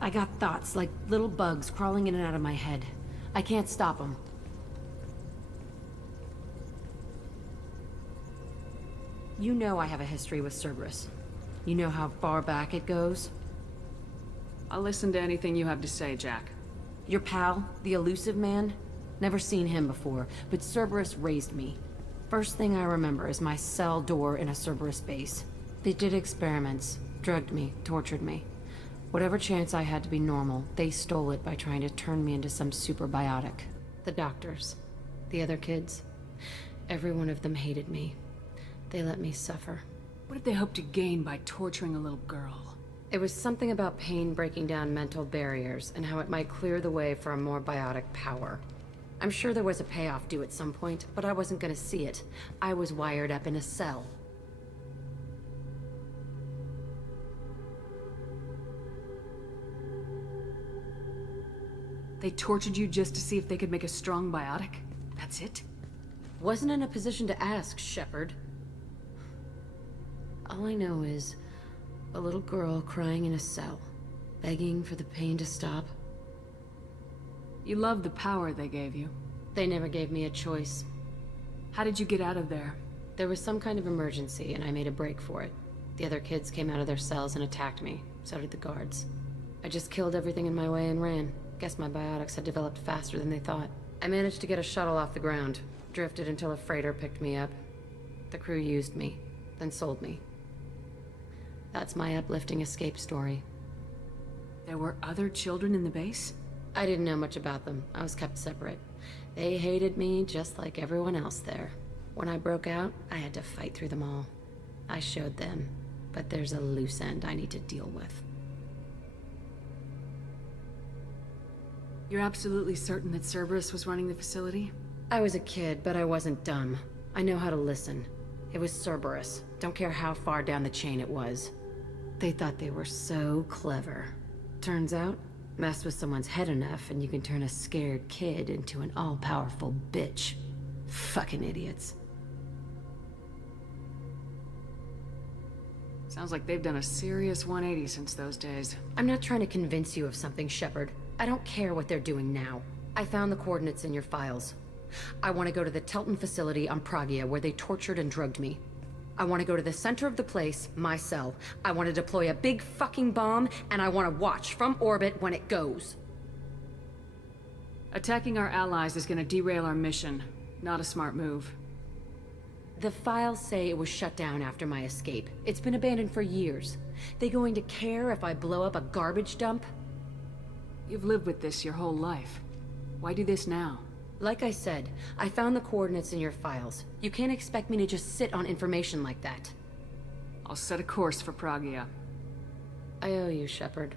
I got thoughts like little bugs crawling in and out of my head. I can't stop them. You know I have a history with Cerberus. You know how far back it goes? I'll listen to anything you have to say, Jack. Your pal, the elusive man? Never seen him before, but Cerberus raised me. First thing I remember is my cell door in a Cerberus base. They did experiments, drugged me, tortured me. Whatever chance I had to be normal, they stole it by trying to turn me into some superbiotic. The doctors, the other kids, every one of them hated me. They let me suffer. What did they hope to gain by torturing a little girl? It was something about pain breaking down mental barriers and how it might clear the way for a more biotic power. I'm sure there was a payoff due at some point, but I wasn't gonna see it. I was wired up in a cell. They tortured you just to see if they could make a strong biotic? That's it? Wasn't in a position to ask, Shepard. All I know is a little girl crying in a cell, begging for the pain to stop. You love the power they gave you. They never gave me a choice. How did you get out of there? There was some kind of emergency, and I made a break for it. The other kids came out of their cells and attacked me. So did the guards. I just killed everything in my way and ran. Guess my biotics had developed faster than they thought. I managed to get a shuttle off the ground. Drifted until a freighter picked me up. The crew used me, then sold me. That's my uplifting escape story. There were other children in the base? I didn't know much about them. I was kept separate. They hated me just like everyone else there. When I broke out, I had to fight through them all. I showed them, but there's a loose end I need to deal with. You're absolutely certain that Cerberus was running the facility? I was a kid, but I wasn't dumb. I know how to listen. It was Cerberus. Don't care how far down the chain it was. They thought they were so clever. Turns out, mess with someone's head enough and you can turn a scared kid into an all-powerful bitch. Fucking idiots. Sounds like they've done a serious 180 since those days. I'm not trying to convince you of something, Shepard. I don't care what they're doing now. I found the coordinates in your files. I want to go to the Telton facility on Pragia where they tortured and drugged me. I want to go to the center of the place, my cell. I want to deploy a big fucking bomb, and I want to watch from orbit when it goes. Attacking our allies is going to derail our mission. Not a smart move. The files say it was shut down after my escape. It's been abandoned for years. They going to care if I blow up a garbage dump? You've lived with this your whole life. Why do this now? Like I said, I found the coordinates in your files. You can't expect me to just sit on information like that. I'll set a course for Pragia. I owe you, Shepard.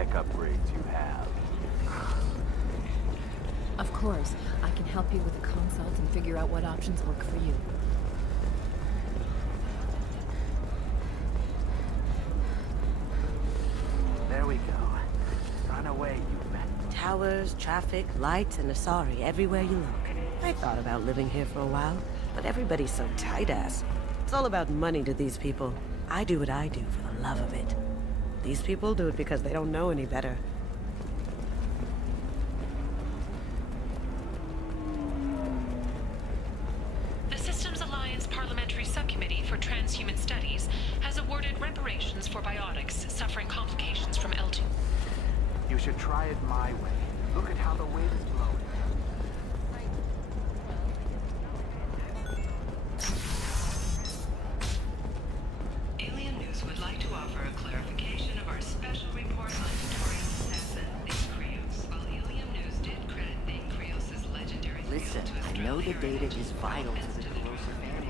tech upgrades you have. Of course, I can help you with a consult and figure out what options work for you. There we go. Run away, you men. Towers, traffic, lights, and Asari everywhere you look. I thought about living here for a while, but everybody's so tight-ass. It's all about money to these people. I do what I do for the love of it. These people do it because they don't know any better. The Systems Alliance Parliamentary Subcommittee for Transhuman Studies has awarded reparations for biotics suffering complications from L2. You should try it my way. Look at how the wind is blowing. Alien News would like to offer a clarification of our special report on notorious assassin Naikruteish. While Alien News did credit Naikruteish' legendary Listen, I know the data is vital to the corrosive family.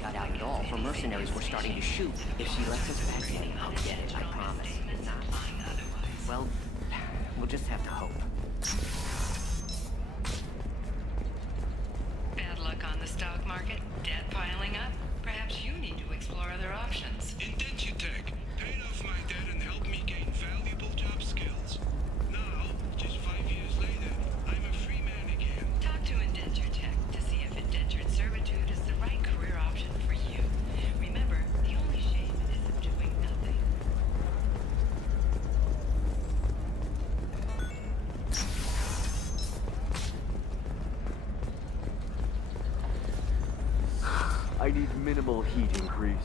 Got out at all, for mercenaries were starting to shoot. If she lets us back in, I'll get it, I promise. Well, we'll just have to hope. Bad luck on the stock market? Debt piling up? Perhaps you need to explore other options. Indentutech paid off my debt and helped me gain valuable job skills. Now, just 5 years later, I'm a free man again. Talk to Indentutech to see if indentured servitude is the right career option for you. Remember, the only shame is doing nothing. I need minimal heat increase.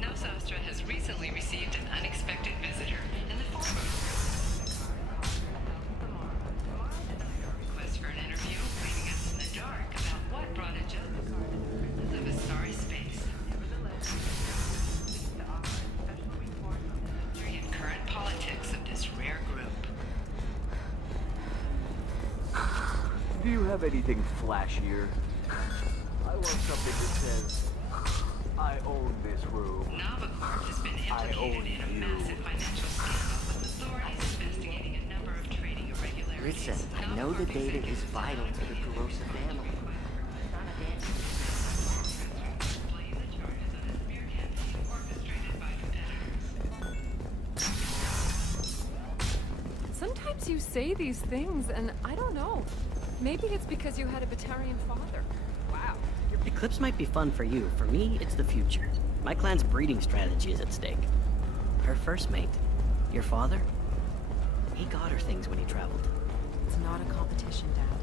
Nosastra has recently received an unexpected visitor in the form of a request for an interview, leaving us in the dark about what brought a jump of a sorry space. The special report on the history and current politics of this rare group. Do you have anything flashier? I want something that says, I own this room. Novacorp has been implicated in a massive financial scandal with authorities investigating a number of trading irregularities. Listen, I know the data is vital to the corrosive family. Sometimes you say these things, and I don't know. Maybe it's because you had a Batarian father. Wow. Eclipse might be fun for you. For me, it's the future. My clan's breeding strategy is at stake. Her first mate, your father, he got her things when he traveled. It's not a competition, Dad.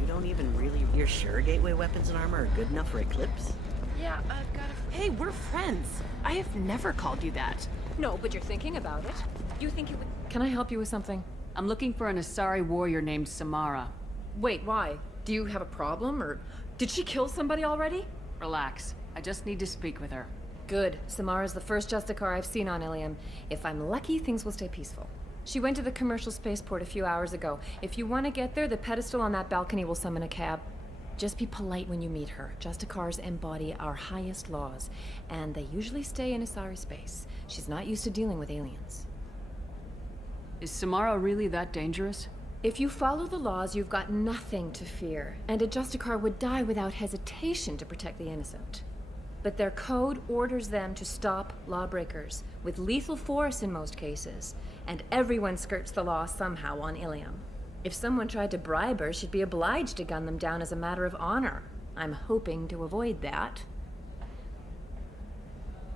You don't even really... You're sure gateway weapons and armor are good enough for Eclipse? Yeah, I've got a... Hey, we're friends. I have never called you that. No, but you're thinking about it. You think it would... Can I help you with something? I'm looking for an Asari warrior named Samara. Wait, why? Do you have a problem, or... Did she kill somebody already? Relax. I just need to speak with her. Good. Samara's the first Justicar I've seen on Ilium. If I'm lucky, things will stay peaceful. She went to the commercial spaceport a few hours ago. If you want to get there, the pedestal on that balcony will summon a cab. Just be polite when you meet her. Justicars embody our highest laws, and they usually stay in Asari space. She's not used to dealing with aliens. Is Samara really that dangerous? If you follow the laws, you've got nothing to fear, and a Justicar would die without hesitation to protect the innocent. But their code orders them to stop lawbreakers, with lethal force in most cases, and everyone skirts the law somehow on Ilium. If someone tried to bribe her, she'd be obliged to gun them down as a matter of honor. I'm hoping to avoid that.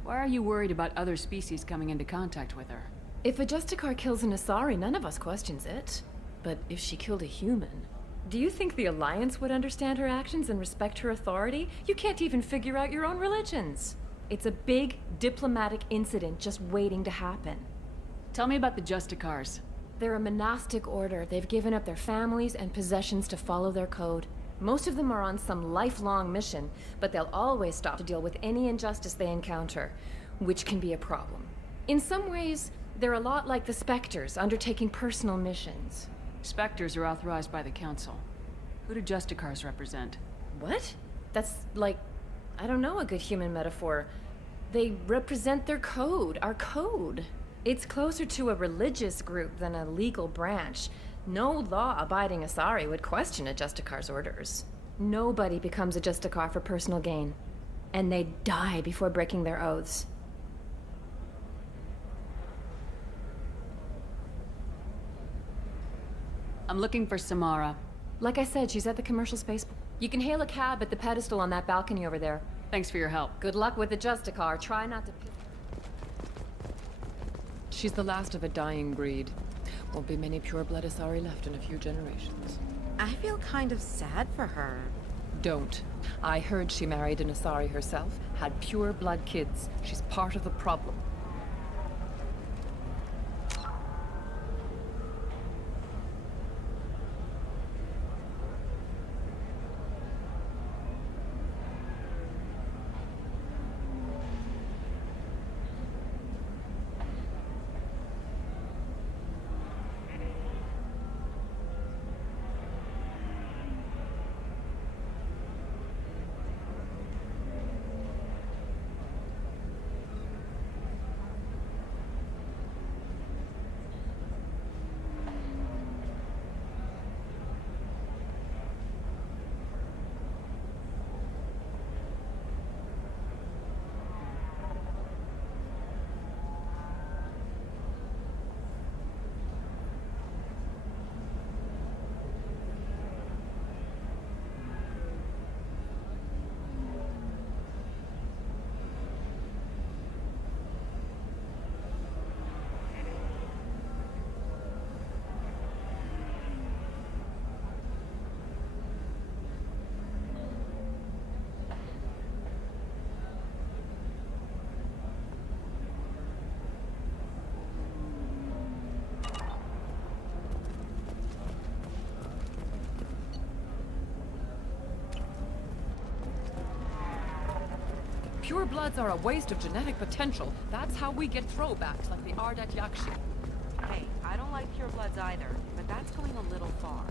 Why are you worried about other species coming into contact with her? If a Justicar kills an Asari, none of us questions it. But if she killed a human... Do you think the Alliance would understand her actions and respect her authority? You can't even figure out your own religions. It's a big diplomatic incident just waiting to happen. Tell me about the Justicars. They're a monastic order. They've given up their families and possessions to follow their code. Most of them are on some lifelong mission, but they'll always stop to deal with any injustice they encounter, which can be a problem. In some ways, they're a lot like the Spectres, undertaking personal missions. Spectres are authorized by the Council. Who do Justicars represent? What? That's like, I don't know, a good human metaphor. They represent their code, our code. It's closer to a religious group than a legal branch. No law-abiding Asari would question a Justicar's orders. Nobody becomes a Justicar for personal gain. And they die before breaking their oaths. I'm looking for Samara. Like I said, she's at the commercial spaceport. You can hail a cab at the pedestal on that balcony over there. Thanks for your help. Good luck with the Justicar. Try not to... She's the last of a dying breed. Won't be many pure-blood Asari left in a few generations. I feel kind of sad for her. Don't. I heard she married an Asari herself, had pure-blood kids. She's part of the problem. Purebloods are a waste of genetic potential. That's how we get throwbacks like the Ardat Yakshi. Hey, I don't like purebloods either, but that's going a little far.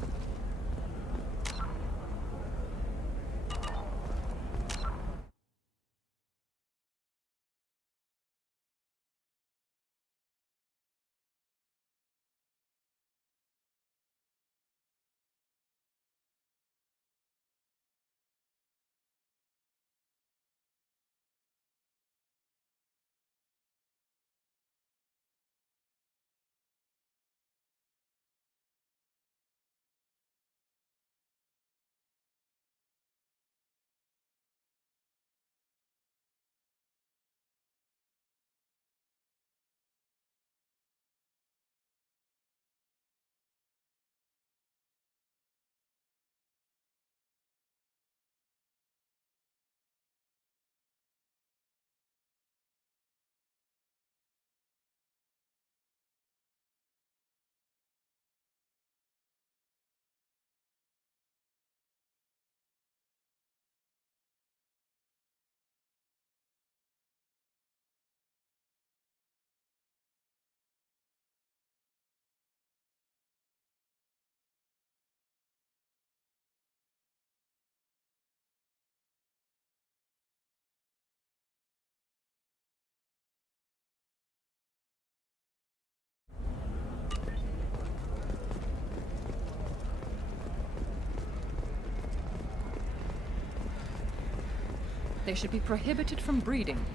They should be prohibited from breeding.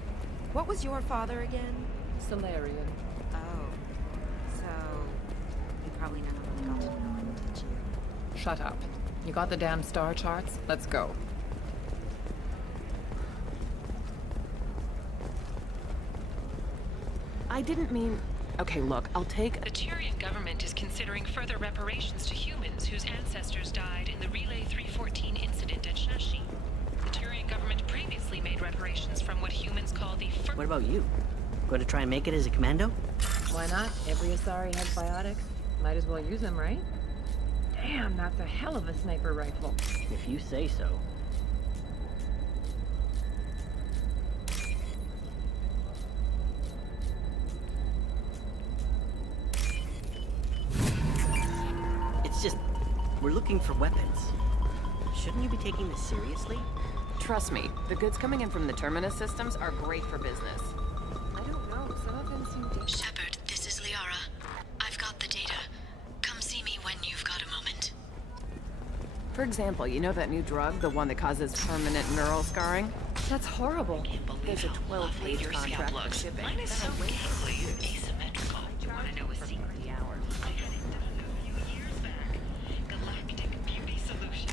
What was your father again? Salarian. Oh. So... you probably never really got to know him, did you? Shut up. You got the damn star charts? Let's go. I didn't mean... Okay, look, I'll take... The Turian government is considering further reparations to humans whose ancestors died in the Relay 314 incident at Shashi. The Turian government previously made reparations from what humans call the... What about you? Going to try and make it as a commando? Why not? Every Asari has biotics. Might as well use them, right? Damn, that's a hell of a sniper rifle. If you say so. It's just, we're looking for weapons. Shouldn't you be taking this seriously? Trust me, the goods coming in from the Terminus systems are great for business. I don't know, some of them seem... Shepard, this is Liara. I've got the data. Come see me when you've got a moment. For example, you know that new drug, the one that causes permanent neural scarring? That's horrible. There's a 12-page contract for shipping. Mine is so gangly and asymmetrical. Want to know a secret? I had it done a few years back. Galactic Beauty Solutions.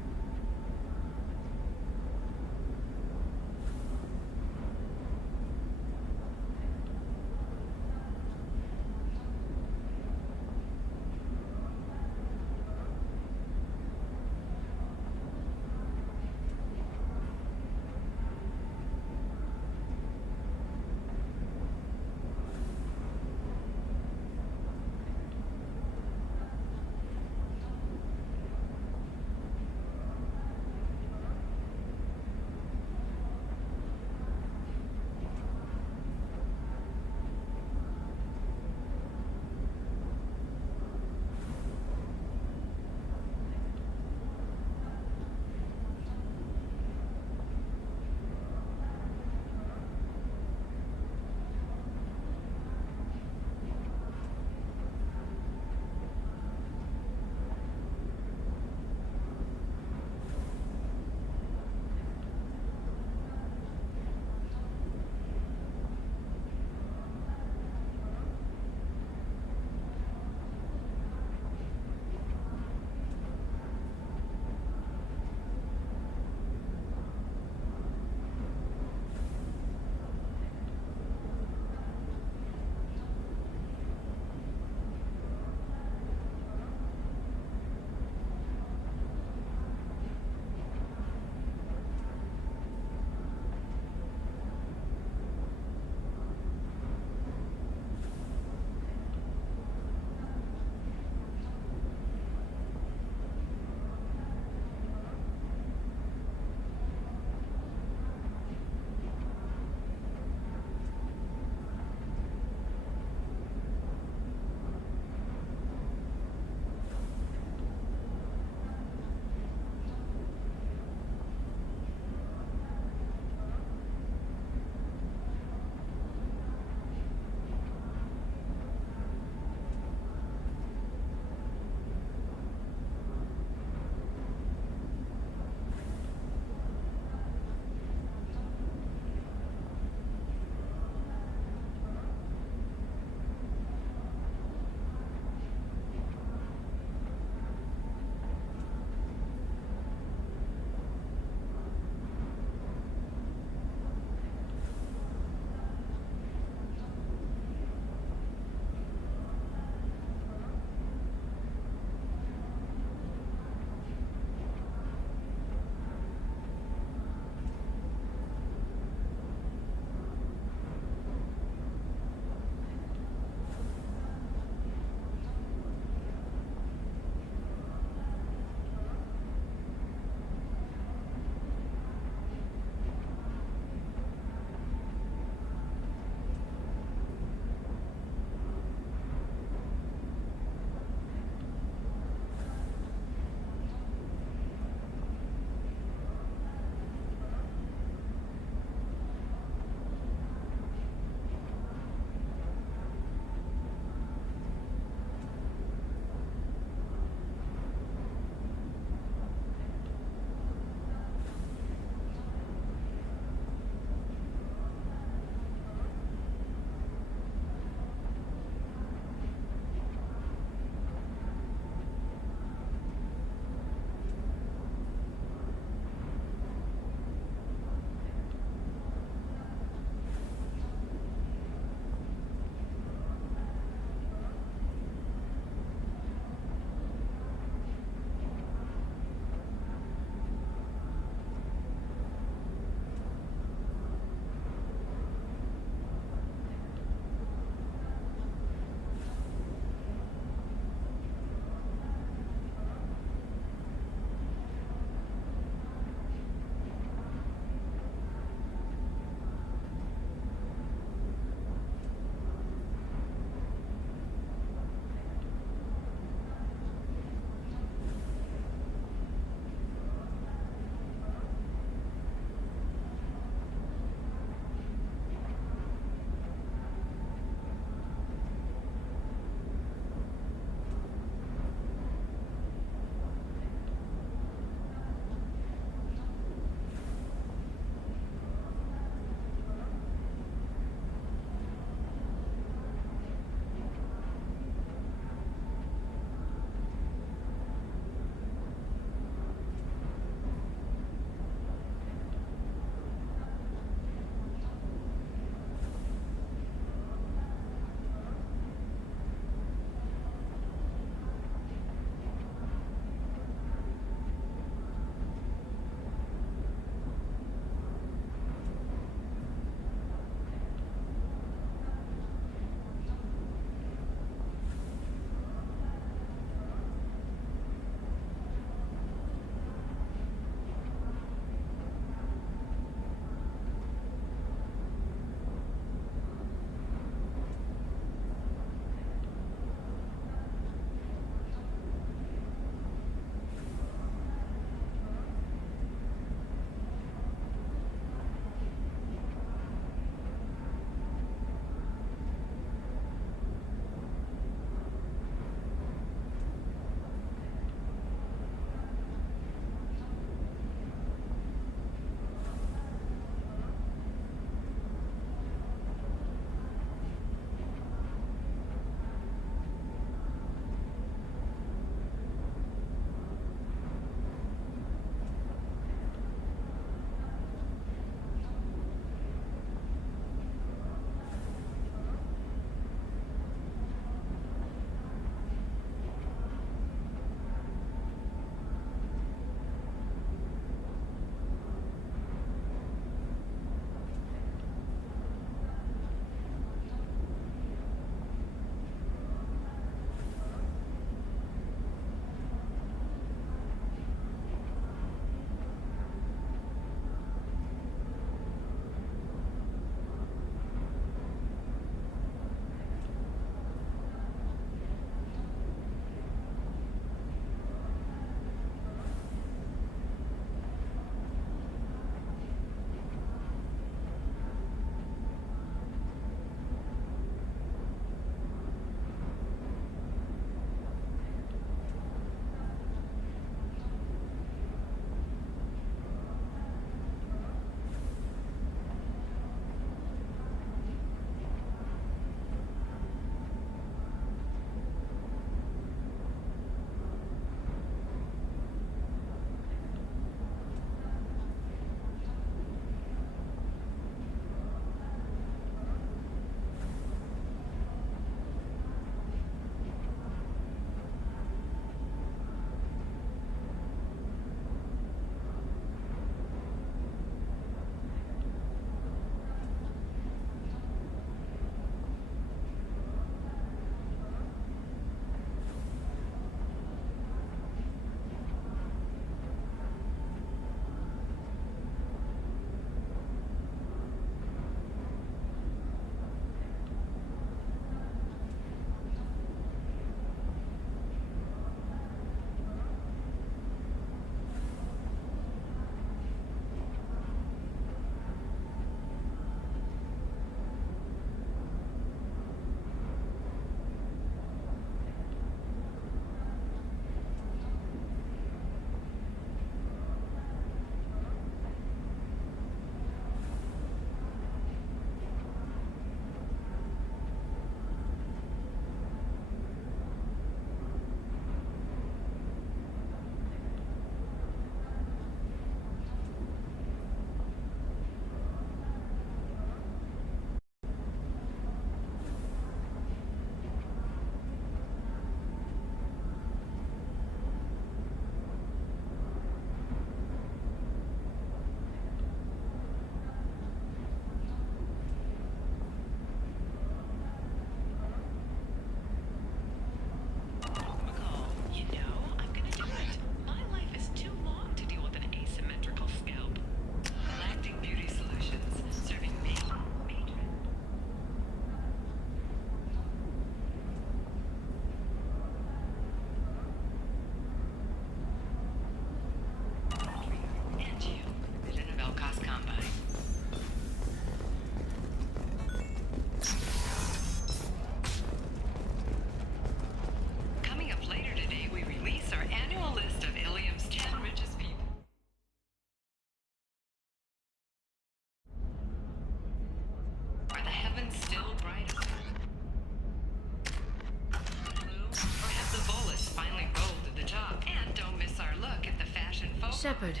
Shepard,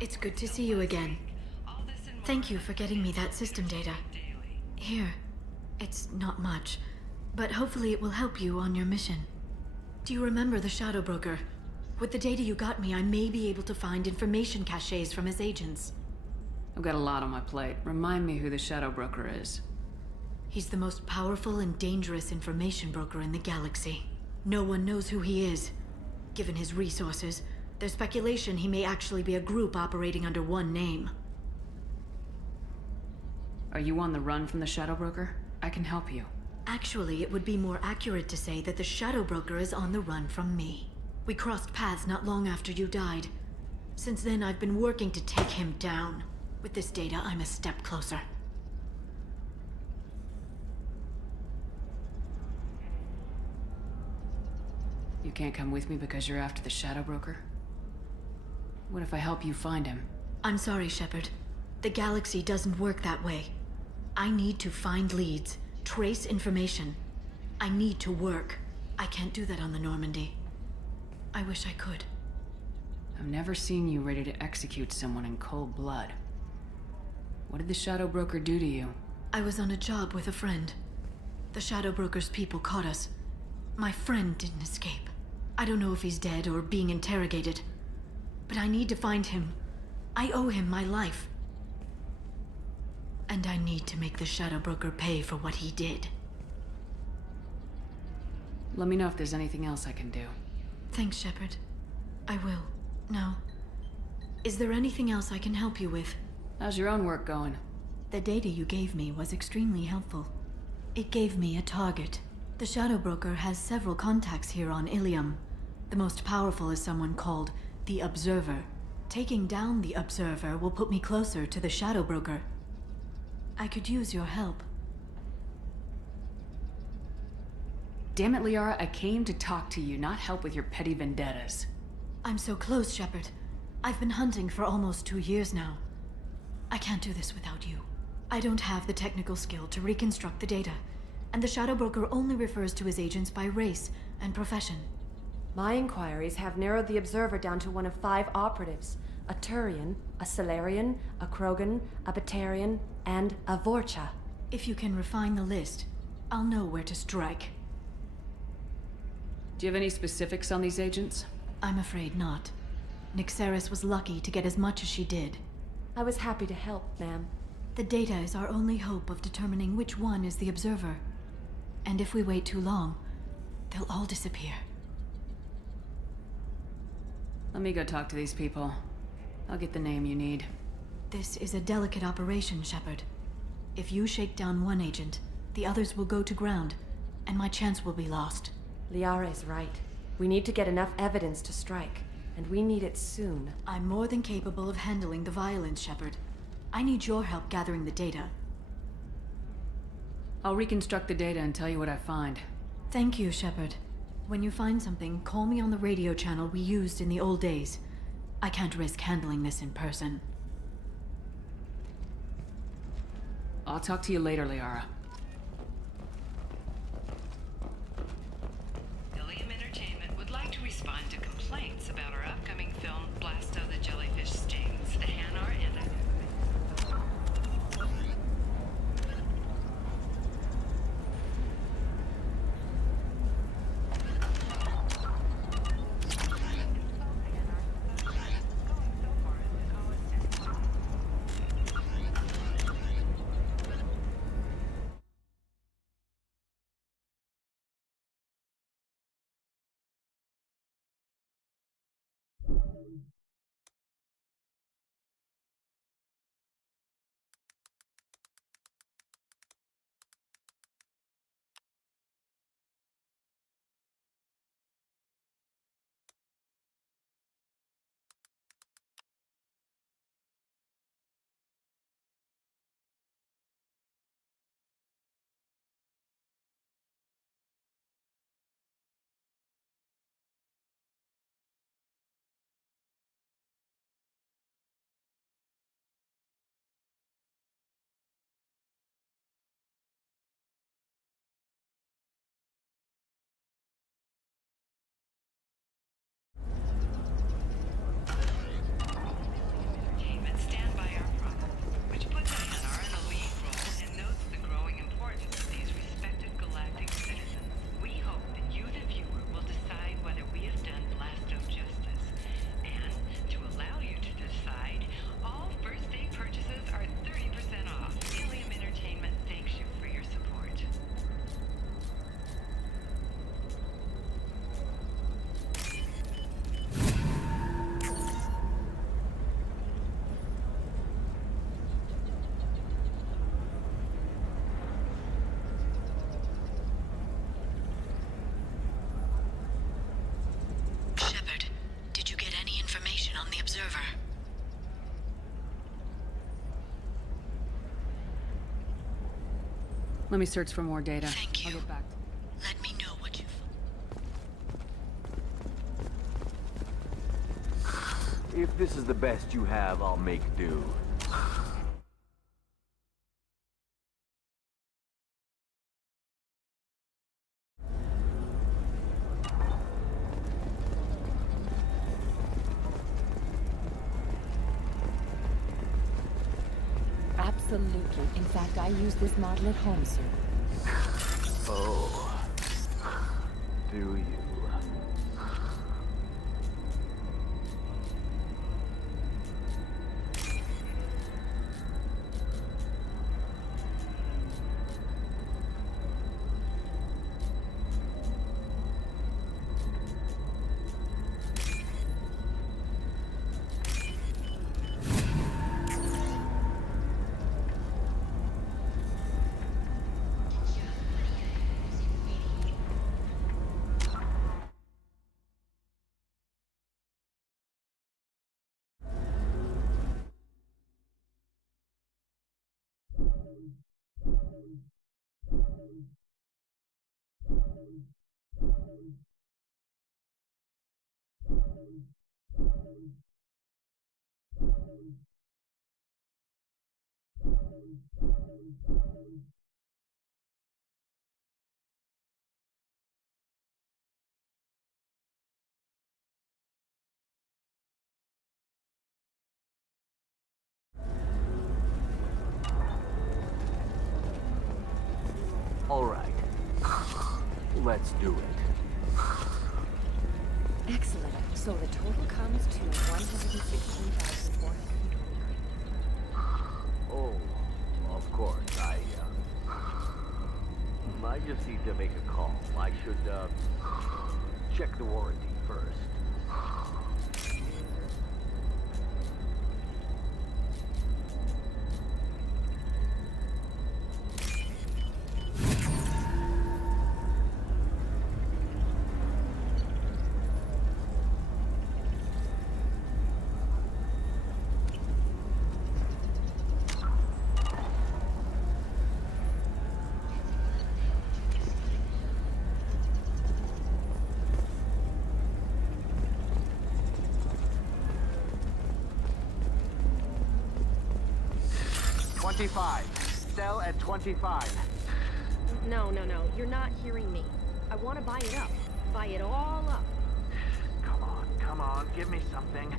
it's good to see you again. Thank you for getting me that system data. Here, it's not much, but hopefully it will help you on your mission. Do you remember the Shadow Broker? With the data you got me, I may be able to find information caches from his agents. I've got a lot on my plate. Remind me who the Shadow Broker is. He's the most powerful and dangerous information broker in the galaxy. No one knows who he is. Given his resources, there's speculation he may actually be a group operating under one name. Are you on the run from the Shadow Broker? I can help you. Actually, it would be more accurate to say that the Shadow Broker is on the run from me. We crossed paths not long after you died. Since then, I've been working to take him down. With this data, I'm a step closer. You can't come with me because you're after the Shadow Broker? What if I help you find him? I'm sorry, Shepard. The galaxy doesn't work that way. I need to find leads, trace information. I need to work. I can't do that on the Normandy. I wish I could. I've never seen you ready to execute someone in cold blood. What did the Shadow Broker do to you? I was on a job with a friend. The Shadow Broker's people caught us. My friend didn't escape. I don't know if he's dead or being interrogated. But I need to find him. I owe him my life. And I need to make the Shadow Broker pay for what he did. Let me know if there's anything else I can do. Thanks, Shepard. I will. Now, is there anything else I can help you with? How's your own work going? The data you gave me was extremely helpful. It gave me a target. The Shadow Broker has several contacts here on Ilium. The most powerful is someone called the Observer. Taking down the Observer will put me closer to the Shadow Broker. I could use your help. Damn it, Liara, I came to talk to you, not help with your petty vendettas. I'm so close, Shepard. I've been hunting for almost 2 years now. I can't do this without you. I don't have the technical skill to reconstruct the data, and the Shadow Broker only refers to his agents by race and profession. My inquiries have narrowed the Observer down to one of 5 operatives. A Turian, a Salarian, a Krogan, a Batarian, and a Vorcha. If you can refine the list, I'll know where to strike. Do you have any specifics on these agents? I'm afraid not. Nyxeris was lucky to get as much as she did. I was happy to help, ma'am. The data is our only hope of determining which one is the Observer. And if we wait too long, they'll all disappear. Let me go talk to these people. I'll get the name you need. This is a delicate operation, Shepard. If you shake down one agent, the others will go to ground, and my chance will be lost. Liara is right. We need to get enough evidence to strike, and we need it soon. I'm more than capable of handling the violence, Shepard. I need your help gathering the data. I'll reconstruct the data and tell you what I find. Thank you, Shepard. When you find something, call me on the radio channel we used in the old days. I can't risk handling this in person. I'll talk to you later, Liara. Would like to respond to complaints about our upcoming film, Blasto the Jellyfish Stings. The Hanar and Shepard, did you get any information on the Observer? Let me search for more data. Thank you. I'll get back. Let me know what you If this is the best you have, I'll make do. Absolutely. In fact, I use this model at home, sir. Oh. Do you? All right. Let's do it. Excellent. So the total comes to 116,429. Oh, of course. I just need to make a call. I should, check the warranty first. Sell at 25. No. You're not hearing me. I want to buy it up. Buy it all up. Come on. Give me something.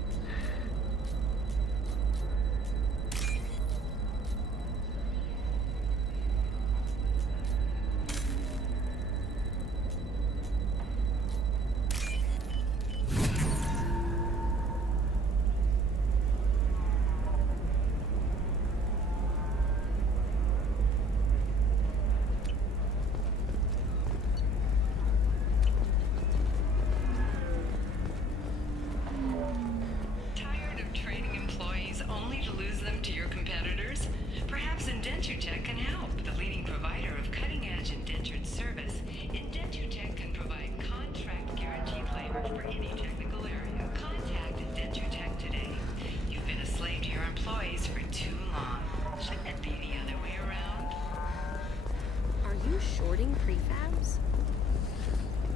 Shorting prefabs?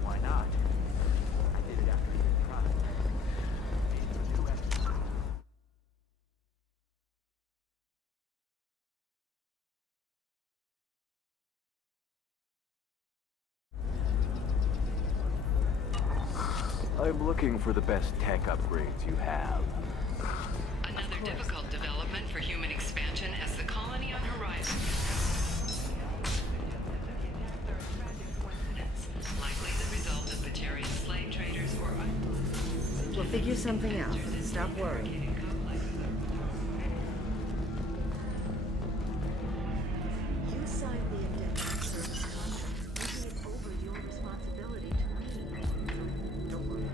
Why not? I did it after this product. I'm looking for the best tech upgrades you have. Another difficult development for human expansion as the colony on horizon. Likely the result of Batarian slave traders or... We'll figure something out. Stop worrying. You signed the indentured service contract, making it over your responsibility to me. Don't worry.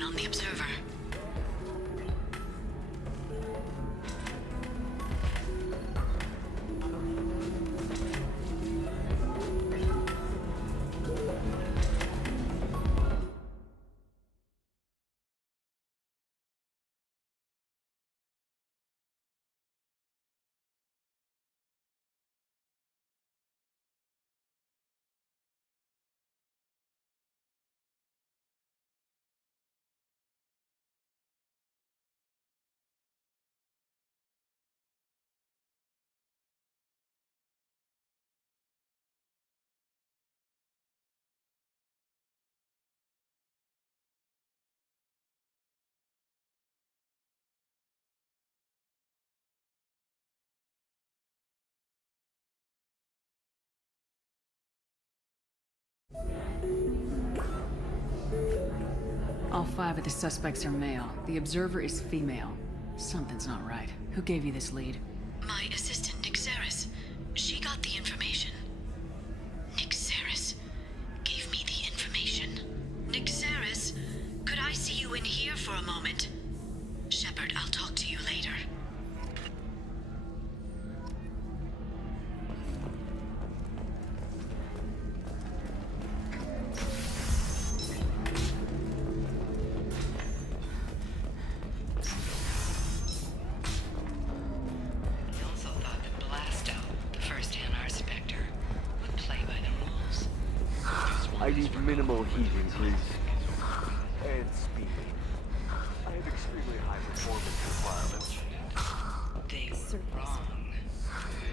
information on the Observer. All 5 of the suspects are male. The Observer is female. Something's not right. Who gave you this lead? My assistant, Nixeris. She got the information. Nixeris gave me the information. Nixeris, could I see you in here for a moment? Shepard, I'll talk to you later. I need minimal heating, please. And speed. I have extremely high performance requirements. They were wrong.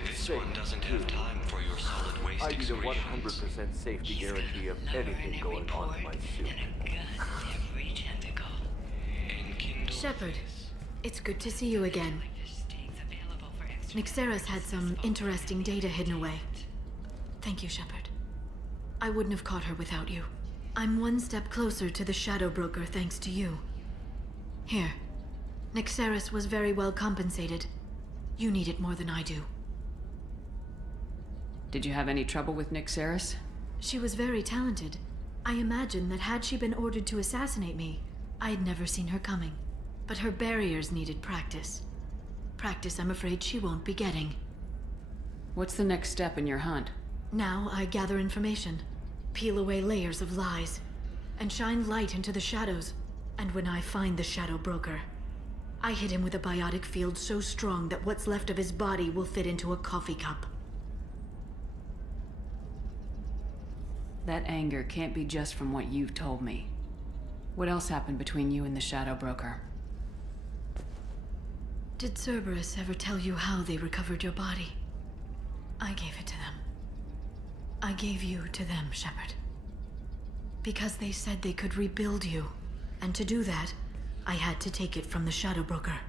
This one doesn't have time for your solid waste I need a excretions. 100% safety guarantee of anything going on in my suit. Shepard, it's good to see you again. Nixeris had some interesting data hidden away. Thank you, Shepard. I wouldn't have caught her without you. I'm one step closer to the Shadow Broker thanks to you. Here. Nixeris was very well compensated. You need it more than I do. Did you have any trouble with Nixeris? She was very talented. I imagine that had she been ordered to assassinate me, I had never seen her coming. But her barriers needed practice. Practice I'm afraid she won't be getting. What's the next step in your hunt? Now I gather information, peel away layers of lies, and shine light into the shadows. And when I find the Shadow Broker, I hit him with a biotic field so strong that what's left of his body will fit into a coffee cup. That anger can't be just from what you've told me. What else happened between you and the Shadow Broker? Did Cerberus ever tell you how they recovered your body? I gave it to them. I gave you to them, Shepard. Because they said they could rebuild you. And to do that, I had to take it from the Shadow Broker,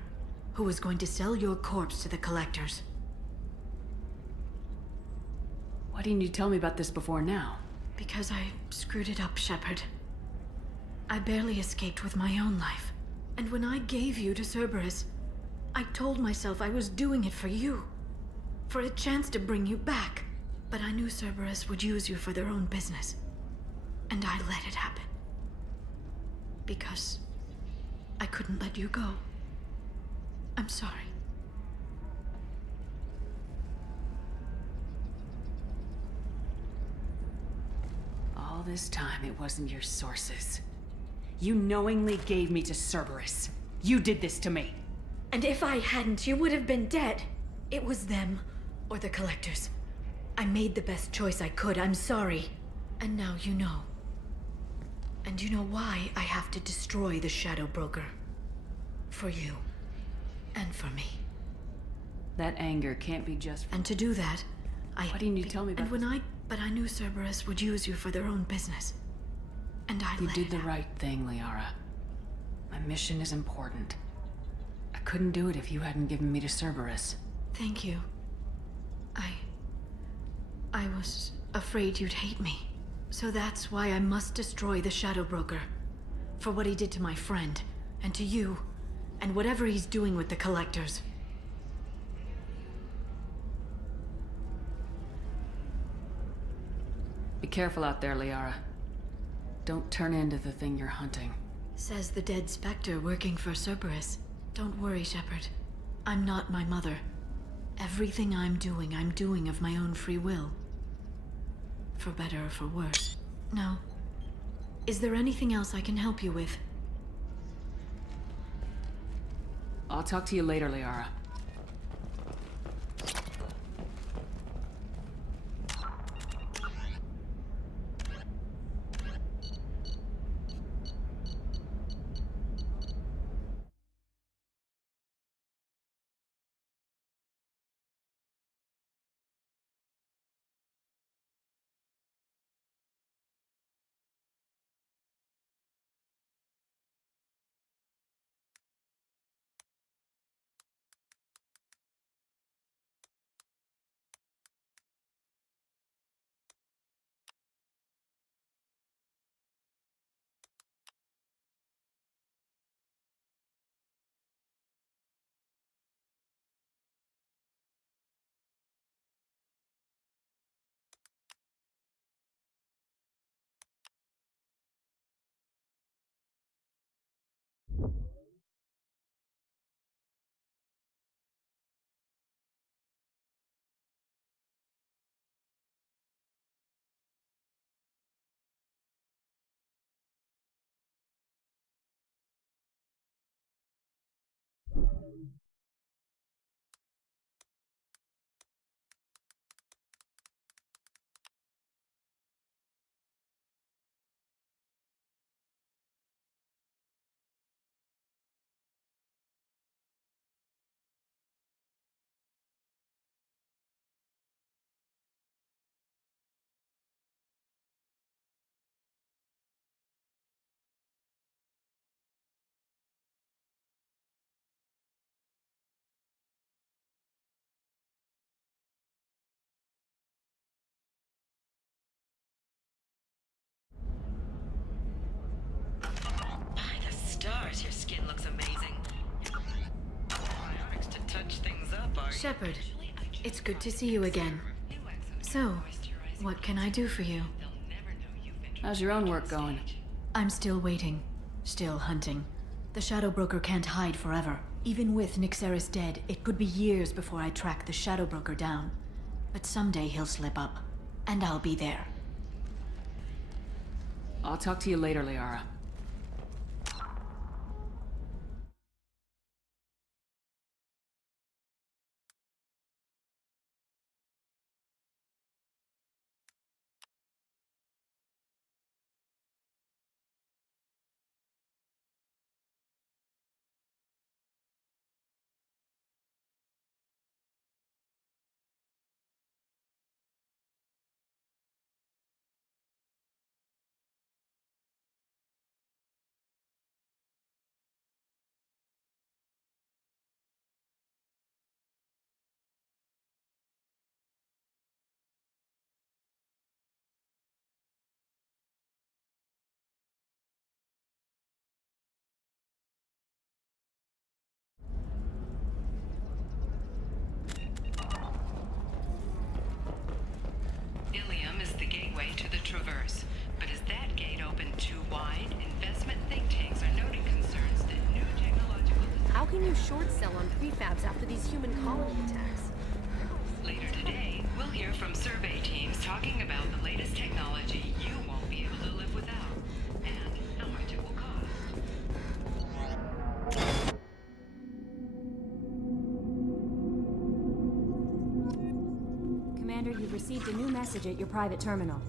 who was going to sell your corpse to the collectors. Why didn't you tell me about this before now? Because I screwed it up, Shepard. I barely escaped with my own life. And when I gave you to Cerberus, I told myself I was doing it for you. For a chance to bring you back. But I knew Cerberus would use you for their own business. And I let it happen. Because I couldn't let you go. I'm sorry. All this time, it wasn't your sources. You knowingly gave me to Cerberus. You did this to me. And if I hadn't, you would have been dead. It was them, or the collectors. I made the best choice I could, I'm sorry. And now you know. And you know why I have to destroy the Shadow Broker. For you. And for me. That anger can't be just... And to do that, Why didn't you tell me about And But I knew Cerberus would use you for their own business. And I You did the right thing, Liara. My mission is important. I couldn't do it if you hadn't given me to Cerberus. Thank you. I was afraid you'd hate me. So that's why I must destroy the Shadow Broker. For what he did to my friend, and to you, and whatever he's doing with the collectors. Be careful out there, Liara. Don't turn into the thing you're hunting. Says the dead specter working for Cerberus. Don't worry, Shepard. I'm not my mother. Everything I'm doing of my own free will. For better or for worse. Now, is there anything else I can help you with? I'll talk to you later, Liara. Stars, your skin looks amazing. Priorics to touch things up, are you? Shepard, it's good to see you again. So, what can I do for you? How's your own work going? I'm still waiting. Still hunting. The Shadow Broker can't hide forever. Even with Nyxeris dead, it could be years before I track the Shadow Broker down. But someday he'll slip up. And I'll be there. I'll talk to you later, Liara. Ilium is the gateway to the Traverse, but is that gate open too wide? Investment think tanks are noting concerns that new technological... How can you short sell on prefabs after these human colony attacks? Later today, we'll hear from survey teams talking about the latest technology you won't be able to live without, and how much it will cost. Commander, you've received a new message at your private terminal.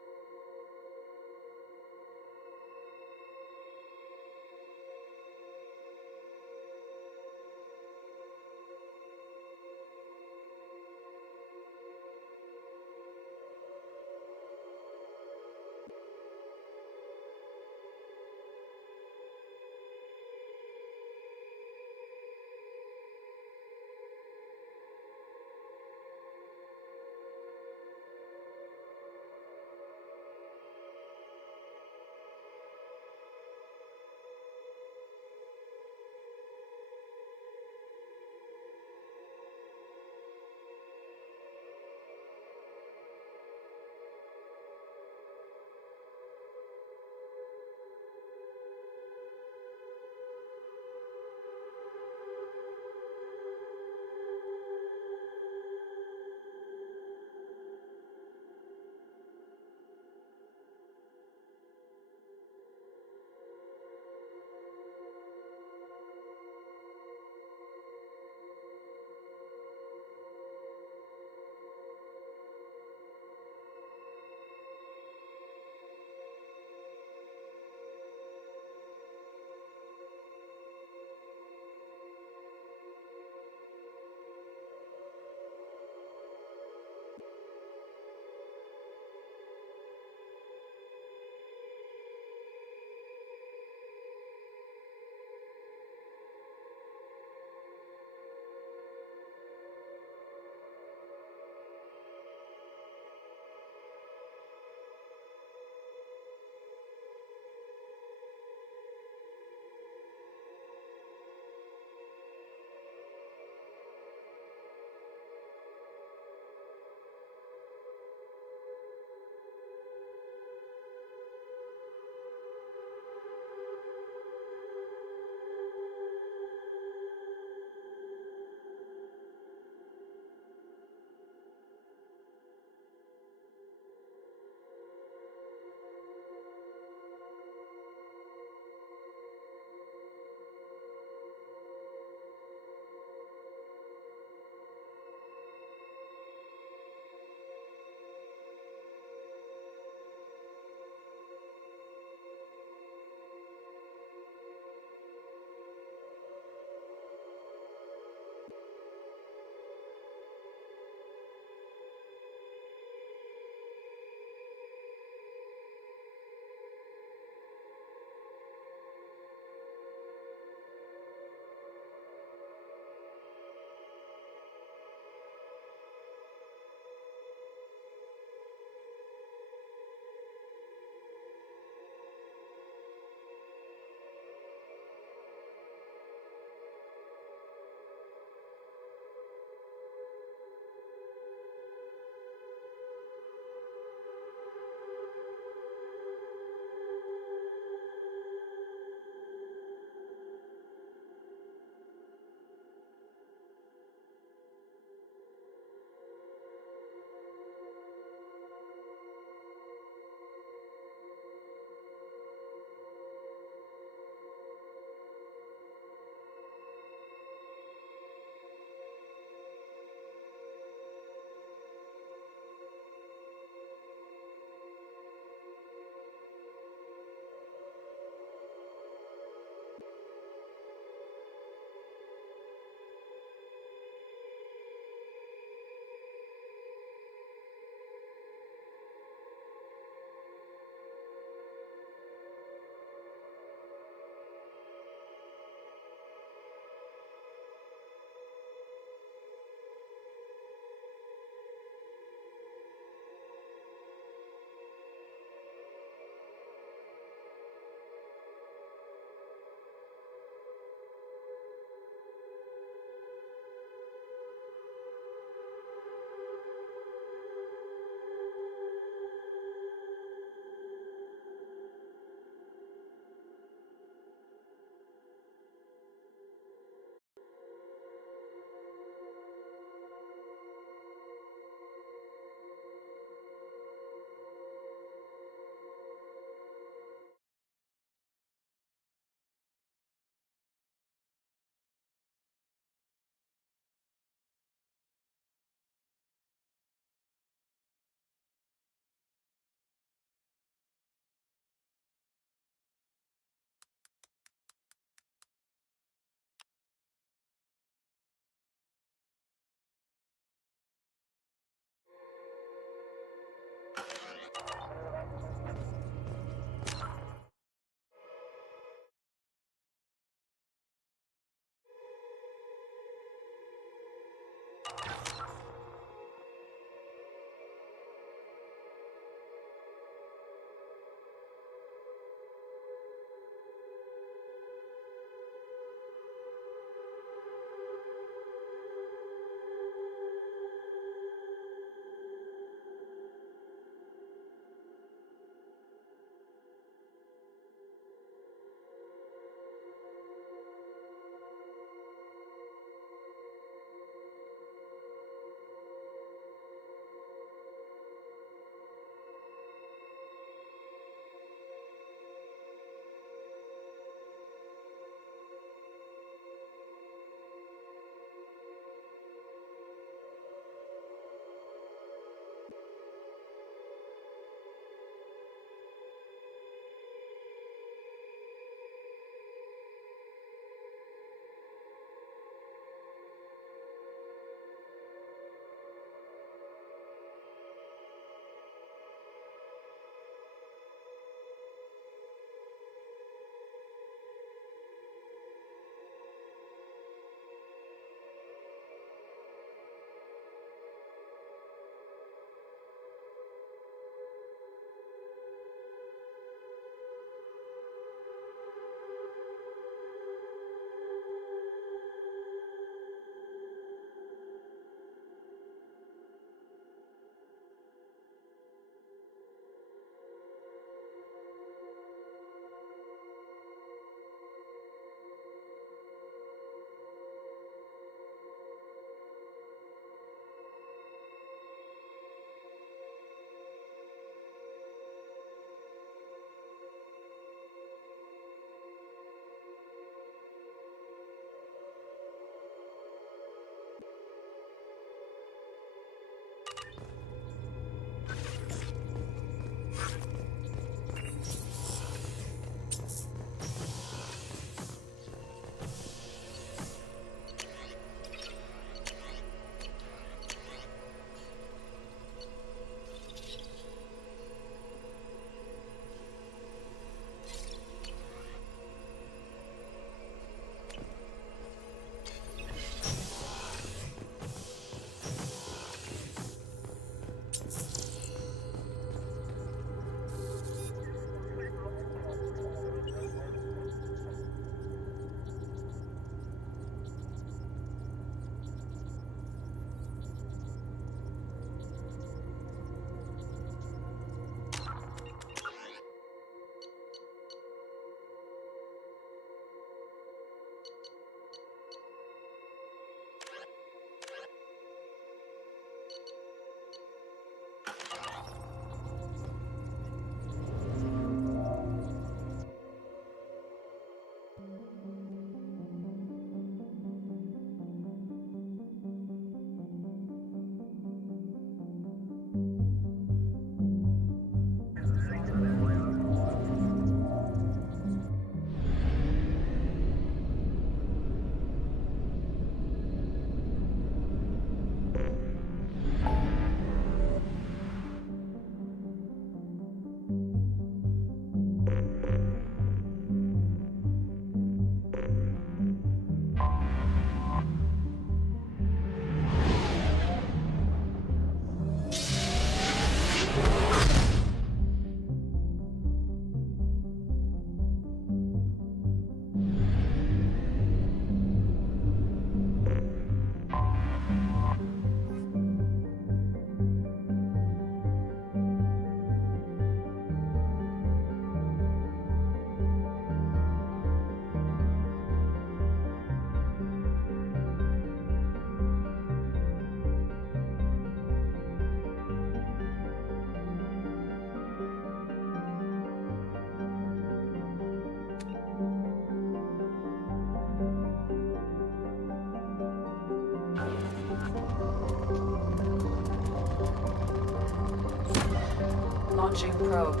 Launching probe.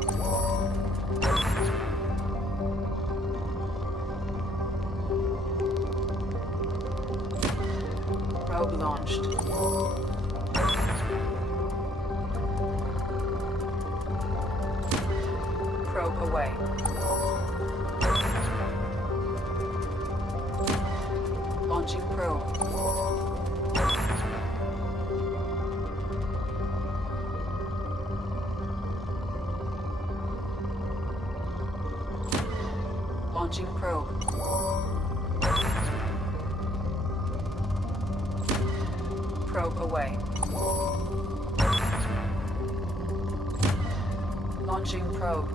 Probe launched. Probe away. Launching probe. Launching probe. Probe away. Launching probe.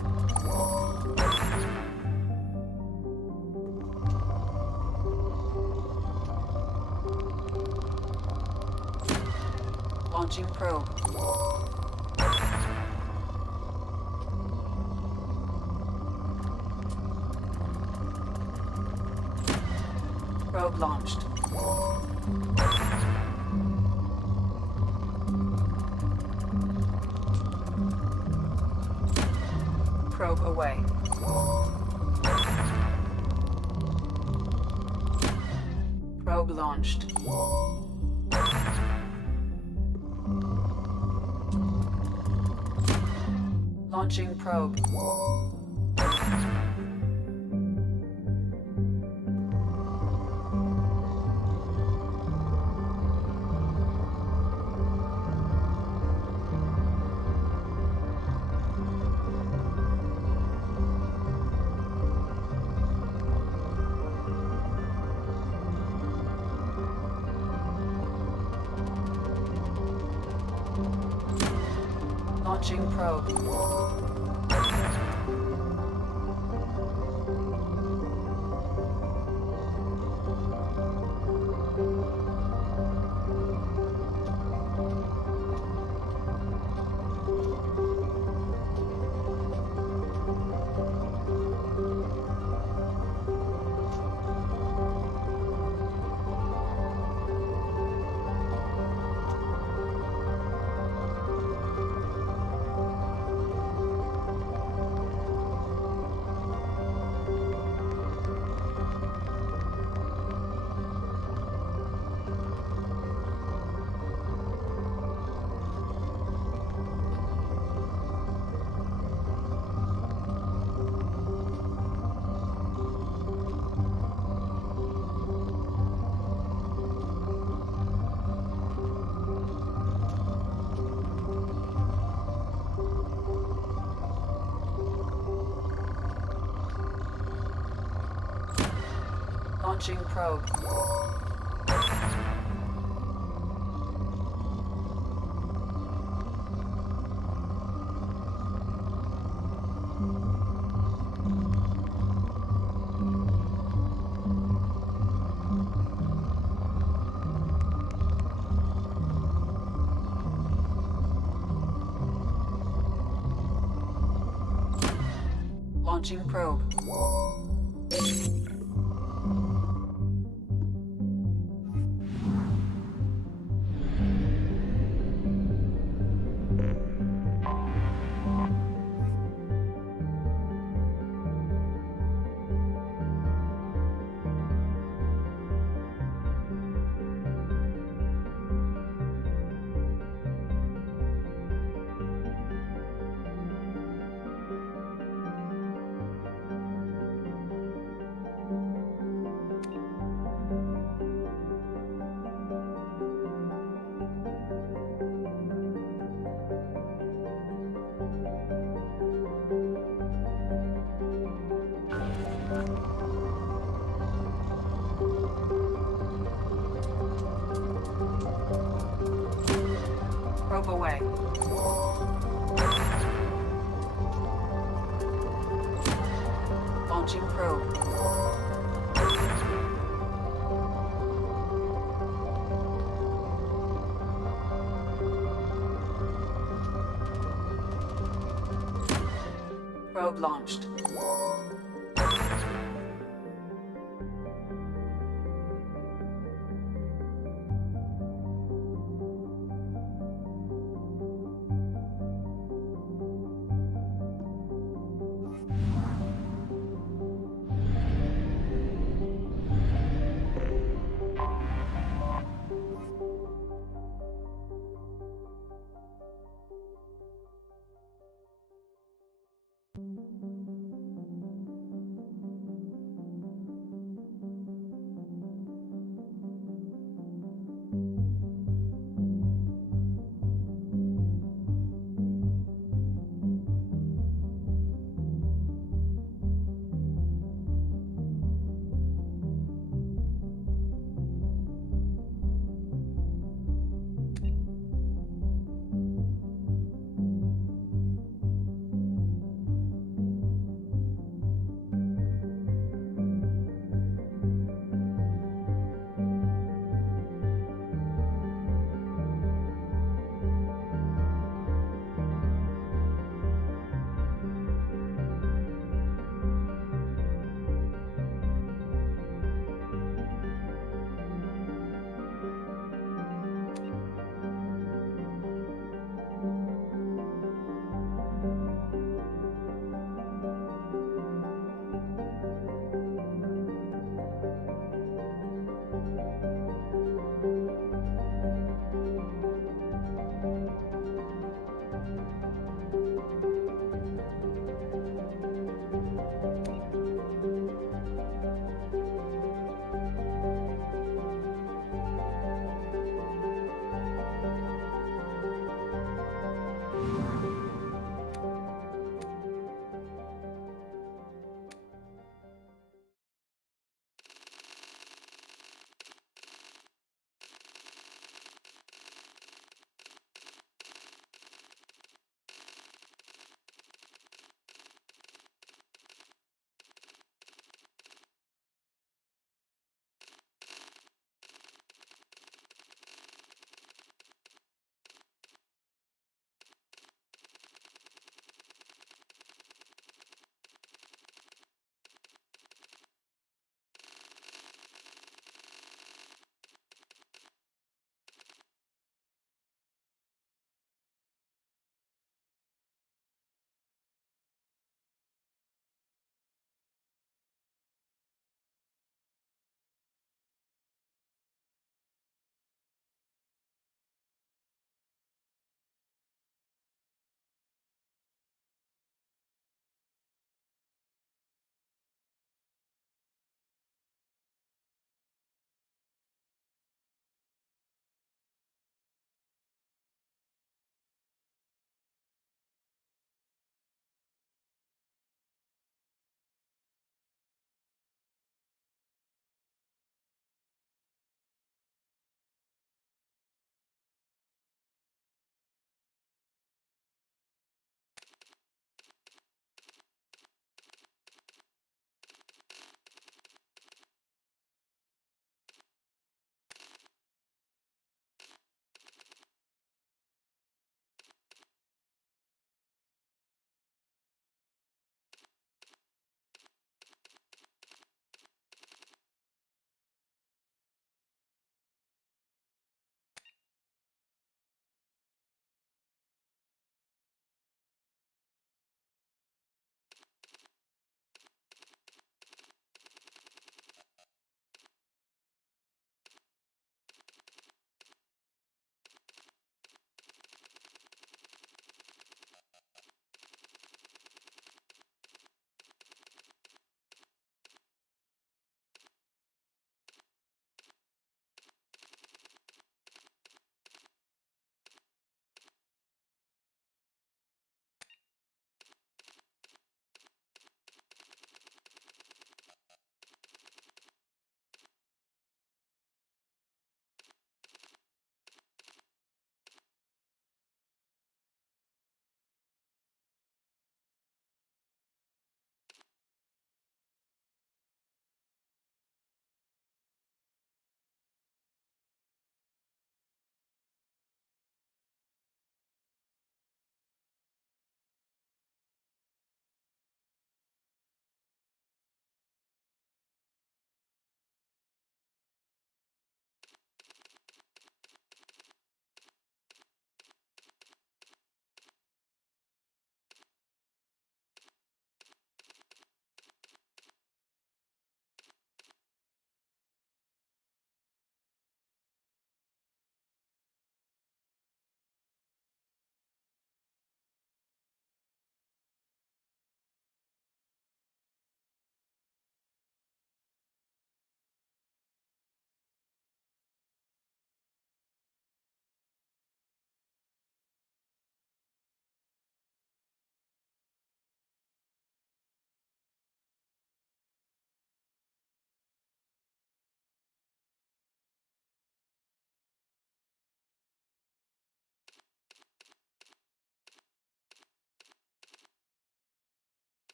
Launching probe. Probe launched. Probe away. Probe launched. Launching probe. Launching probe. Launching probe. Launching probe. Probe away. Launching probe. Probe launched.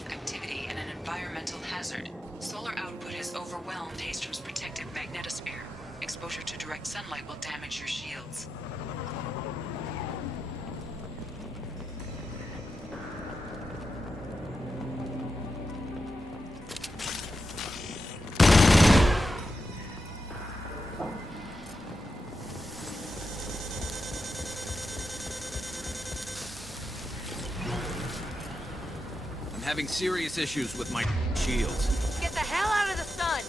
death activity and an environmental hazard. Solar output has overwhelmed Hastrom's protective magnetosphere. Exposure to direct sunlight will damage your shields. I'm having serious issues with my shields. Get the hell out of the sun!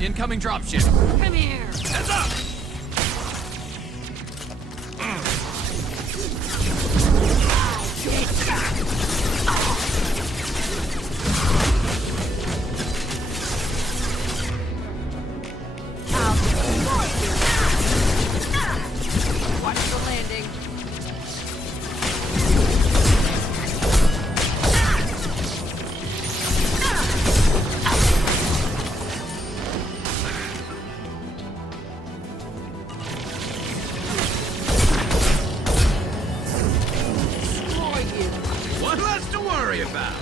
Incoming dropship. Come here! Heads up! Watch the landing. What less to worry about?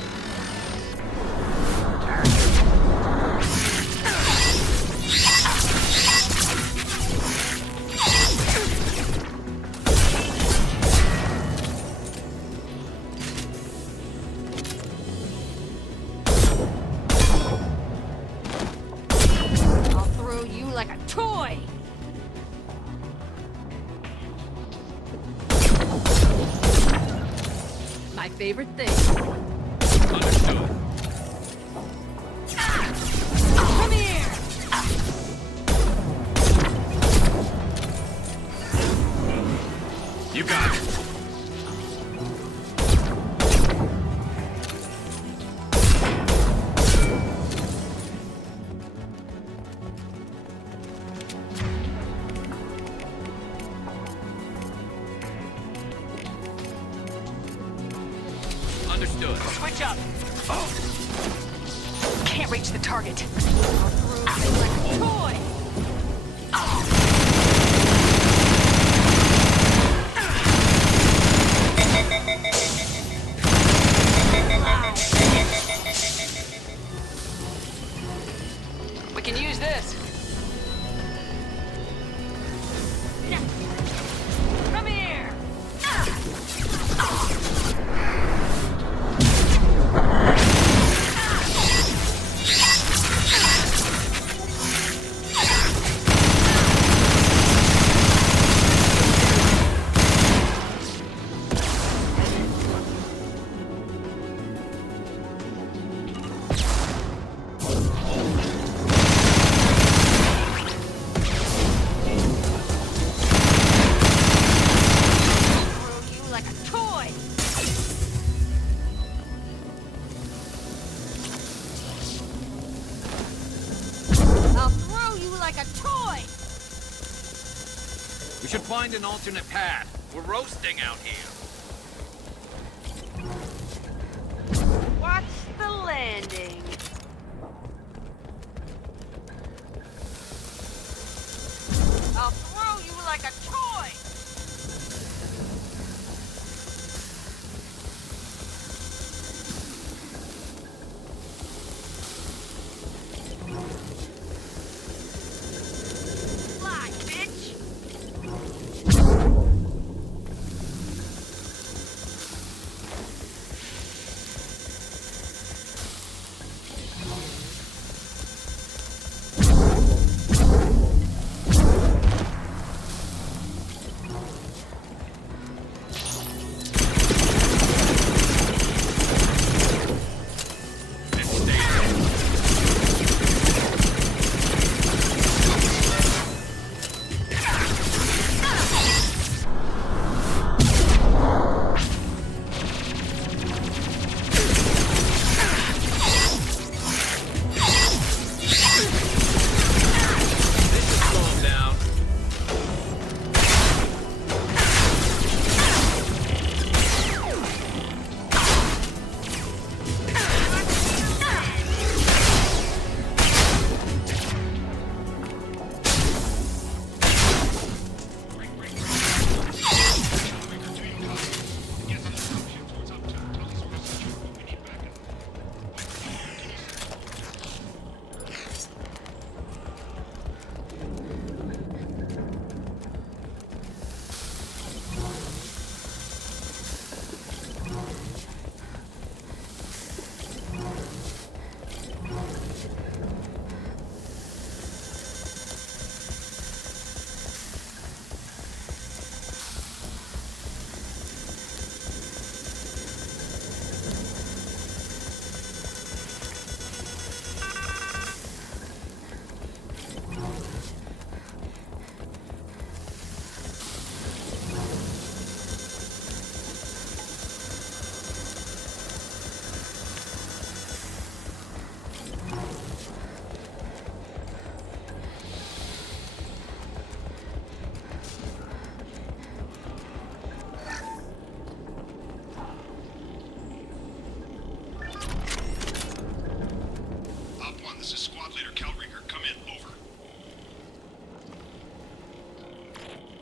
I'll throw you like a toy! My favorite thing. Understood. Come here! You got it. Understood. Switch up! Can't reach the target. Toy! We can use this. Come here! We should find an alternate path. We're roasting out here. Watch the landing. I'll throw you like a toy! Fly, bitch!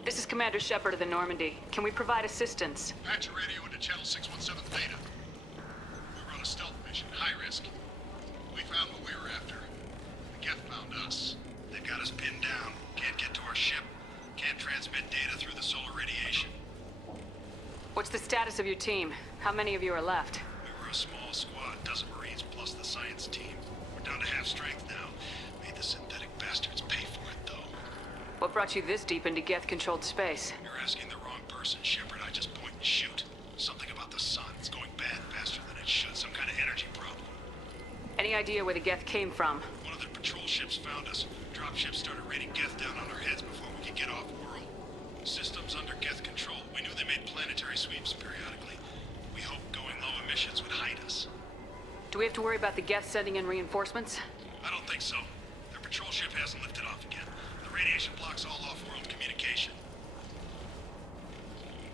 This is Commander Shepard of the Normandy. Can we provide assistance? Patch your radio into channel 617 Beta. We run a stealth mission, high risk. We found what we were after. The Geth found us. They've got us pinned down. Can't get to our ship. Can't transmit data through the solar radiation. What's the status of your team? How many of you are left? We were a small squad, dozen Marines plus the science team. We're down to half strength now. Made the synthetic bastards pay for it, though. What brought you this deep into Geth-controlled space? You're asking the wrong person, Shepard. I just point and shoot. Something about the sun. It's going bad faster than it should. Some kind of energy problem. Any idea where the Geth came from? One of their patrol ships found us. Dropships started raining Geth down on our heads before we could get off-world. Systems under Geth control. We knew they made planetary sweeps periodically. We hoped going low emissions would hide us. Do we have to worry about the Geth sending in reinforcements? I don't think so. Their patrol ship hasn't lifted off again. The radiation blocks all off-world communication.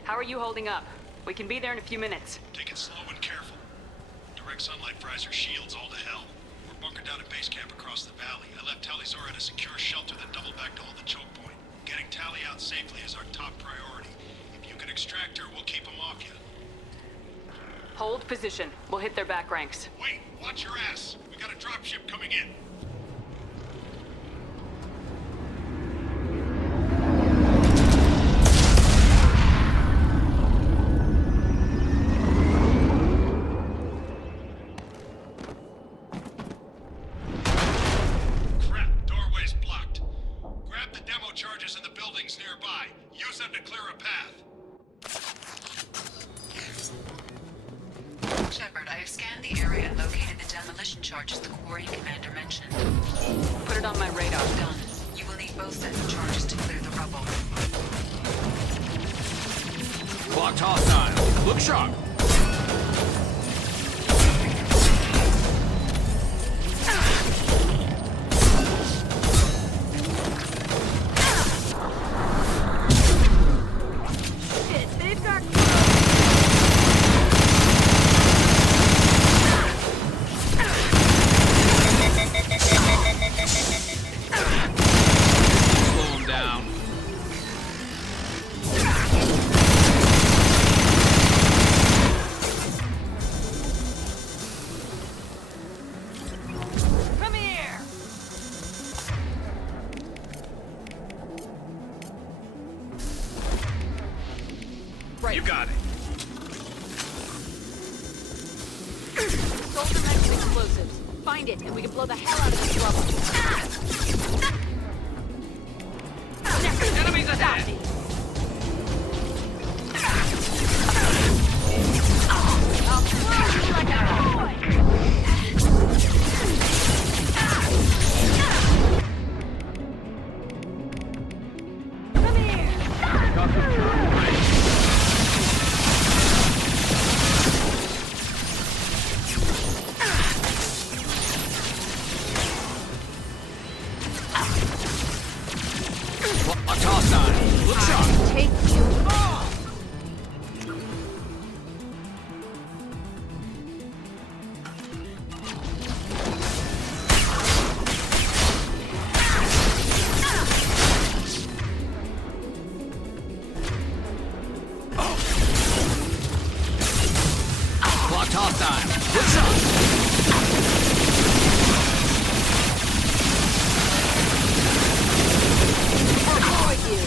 How are you holding up? We can be there in a few minutes. Take it slow and careful. Direct sunlight fries our shields all to hell. We're bunkered down at base camp across the valley. I left Talizor at a secure shelter that doubled back to hold the choke point. Getting Tally out safely is our top priority. If you can extract her, we'll keep them off you. Hold position. We'll hit their back ranks. Wait, watch your ass. We got a dropship coming in. Shepard, I have scanned the area and located the demolition charges the quarry commander mentioned. Put it on my radar. Done. You will need both sets of charges to clear the rubble. Blocked hostile. Look sharp. You got it. Soldier mentioned explosives. Find it, and we can blow the hell out of this rubble. Enemies ahead! I'll throw you like a boy! Come here! Watch hostile. Look sharp. Take you off! Blocked hostile. Look sharp. Avoid you!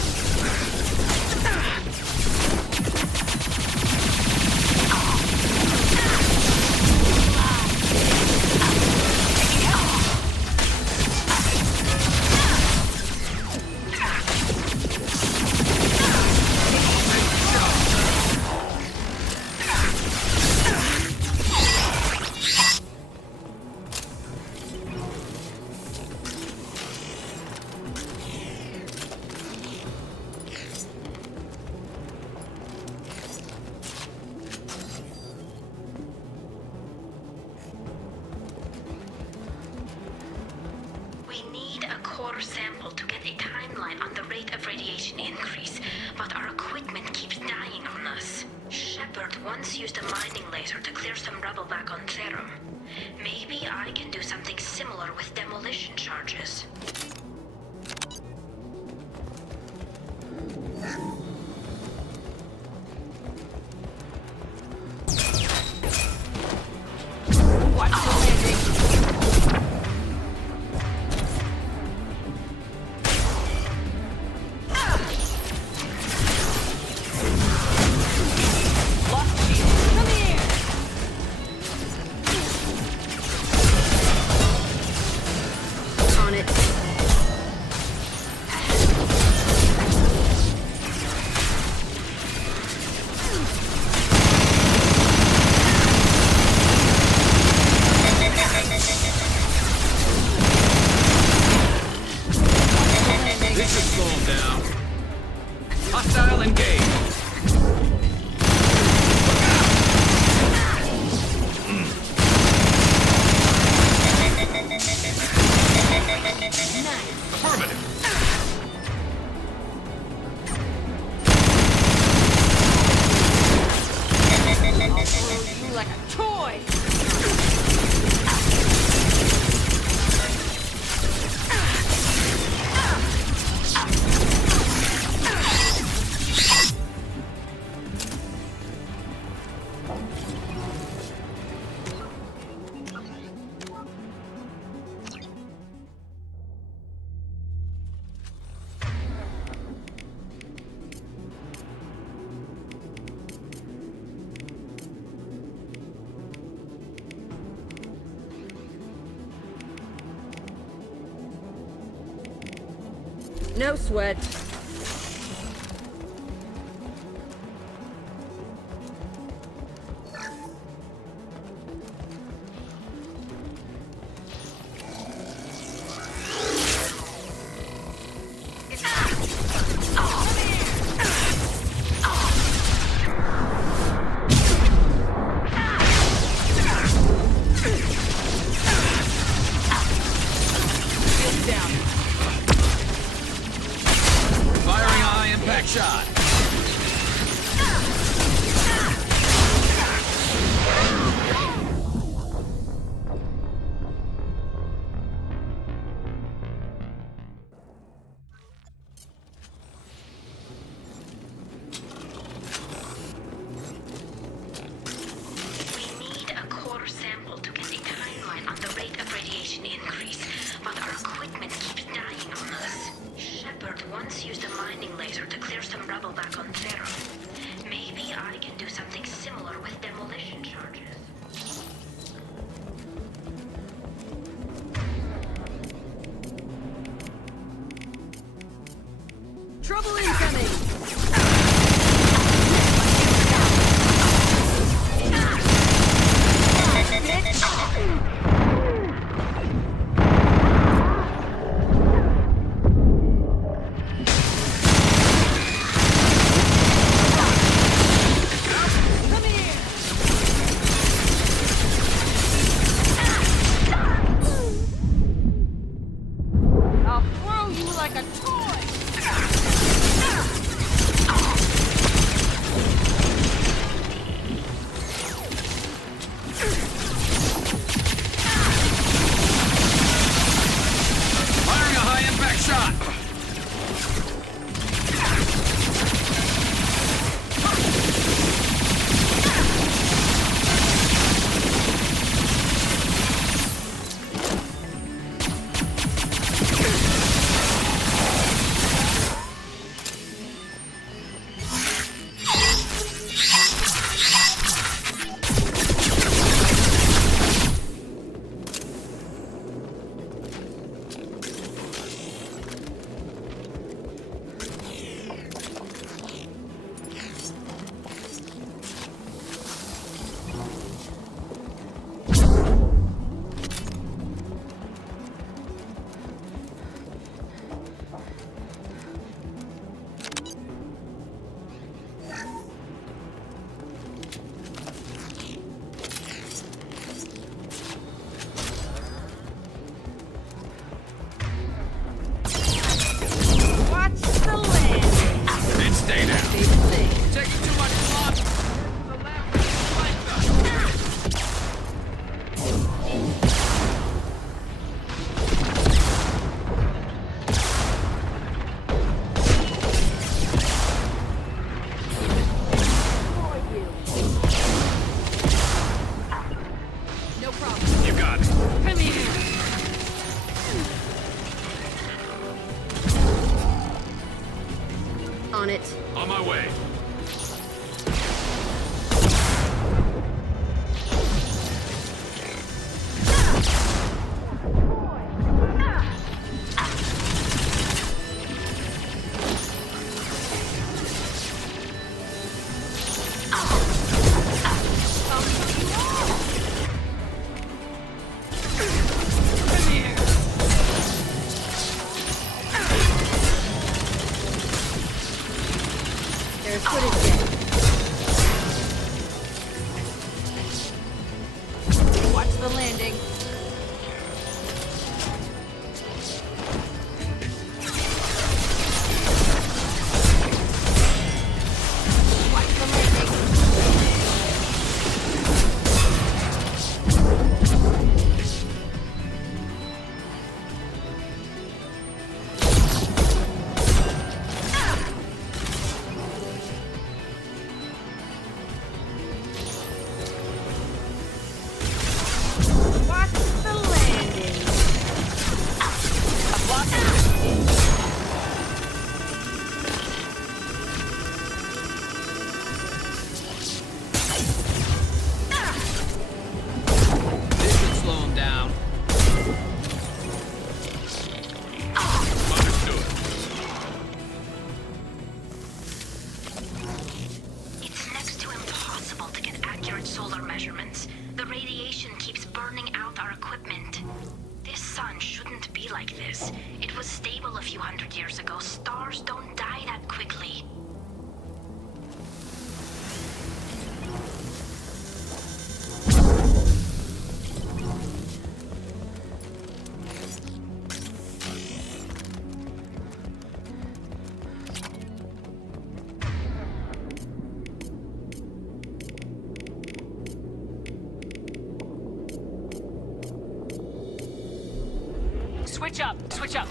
We need a core sample to get a timeline on the rate of radiation increase, but our equipment keeps dying on us. Shepard once used a mining laser to clear some rubble back on Therum. Maybe I can do something similar with demolition charges. Watch the landing! Lost shield! Come here! On it. This should slow him down. Hostile engaged. Affirmative. I'll throw you like a toy! No sweat. Firing a high impact shot. We need a core sample to get a timeline on the rate of radiation increase, but our equipment keeps dying on us. Shepard once used a mining laser to clear some rubble back on Therum. Maybe maybe I can do something similar with demolition charges. Trouble incoming! I'll throw you like a toy! Firing a high-impact shot! Watch the land! And stay down. Taking too much slop. The left flank us. No problem. You got it. Come here! On it. On my way. There's footage there. Watch the landing. Watch the landing. Watch the landing. This should slow him down. Understood. It's next to impossible to get accurate solar measurements. The radiation keeps burning out our equipment. This sun shouldn't be like this. It was stable a few hundred years ago. Stars don't die that quickly. Switch up! Switch up!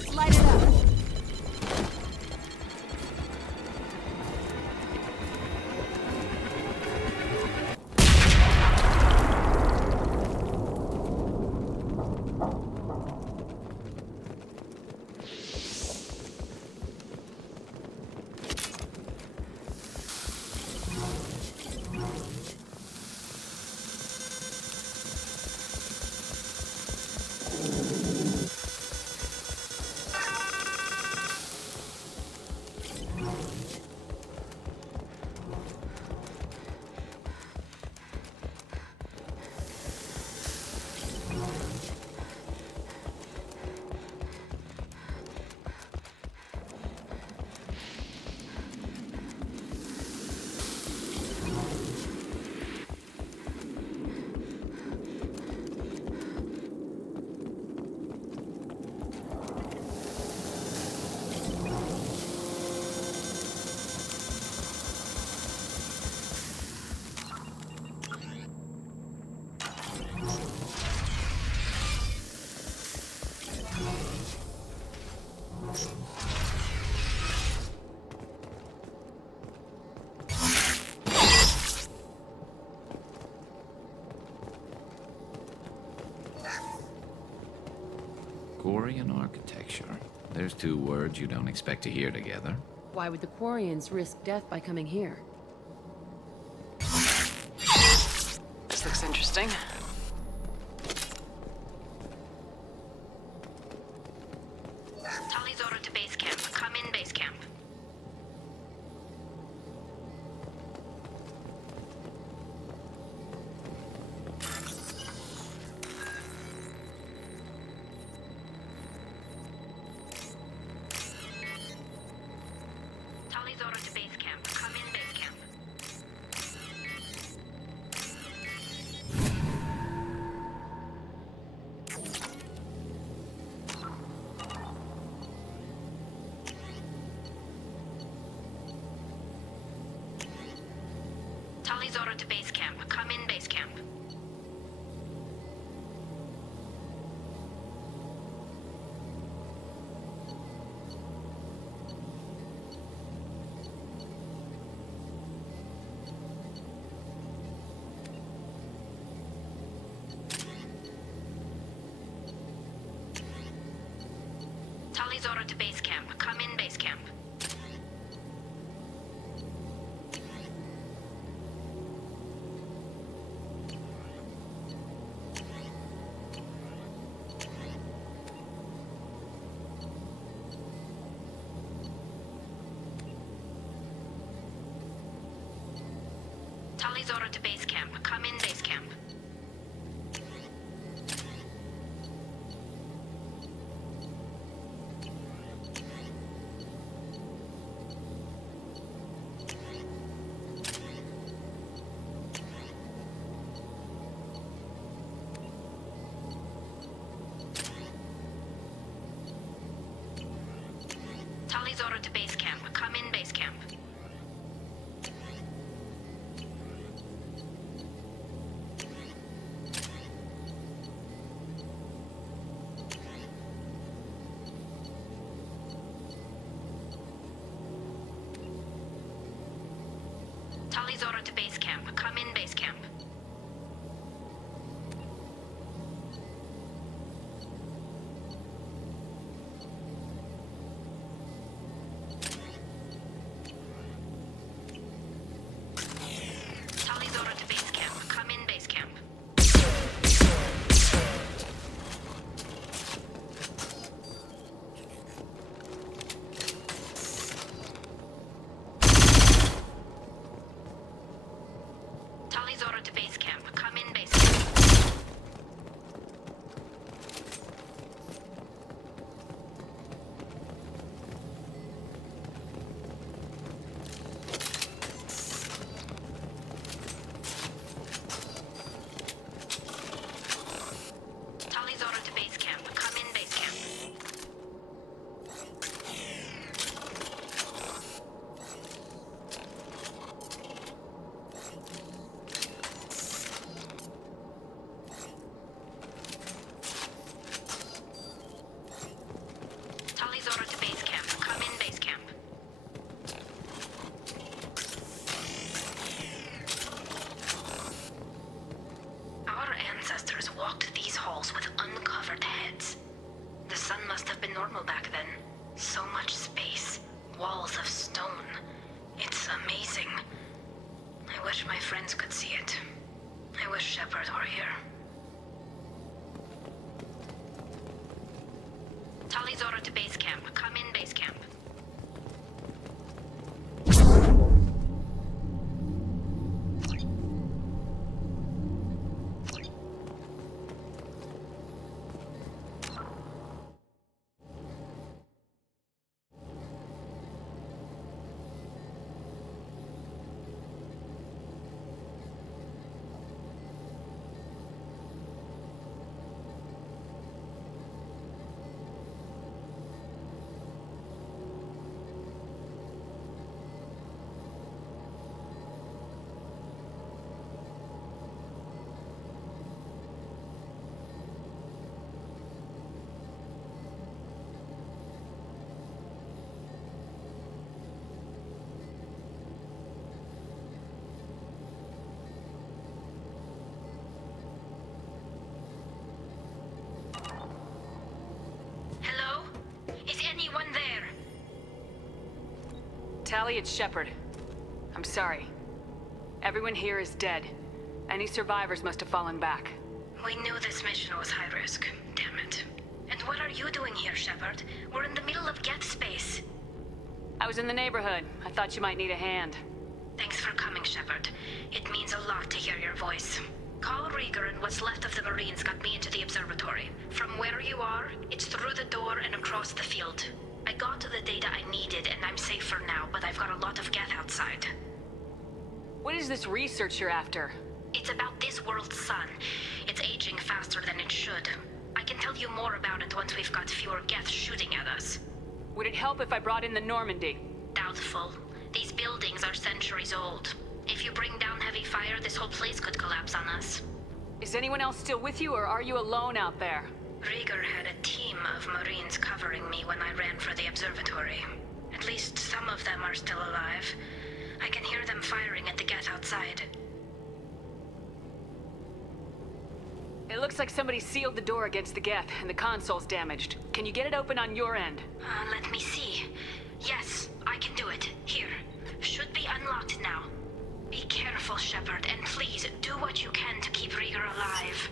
Let's light it up. Quarian architecture. There's two words you don't expect to hear together. Why would the Quarians risk death by coming here? This looks interesting. Tali's order to base camp. Come in base camp. Tali's order to base camp. Come in base camp. Tali's order to base camp. Come in base camp. Tali's order to base camp. Come in base camp. Tali's order to base camp. Come in base camp. Tali's order to base camp. Come in base camp. Tali's order to base camp. Come in base camp. Tali's order to base camp. Come in base camp. Tali's order to base camp. Come in base camp. Tali's order to base camp. Come in base camp. wish my friends could see it. I wish Shepard were here. Tali's order to base camp. Come in, base camp. Tali, it's Shepard. I'm sorry. Everyone here is dead. Any survivors must have fallen back. We knew this mission was high risk. Damn it. And what are you doing here, Shepard? We're in the middle of Geth space. I was in the neighborhood. I thought you might need a hand. Thanks for coming, Shepard. It means a lot to hear your voice. Call Rieger and what's left of the Marines got me into the observatory. From where you are, it's through the door and across the field. I got the data I needed and I'm safe for now, but I've got a lot of Geth outside. What is this research you're after? It's about this world's sun. It's aging faster than it should. I can tell you more about it once we've got fewer Geth shooting at us. Would it help if I brought in the Normandy? Doubtful. These buildings are centuries old. If you bring down heavy fire, this whole place could collapse on us. Is anyone else still with you, or are you alone out there? Rieger had a team of Marines covering me when I ran for the observatory. At least some of them are still alive. I can hear them firing at the Geth outside. It looks like somebody sealed the door against the Geth, and the console's damaged. Can you get it open on your end? Let me see. Yes, I can do it. Here. Should be unlocked now. Be careful, Shepard, and please do what you can to keep Rieger alive.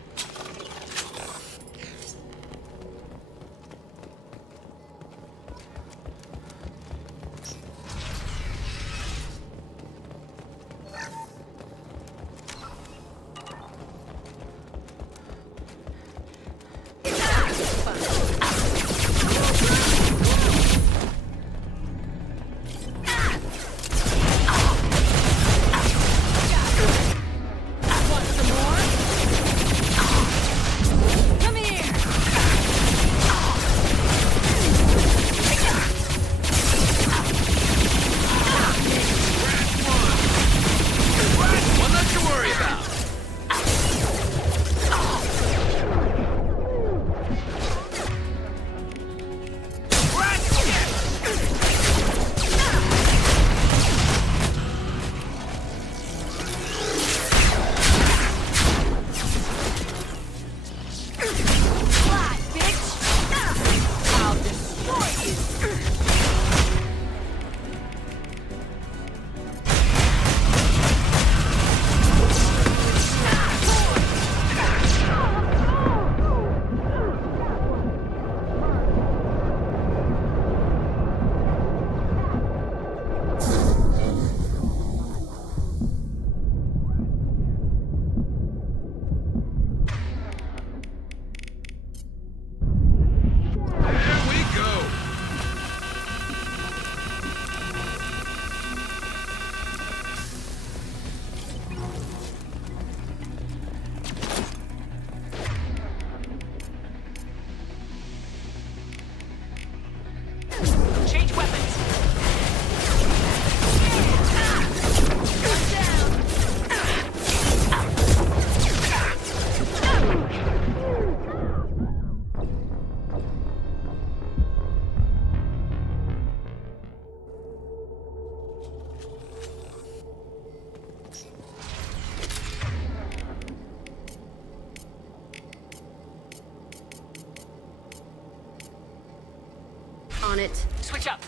On it. Switch up.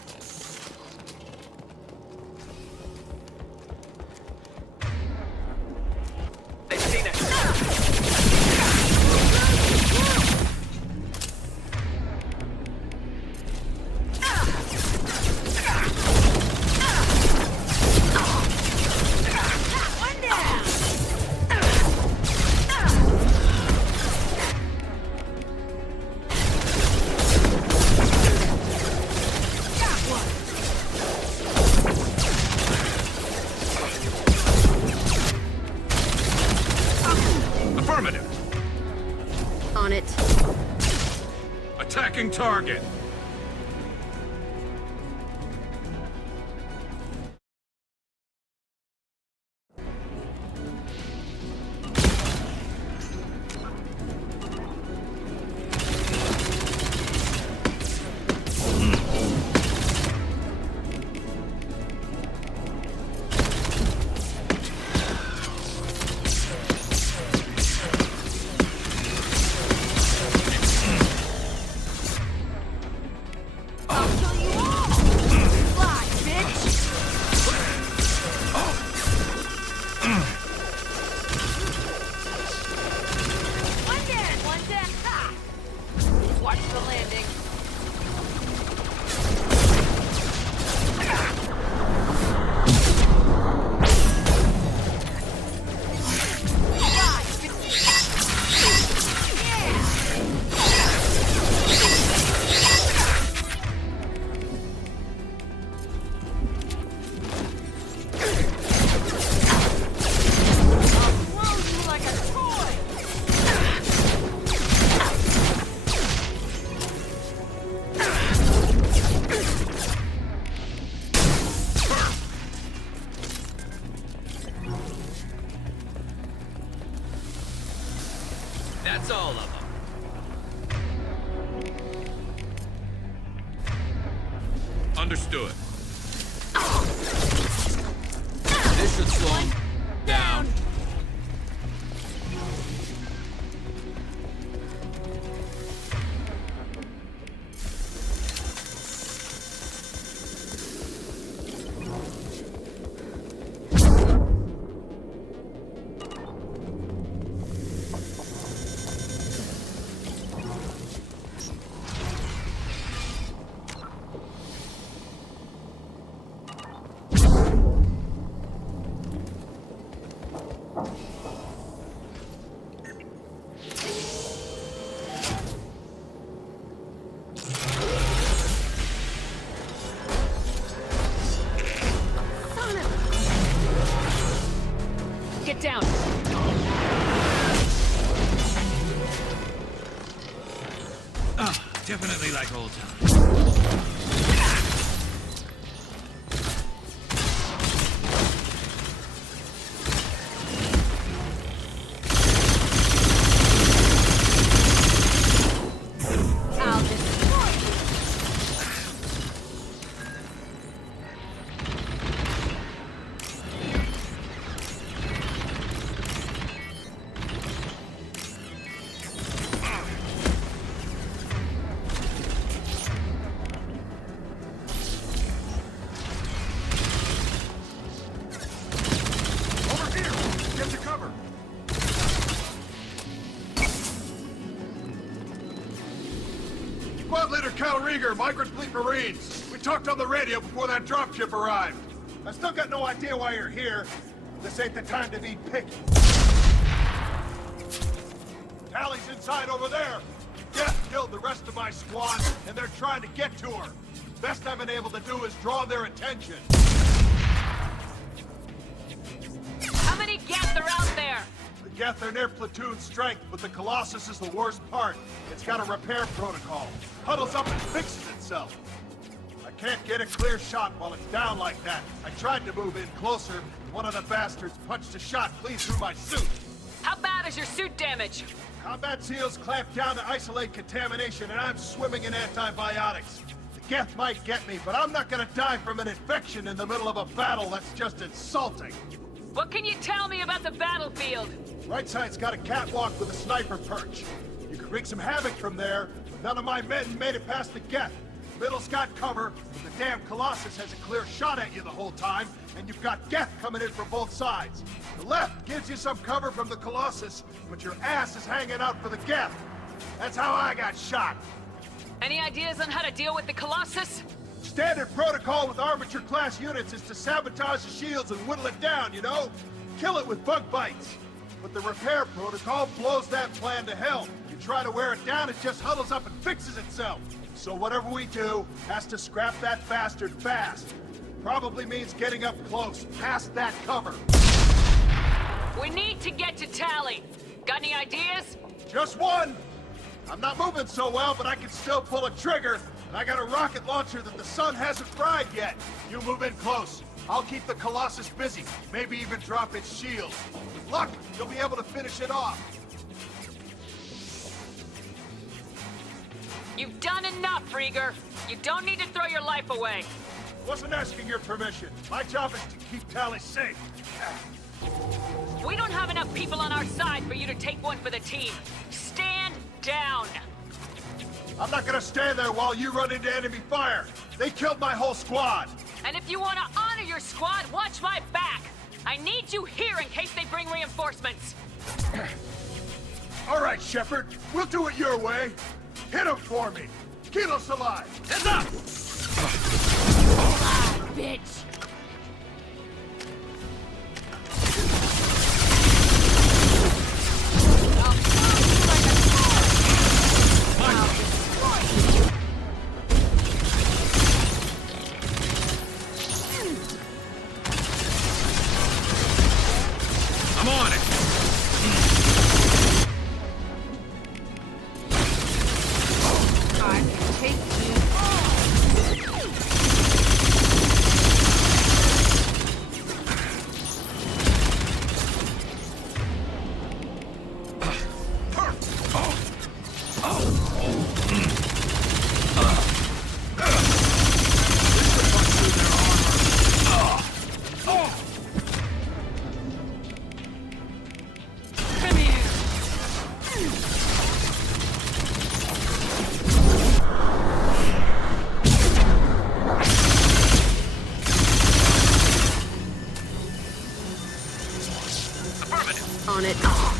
Affirmative. On it. Attacking target. That's all of them. Understood. This should slow him down. Get down! Definitely like old times. I'll destroy you! Fleet Marines. We talked on the radio before that dropship arrived. I still got no idea why you're here. This ain't the time to be picky. Tally's inside over there. Death killed the rest of my squad, and they're trying to get to her. Best I've been able to do is draw their attention. How many Geth are out there? The Geth are near platoon strength, but the Colossus is the worst part. It's got a repair protocol. Huddles up and fixes itself. I can't get a clear shot while it's down like that. I tried to move in closer, and one of the bastards punched a shot clean through my suit. How bad is your suit damage? Combat seals clamp down to isolate contamination, and I'm swimming in antibiotics. The Geth might get me, but I'm not gonna die from an infection in the middle of a battle. That's just insulting. What can you tell me about the battlefield? Right side's got a catwalk with a sniper perch. You could wreak some havoc from there, but none of my men made it past the Geth. Middle's got cover, but the damn Colossus has a clear shot at you the whole time, and you've got Geth coming in from both sides. The left gives you some cover from the Colossus, but your ass is hanging out for the Geth. That's how I got shot. Any ideas on how to deal with the Colossus? Standard protocol with armature-class units is to sabotage the shields and whittle it down, you know? Kill it with bug bites. But the repair protocol blows that plan to hell. You try to wear it down, it just huddles up and fixes itself. So whatever we do has to scrap that bastard fast. Probably means getting up close, past that cover. We need to get to Tally. Got any ideas? Just one! I'm not moving so well, but I can still pull a trigger. And I got a rocket launcher that the sun hasn't fried yet. You move in close. I'll keep the Colossus busy. Maybe even drop its shield. With luck, you'll be able to finish it off. You've done enough, Rieger. You don't need to throw your life away. Wasn't asking your permission. My job is to keep Tally safe. We don't have enough people on our side for you to take one for the team. Stand down. I'm not gonna stand there while you run into enemy fire. They killed my whole squad. And if you want to honor your squad, watch my back. I need you here in case they bring reinforcements. All right, Shepard. We'll do it your way. Hit him for me. Kilos alive. Heads up! Bitch! I'm on it! On it.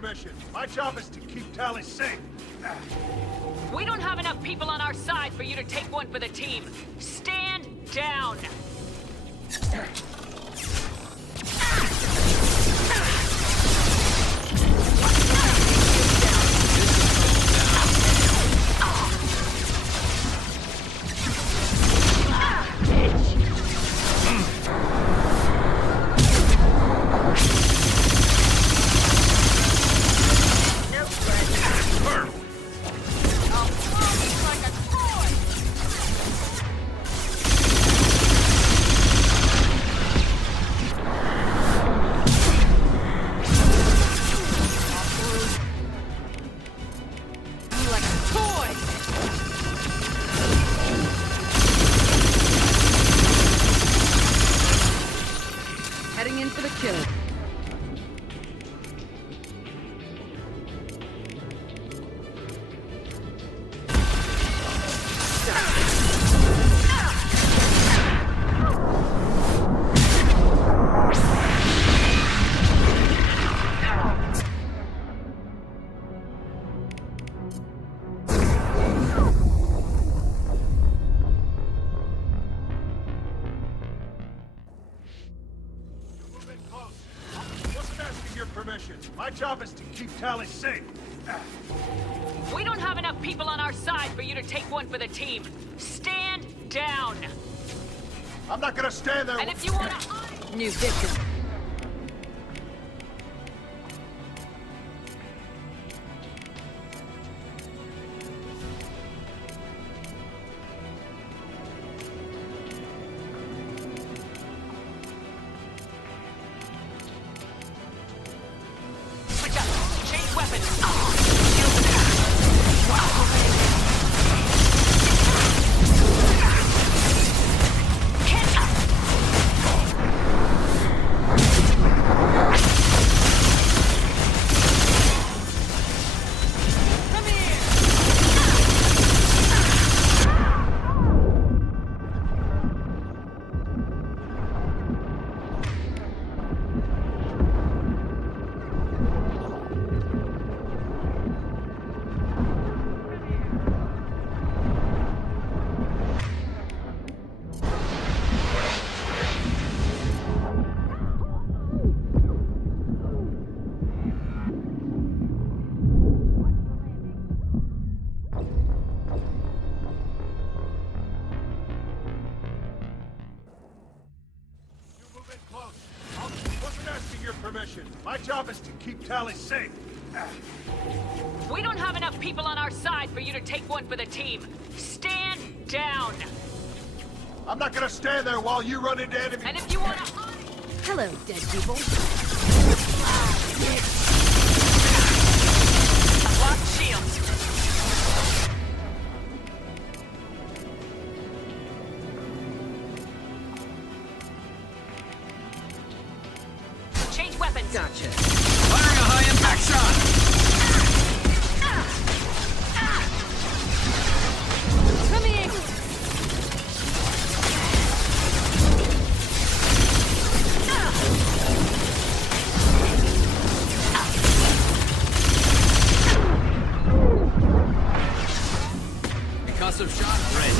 permission. My job is to keep Tally safe. We don't have enough people on our side for you to take one for the team. Stand down. permission. My job is to keep Tally safe. We don't have enough people on our side for you to take one for the team. Stand down. I'm not gonna stand there. And if you want to... New victim. Switch up. Change weapons. My job is to keep Tally safe. We don't have enough people on our side for you to take one for the team. Stand down. I'm not gonna stand there while you run into enemies. And if you want to... Hello, dead people. Lock shields. Change weapons. Gotcha. Firing a high-impact shot! Come here! Concussive shot ready.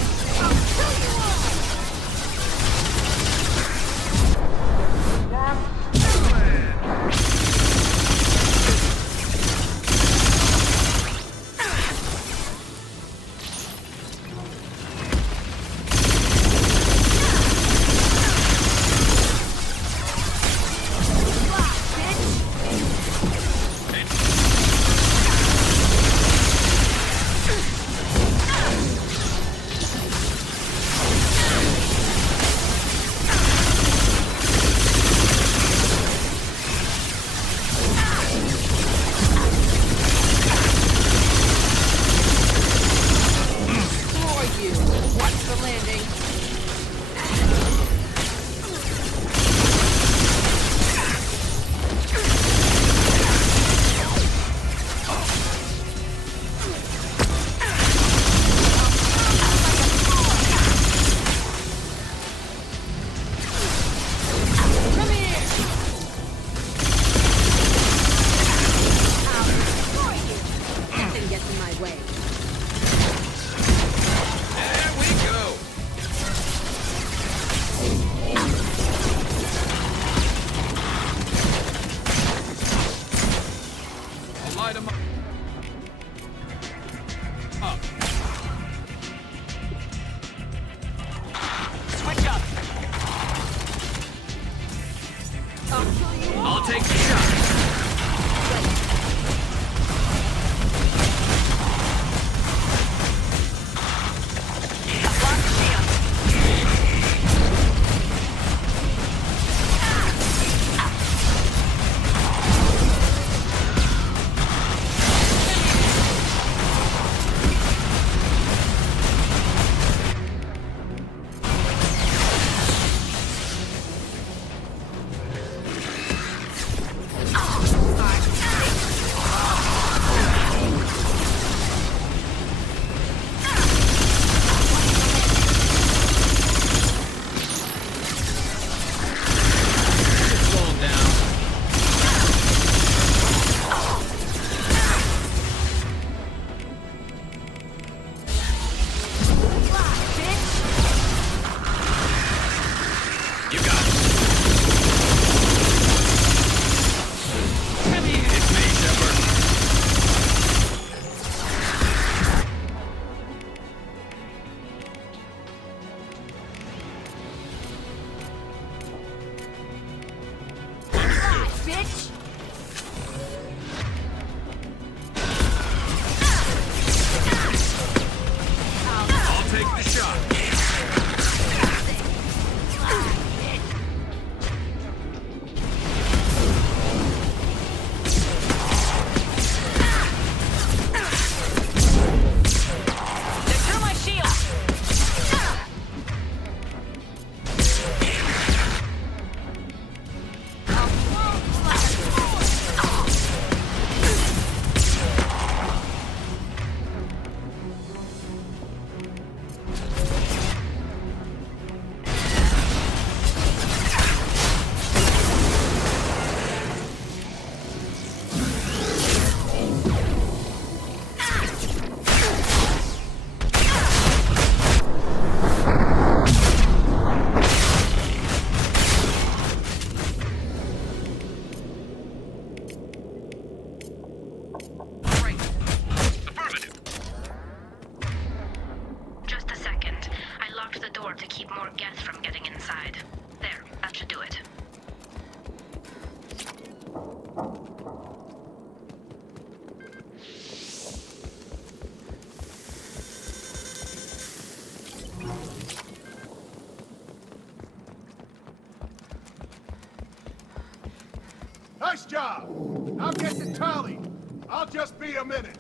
I'll take the shot. job. Now get to Tally. I'll just be a minute.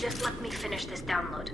Just let me finish this download.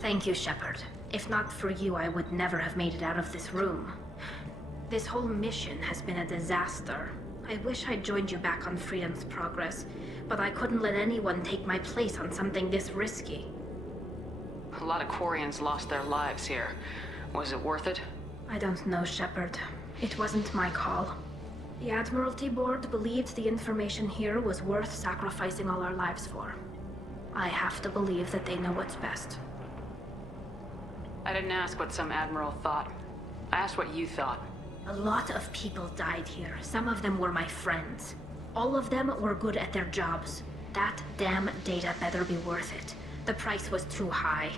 Thank you, Shepard. If not for you, I would never have made it out of this room. This whole mission has been a disaster. I wish I'd joined you back on Freedom's Progress, but I couldn't let anyone take my place on something this risky. A lot of Quarians lost their lives here. Was it worth it? I don't know, Shepard. It wasn't my call. The Admiralty Board believed the information here was worth sacrificing all our lives for. I have to believe that they know what's best. I didn't ask what some admiral thought. I asked what you thought. A lot of people died here. Some of them were my friends. All of them were good at their jobs. That damn data better be worth it. The price was too high.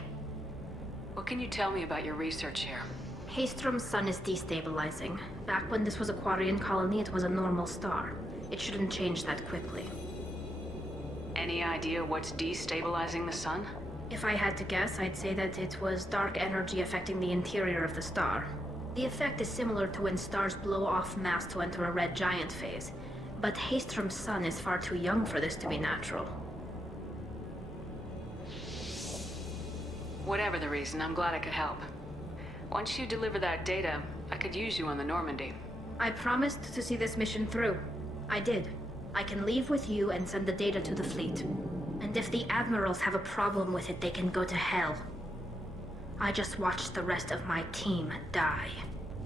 What can you tell me about your research here? Haystrom's sun is destabilizing. Back when this was a Quarian colony, it was a normal star. It shouldn't change that quickly. Any idea what's destabilizing the sun? If I had to guess, I'd say that it was dark energy affecting the interior of the star. The effect is similar to when stars blow off mass to enter a red giant phase. But Haystrom's sun is far too young for this to be natural. Whatever the reason, I'm glad I could help. Once you deliver that data, I could use you on the Normandy. I promised to see this mission through. I did. I can leave with you and send the data to the fleet. And if the admirals have a problem with it, they can go to hell. I just watched the rest of my team die.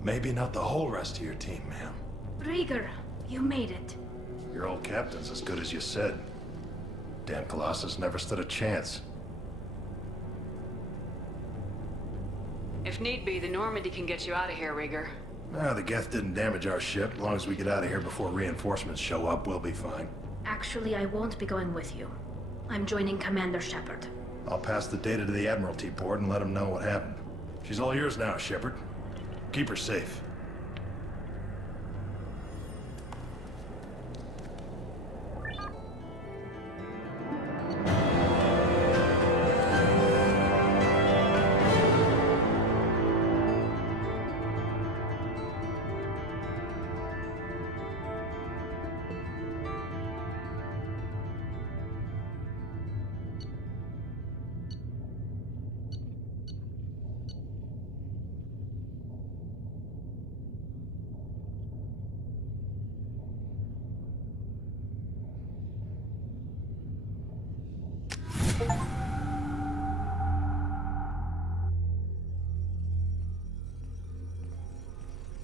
Maybe not the whole rest of your team, ma'am. Rieger, you made it. Your old captain's as good as you said. Damn Colossus never stood a chance. If need be, the Normandy can get you out of here, Rieger. The Geth didn't damage our ship. As long as we get out of here before reinforcements show up, we'll be fine. Actually, I won't be going with you. I'm joining Commander Shepard. I'll pass the data to the Admiralty Board and let them know what happened. She's all yours now, Shepard. Keep her safe.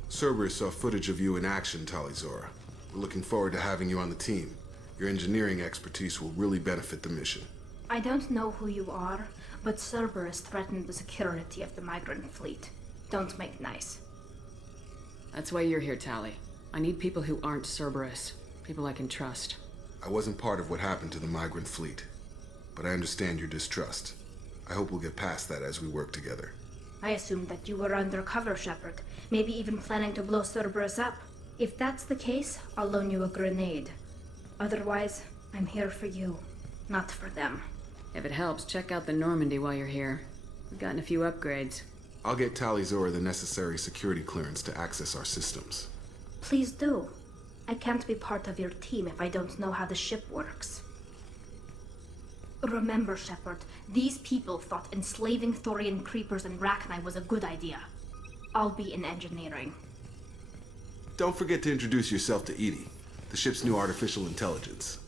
Cerberus saw footage of you in action, Talizora. We're looking forward to having you on the team. Your engineering expertise will really benefit the mission. I don't know who you are, but Cerberus threatened the security of the migrant fleet. Don't make nice. That's why you're here, Tali. I need people who aren't Cerberus. People I can trust. I wasn't part of what happened to the migrant fleet, but I understand your distrust. I hope we'll get past that as we work together. I assumed that you were undercover, Shepard. Maybe even planning to blow Cerberus up. If that's the case, I'll loan you a grenade. Otherwise, I'm here for you, not for them. If it helps, check out the Normandy while you're here. We've gotten a few upgrades. I'll get Tali-Zora the necessary security clearance to access our systems. Please do. I can't be part of your team if I don't know how the ship works. Remember, Shepard, these people thought enslaving Thorian creepers and Rachni was a good idea. I'll be in engineering. Don't forget to introduce yourself to Edie, the ship's new artificial intelligence.